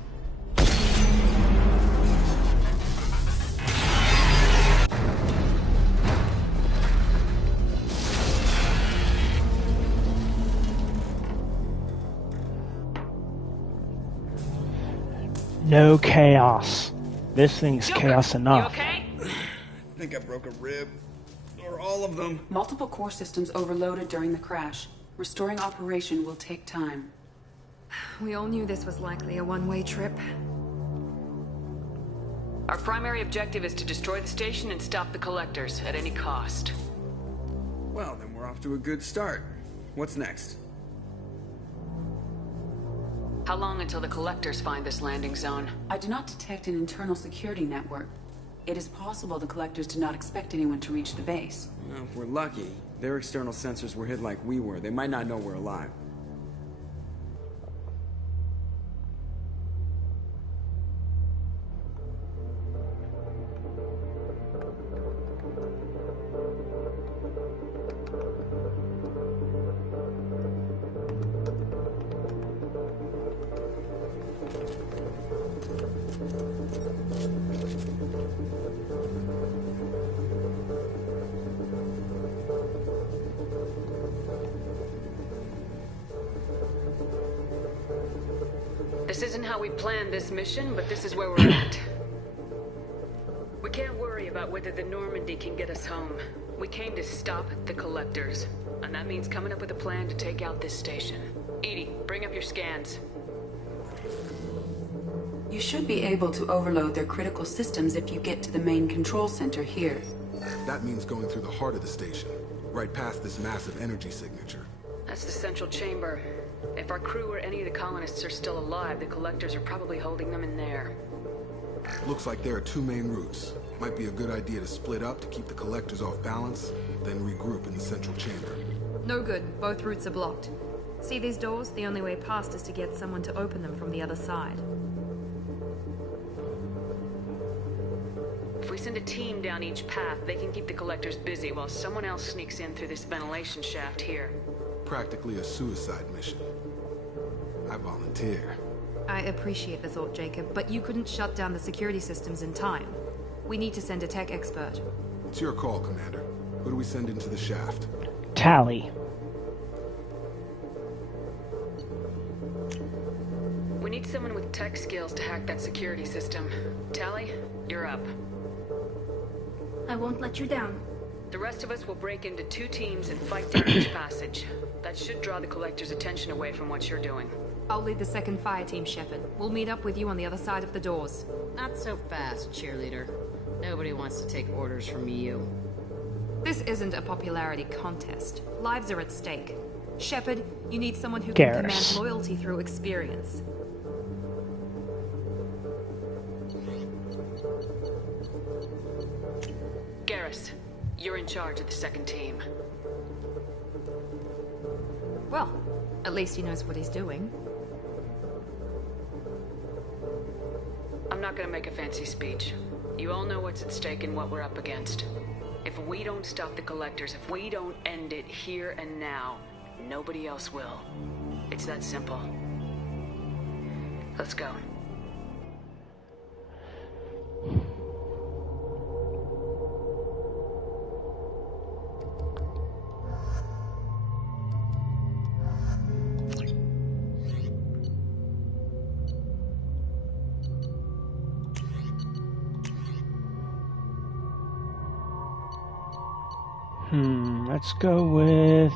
No chaos. This thing's chaos enough. You okay? I think I broke a rib. Or all of them. Multiple core systems overloaded during the crash. Restoring operation will take time. We all knew this was likely a one-way trip. Our primary objective is to destroy the station and stop the collectors at any cost. Well, then we're off to a good start. What's next? How long until the collectors find this landing zone? I do not detect an internal security network. It is possible the collectors did not expect anyone to reach the base. Well, if we're lucky, their external sensors were hit like we were. They might not know we're alive. This isn't how we planned this mission, but this is where we're at. We can't worry about whether the Normandy can get us home. We came to stop the Collectors, and that means coming up with a plan to take out this station. Edie, bring up your scans. You should be able to overload their critical systems if you get to the main control center here. That means going through the heart of the station, right past this massive energy signature. That's the central chamber. If our crew or any of the colonists are still alive, the Collectors are probably holding them in there. Looks like there are two main routes. Might be a good idea to split up to keep the Collectors off balance, then regroup in the central chamber. No good. Both routes are blocked. See these doors? The only way past is to get someone to open them from the other side. If we send a team down each path, they can keep the Collectors busy while someone else sneaks in through this ventilation shaft here. Practically a suicide mission. I volunteer. I appreciate the thought, Jacob, but you couldn't shut down the security systems in time. We need to send a tech expert. It's your call, Commander. Who do we send into the shaft? Tally. We need someone with tech skills to hack that security system. Tally, you're up. I won't let you down. The rest of us will break into two teams and fight down each passage. That should draw the Collectors' attention away from what you're doing. I'll lead the second fire team, Shepard. We'll meet up with you on the other side of the doors. Not so fast, cheerleader. Nobody wants to take orders from you. This isn't a popularity contest. Lives are at stake. Shepard, you need someone who can command loyalty through experience. Garrus, you're in charge of the second team. Well, at least he knows what he's doing. I'm not gonna make a fancy speech. You all know what's at stake and what we're up against. If we don't stop the Collectors, if we don't end it here and now, nobody else will. It's that simple. Let's go. Let's go with...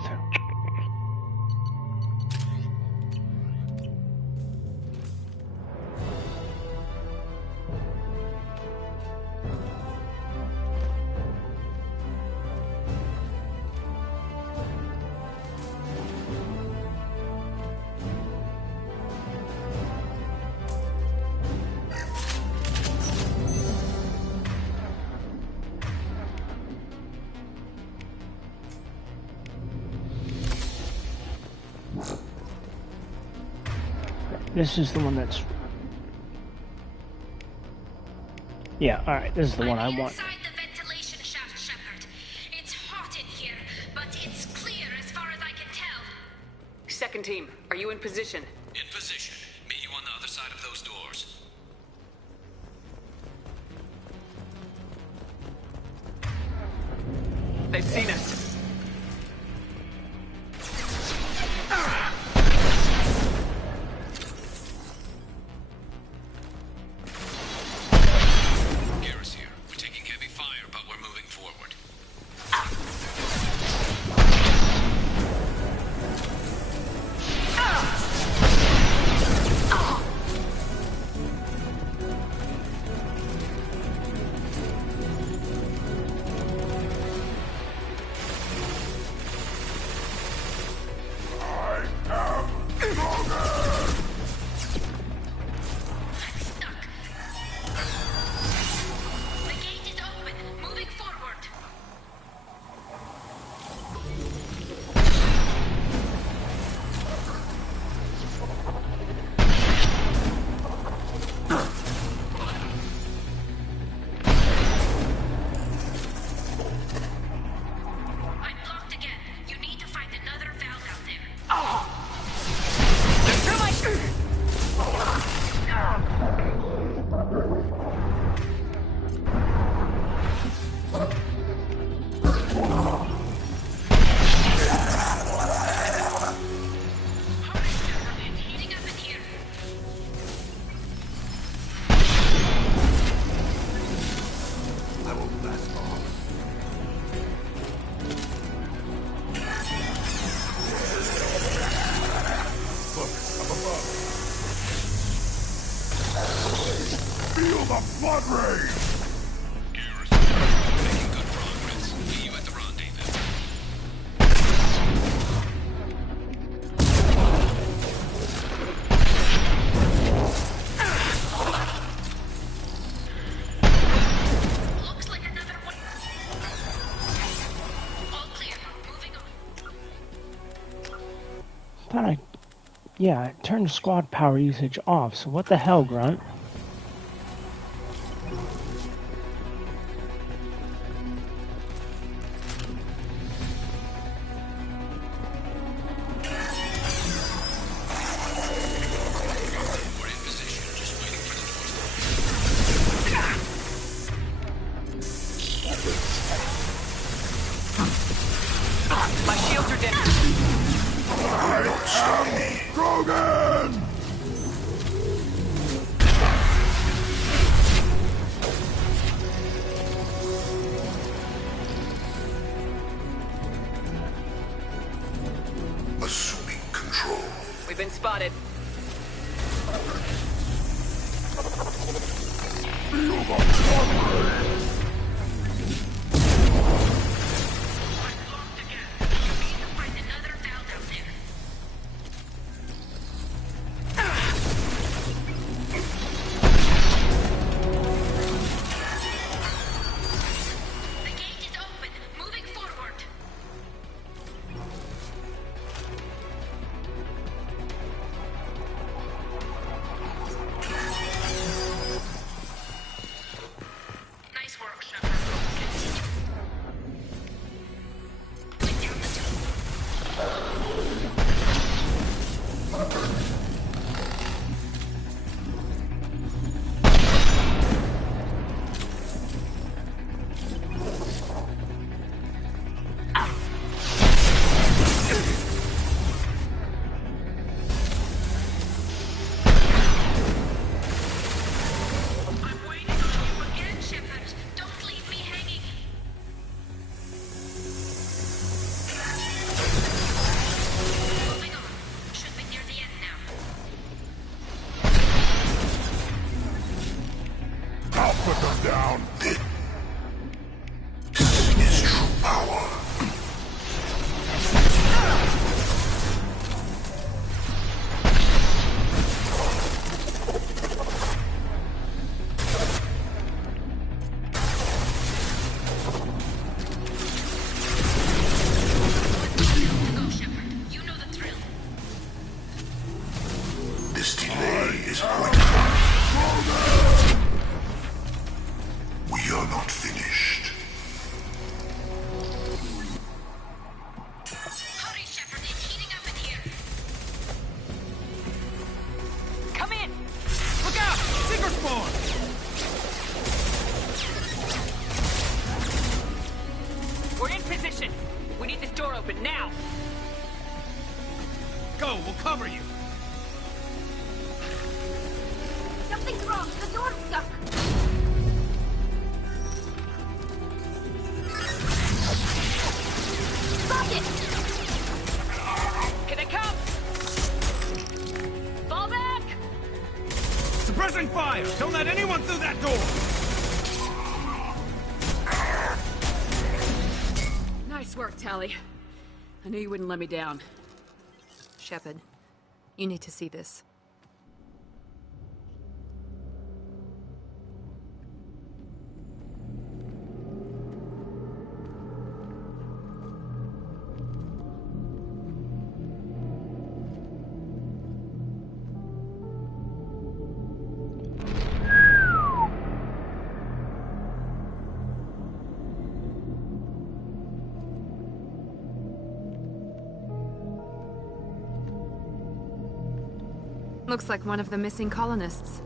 This is the one that's... Yeah, alright, this is the one I want. Inside the ventilation shaft, Shepard. It's hot in here, but it's clear as far as I can tell. Second team, are you in position? In position. Meet you on the other side of those doors. They've seen us. brain! Making good progress. Meet you at the rendezvous. Looks like another one. All clear. Moving on. Thought I... Yeah, I turned squad power usage off, so what the hell, Grunt? My shields are down. Don't stop me. Krogan! Assuming control. We've been spotted. Feel the suffering! Put them down. This is true power. Go, Shepard. You know the drill. This delay is pointless. We are not finished. Hurry, Shepard. It's heating up in here. Come in! Look out! Seeker spawn! We're in position. We need this door open now. Go, we'll cover you. Something's wrong. The door's stuck. Lock it! Can they come? Fall back! Suppressing fire! Don't let anyone through that door! Nice work, Tally. I knew you wouldn't let me down. Shepard, you need to see this. Looks like one of the missing colonists.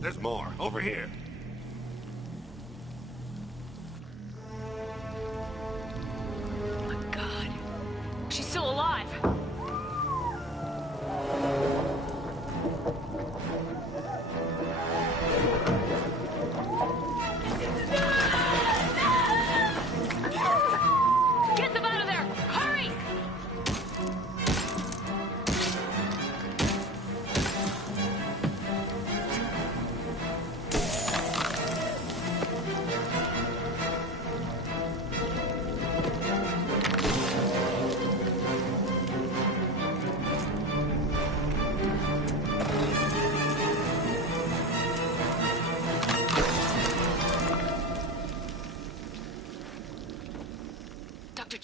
There's more. Over here. Oh my god. She's still alive. Get them out of there! Hurry!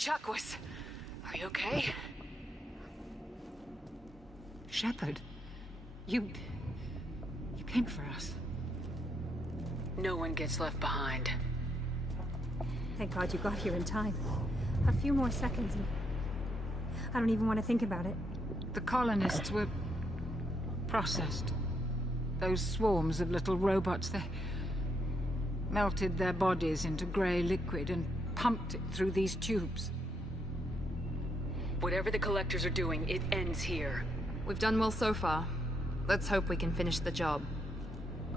Chakwas. Are you okay? Shepard, you came for us. No one gets left behind. Thank God you got here in time. A few more seconds and I don't even want to think about it. The colonists were processed. Those swarms of little robots, they melted their bodies into grey liquid and pumped it through these tubes. Whatever the collectors are doing, it ends here. We've done well so far. Let's hope we can finish the job.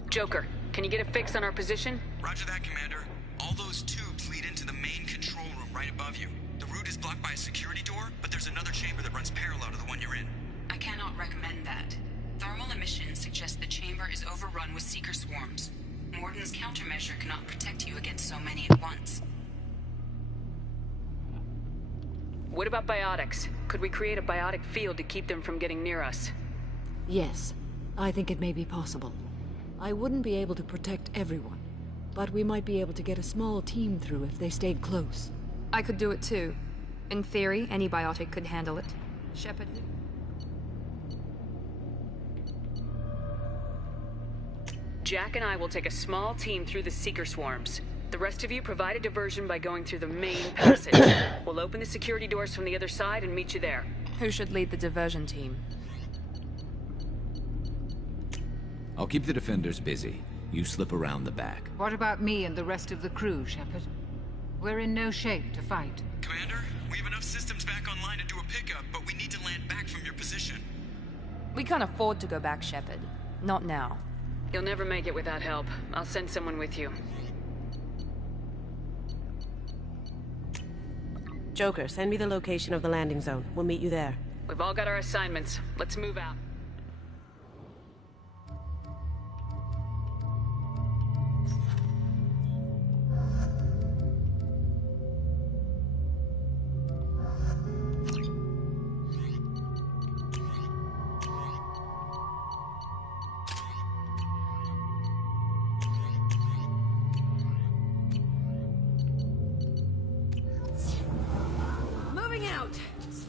Joker, can you get a fix on our position? Roger that, Commander. All those tubes lead into the main control room right above you. The route is blocked by a security door, but there's another chamber that runs parallel to the one you're in. I cannot recommend that. Thermal emissions suggest the chamber is overrun with seeker swarms. Morden's countermeasure cannot protect you against so many at once. What about biotics? Could we create a biotic field to keep them from getting near us? Yes, I think it may be possible. I wouldn't be able to protect everyone, but we might be able to get a small team through if they stayed close. I could do it too. In theory, any biotic could handle it. Shepard. Jack and I will take a small team through the seeker swarms. The rest of you provide a diversion by going through the main passage. We'll open the security doors from the other side and meet you there. Who should lead the diversion team? I'll keep the defenders busy. You slip around the back. What about me and the rest of the crew, Shepard? We're in no shape to fight. Commander, we have enough systems back online to do a pickup, but we need to land back from your position. We can't afford to go back, Shepard. Not now. You'll never make it without help. I'll send someone with you. Joker, send me the location of the landing zone. We'll meet you there. We've all got our assignments. Let's move out.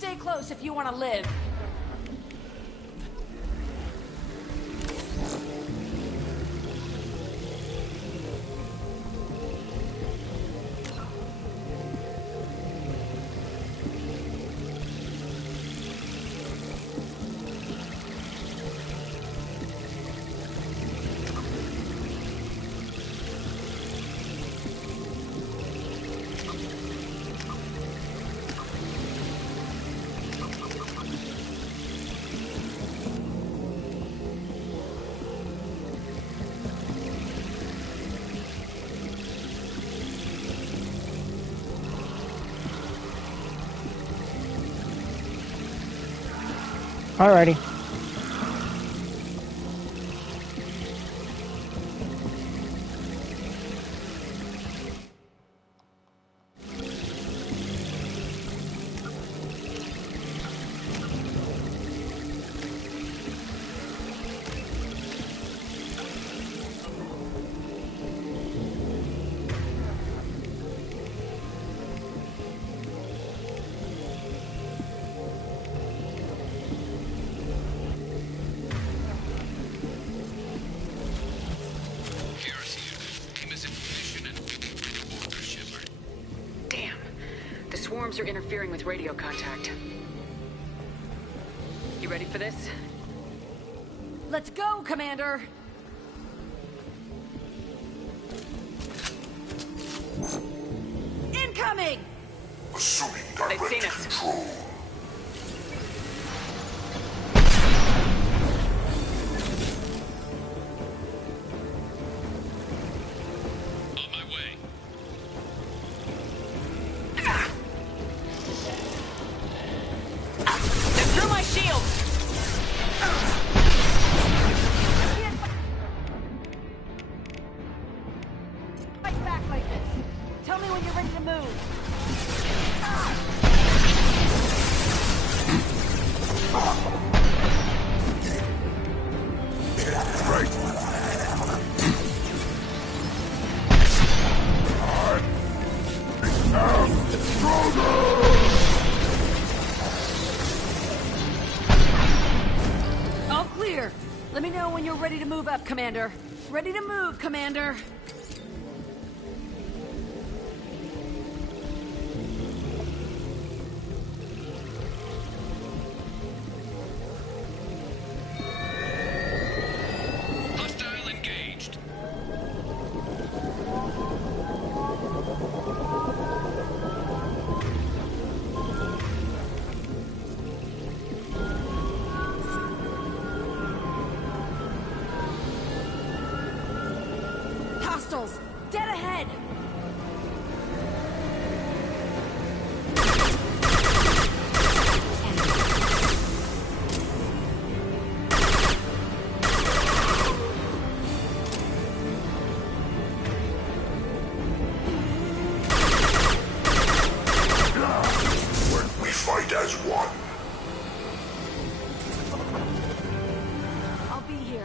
Stay close if you want to live. Alrighty. Swarms are interfering with radio contact. You ready for this? Let's go, Commander! Incoming! Assuming direct control. clear. Let me know when you're ready to move up, Commander. Ready to move, Commander. Hostile engaged. Hostiles! Dead ahead! When we fight as one. I'll be here.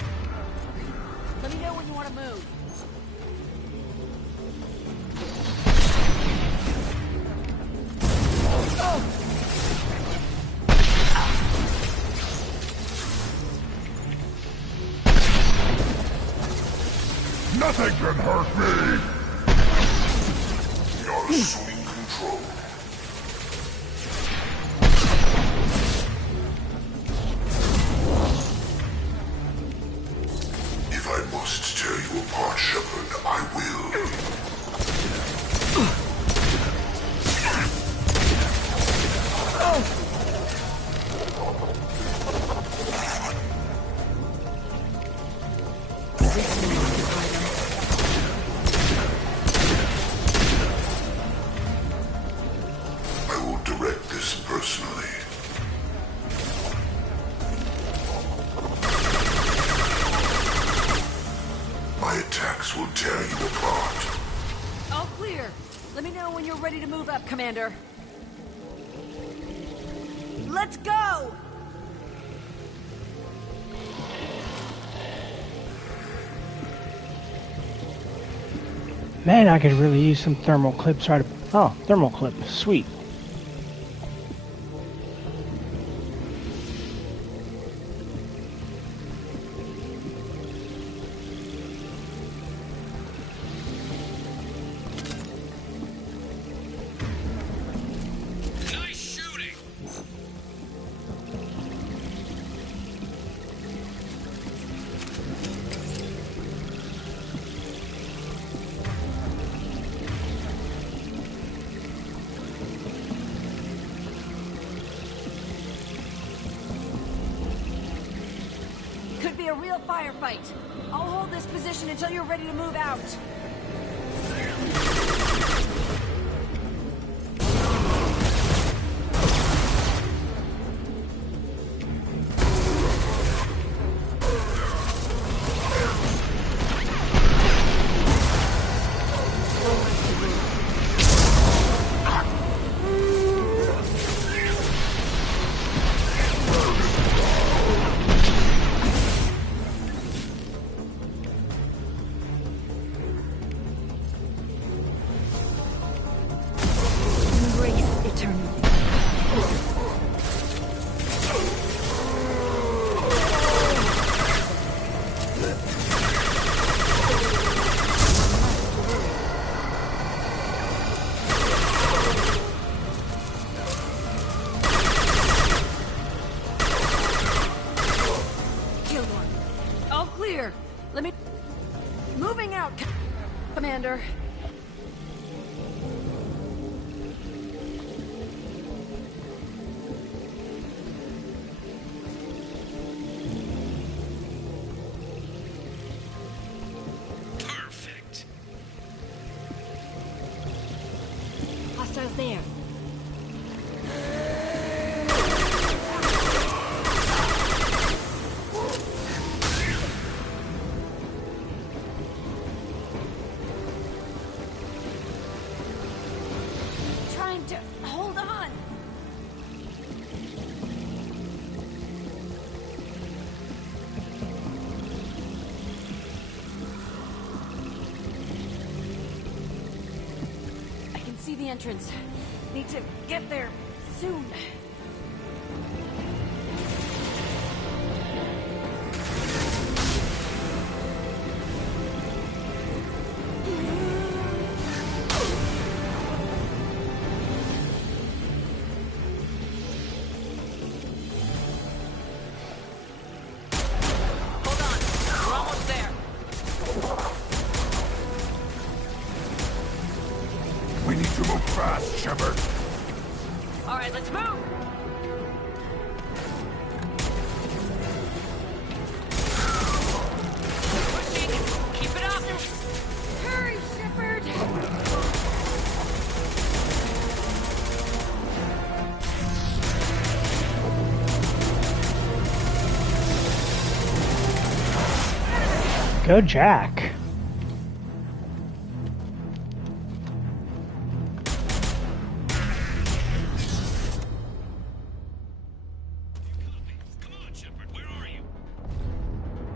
Let me know when you want to move. Nothing can hurt me! We are assuming control. If I must tear you apart, Shepard, I will. I will direct this personally. My attacks will tear you apart. All clear. Let me know when you're ready to move up, Commander. Let's go! Man, I could really use some thermal clips right. Oh, thermal clip. Sweet. Nice shooting. Could be a real firefight. I'll hold this position until you're ready to move out. Let me... Moving out, Commander. Perfect. Hostiles there. Trying to hold on. I can see the entrance. Need to get there soon. Go, Jack.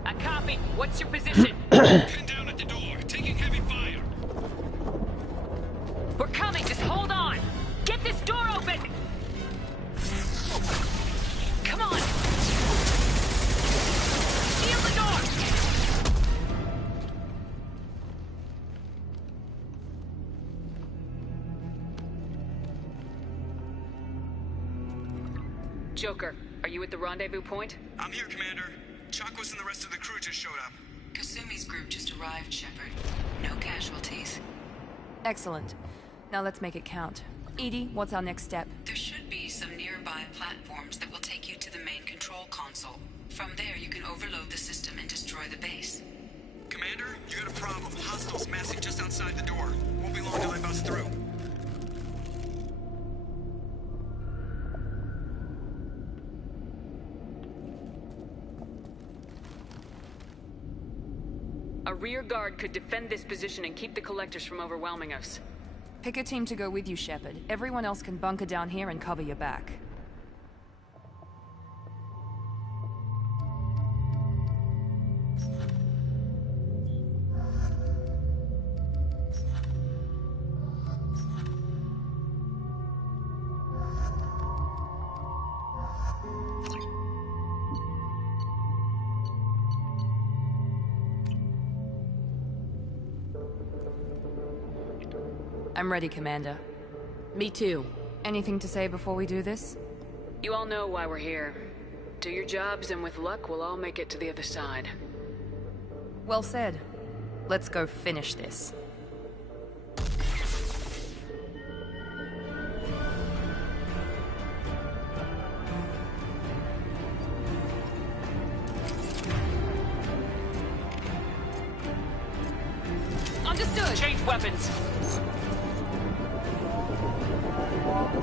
A copy. What's your position? Pinned down at the door, taking heavy fire. We're coming. Just hold on. Get this door open. Come on. Seal the door. Joker, are you at the rendezvous point? I'm here, Commander. Chakwas and the rest of the crew just showed up. Kasumi's group just arrived, Shepard. No casualties. Excellent. Now let's make it count. Edie, what's our next step? There should be some nearby platforms that will take you to the main control console. From there, you can overload the system and destroy the base. Commander, you got a problem. Hostiles massing just outside the door. Won't be long till they bust through. A rear guard could defend this position and keep the collectors from overwhelming us. Pick a team to go with you, Shepard. Everyone else can bunker down here and cover your back. I'm ready, Commander. Me too. Anything to say before we do this? You all know why we're here. Do your jobs, and with luck, we'll all make it to the other side. Well said. Let's go finish this. Understood! Change weapons!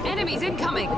Enemies incoming!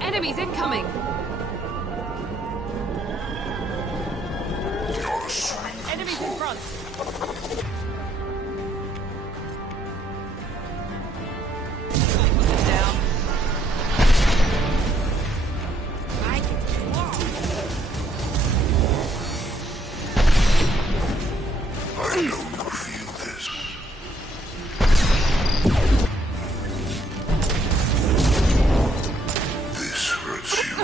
Enemies incoming! Enemies in front! Down. I don't feel this. This hurts you.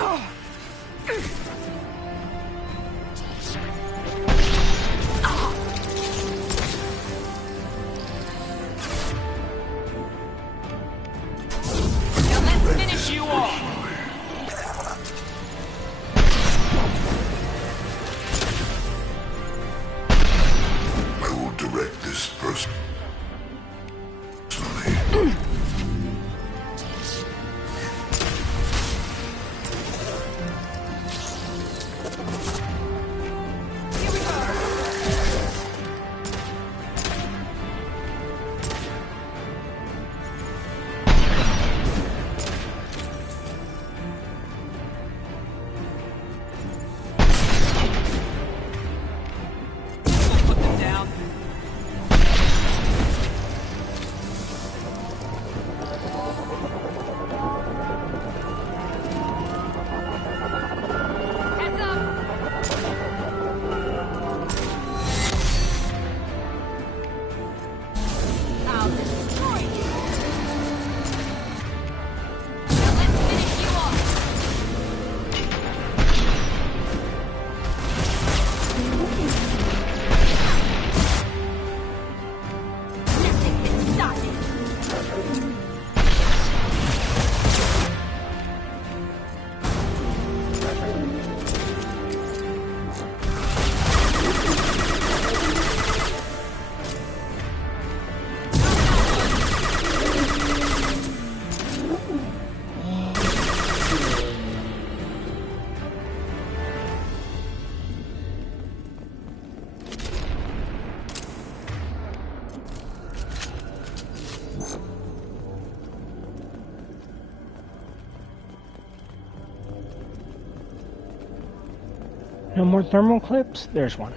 No more thermal clips? There's one.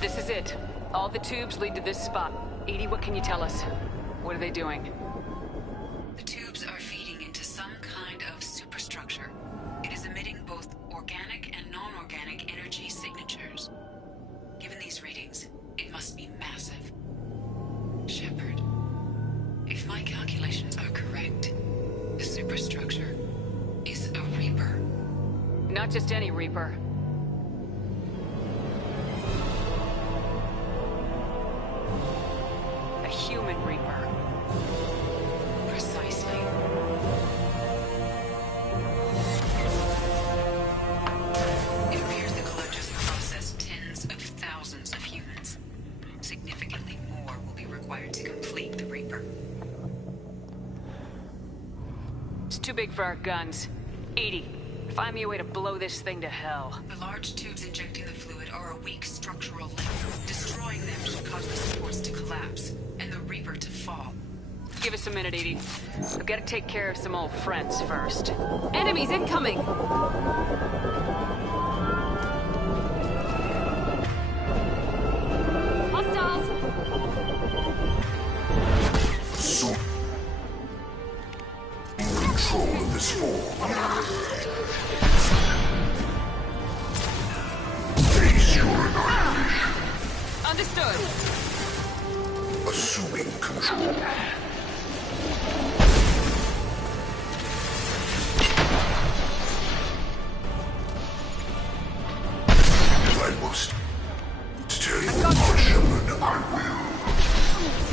This is it. All the tubes lead to this spot. Edie, what can you tell us? What are they doing? The tubes are feeding into some kind of superstructure. It is emitting both organic and non-organic energy signatures. Given these readings, it must be massive. Shepard, if my calculations are correct, the superstructure is a Reaper. Not just any Reaper. A human Reaper. Precisely. It appears the collectors have processed tens of thousands of humans. Significantly more will be required to complete the Reaper. It's too big for our guns. Edie, find me a way to blow this thing to hell. The large tubes injecting the fluid are a weak structural link. Destroying them should cause the supports to collapse, and the Reaper to fall. Give us a minute, Edie. I've got to take care of some old friends first. Enemies incoming! Hostiles! So, control of this form. Face your annihilation. Understood. Assuming control. If I must tear you apart, Shepard, I will.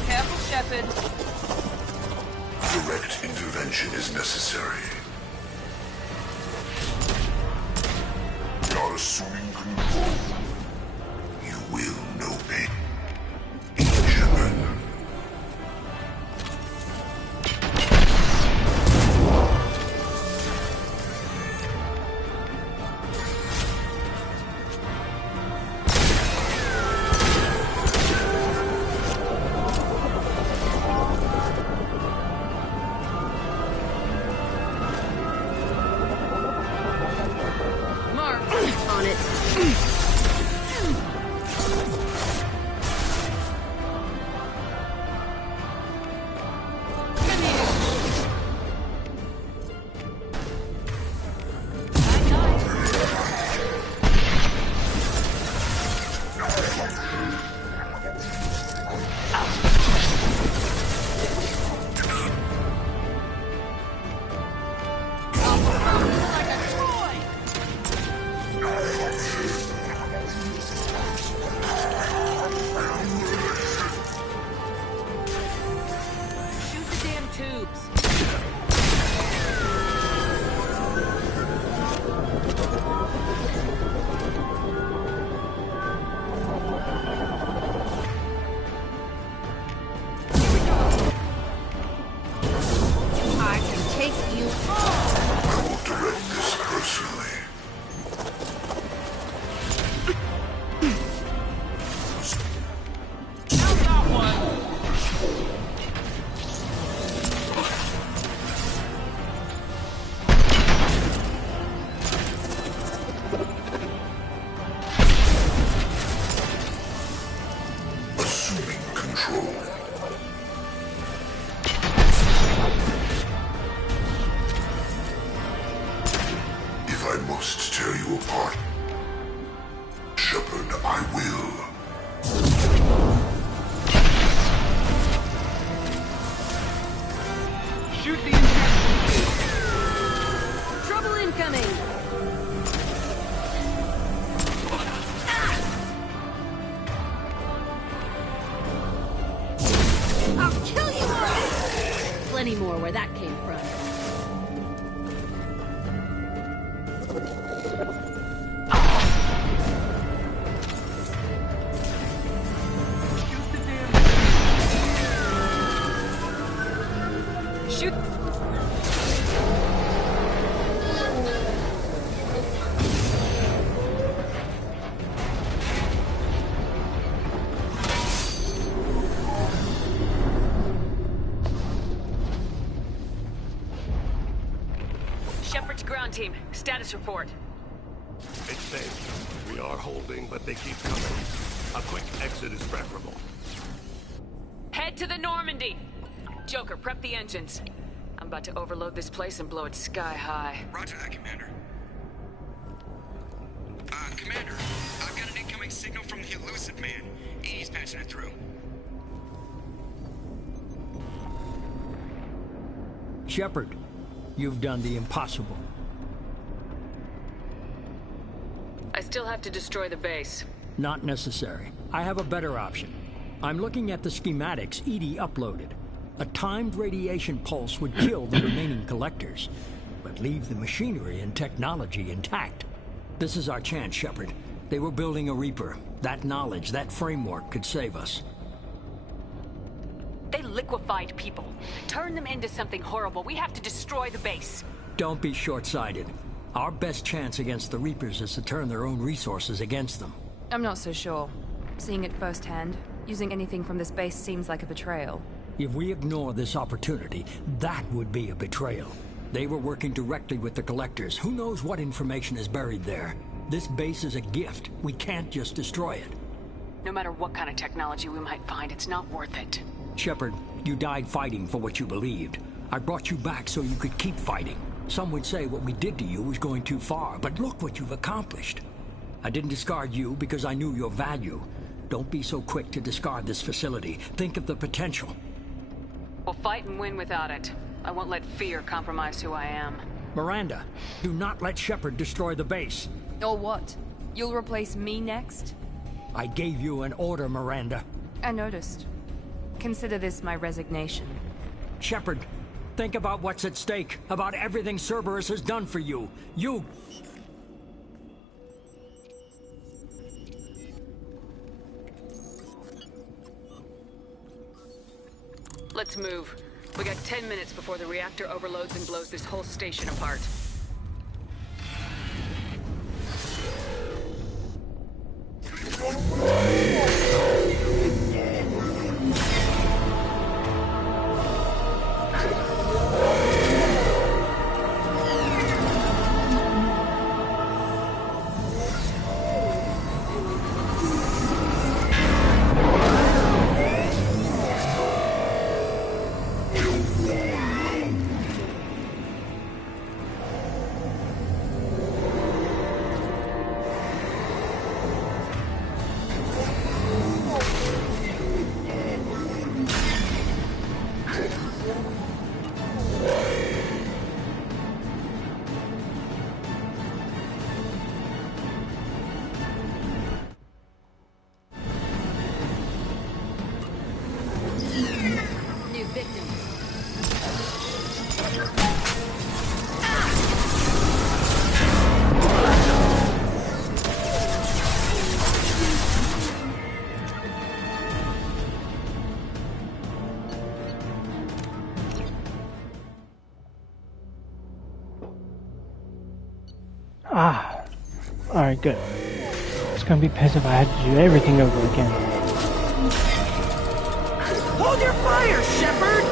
Careful, Shepard. Direct intervention is necessary. Not assuming control. You will know pain. Shepard. Mark, on it. Shoot the damn tubes. I can take you all! I will direct this personally. Assuming control. If I must tear you apart, Shepard, I will. Shoot the injection. Trouble incoming! I'll kill you all! Plenty more where that came from. Shoot. team, status report. It's safe. We are holding, but they keep coming. A quick exit is preferable. Head to the Normandy! Joker, prep the engines. I'm about to overload this place and blow it sky high. Roger that, Commander. Commander, I've got an incoming signal from the elusive man. He's patching it through. Shepard, you've done the impossible. I still have to destroy the base. Not necessary. I have a better option. I'm looking at the schematics Edie uploaded. A timed radiation pulse would kill the remaining collectors, but leave the machinery and technology intact. This is our chance, Shepard. They were building a Reaper. That knowledge, that framework could save us. They liquefied people. Turn them into something horrible. We have to destroy the base. Don't be short-sighted. Our best chance against the Reapers is to turn their own resources against them. I'm not so sure. Seeing it firsthand, using anything from this base seems like a betrayal. If we ignore this opportunity, that would be a betrayal. They were working directly with the Collectors. Who knows what information is buried there? This base is a gift. We can't just destroy it. No matter what kind of technology we might find, it's not worth it. Shepard, you died fighting for what you believed. I brought you back so you could keep fighting. Some would say what we did to you was going too far, but look what you've accomplished. I didn't discard you because I knew your value. Don't be so quick to discard this facility. Think of the potential. We'll fight and win without it. I won't let fear compromise who I am. Miranda, do not let Shepard destroy the base. Or what? You'll replace me next? I gave you an order, Miranda. I noticed. Consider this my resignation. Shepard, think about what's at stake, about everything Cerberus has done for you. Let's move. We got 10 minutes before the reactor overloads and blows this whole station apart. Alright, good. It's gonna be pissed if I had to do everything over again. Hold your fire, Shepard!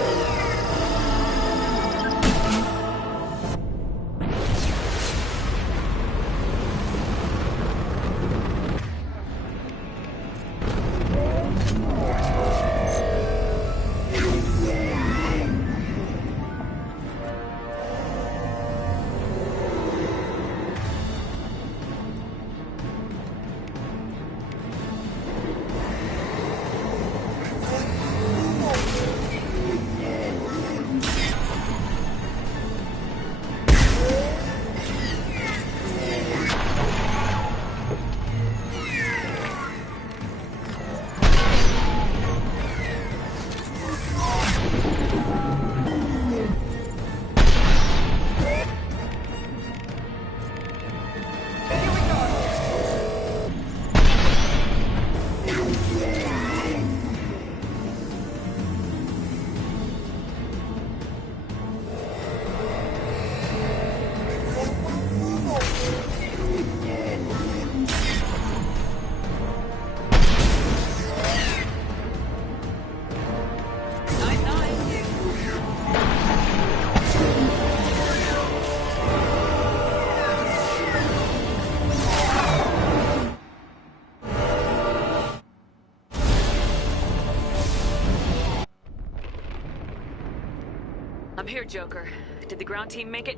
I'm here, Joker. Did the ground team make it?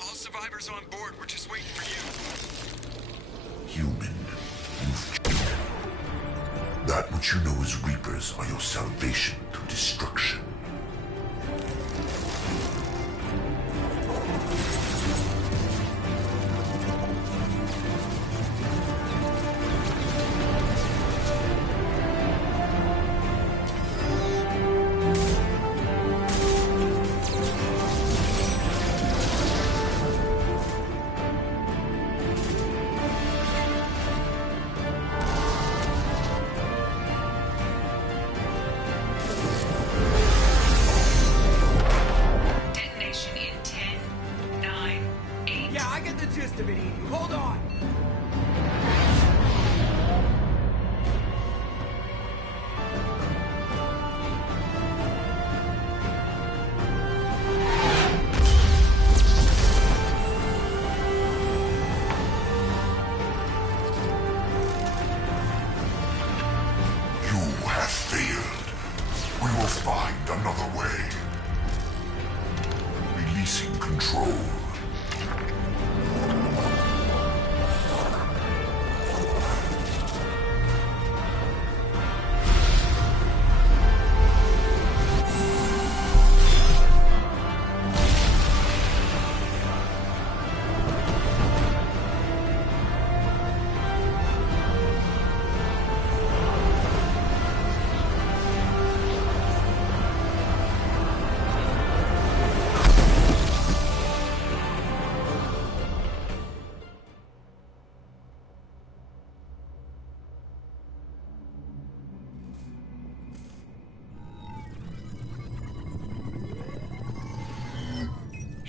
All survivors on board. We're just waiting for you. Human, that which you know as Reapers are your salvation to destruction.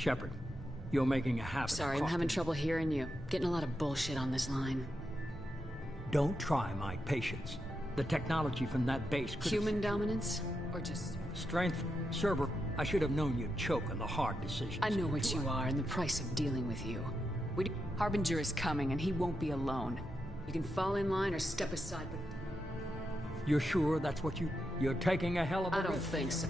Shepard, you're making a habit. Sorry, I'm having trouble hearing you. Getting a lot of bullshit on this line. Don't try my patience. The technology from that base could Human dominance? Or just... Strength, server. I should have known you'd choke on the hard decisions. I know what you are and the price of dealing with you. Harbinger is coming and he won't be alone. You can fall in line or step aside, but... You're sure that's what you're taking a hell of a I don't risk. think so.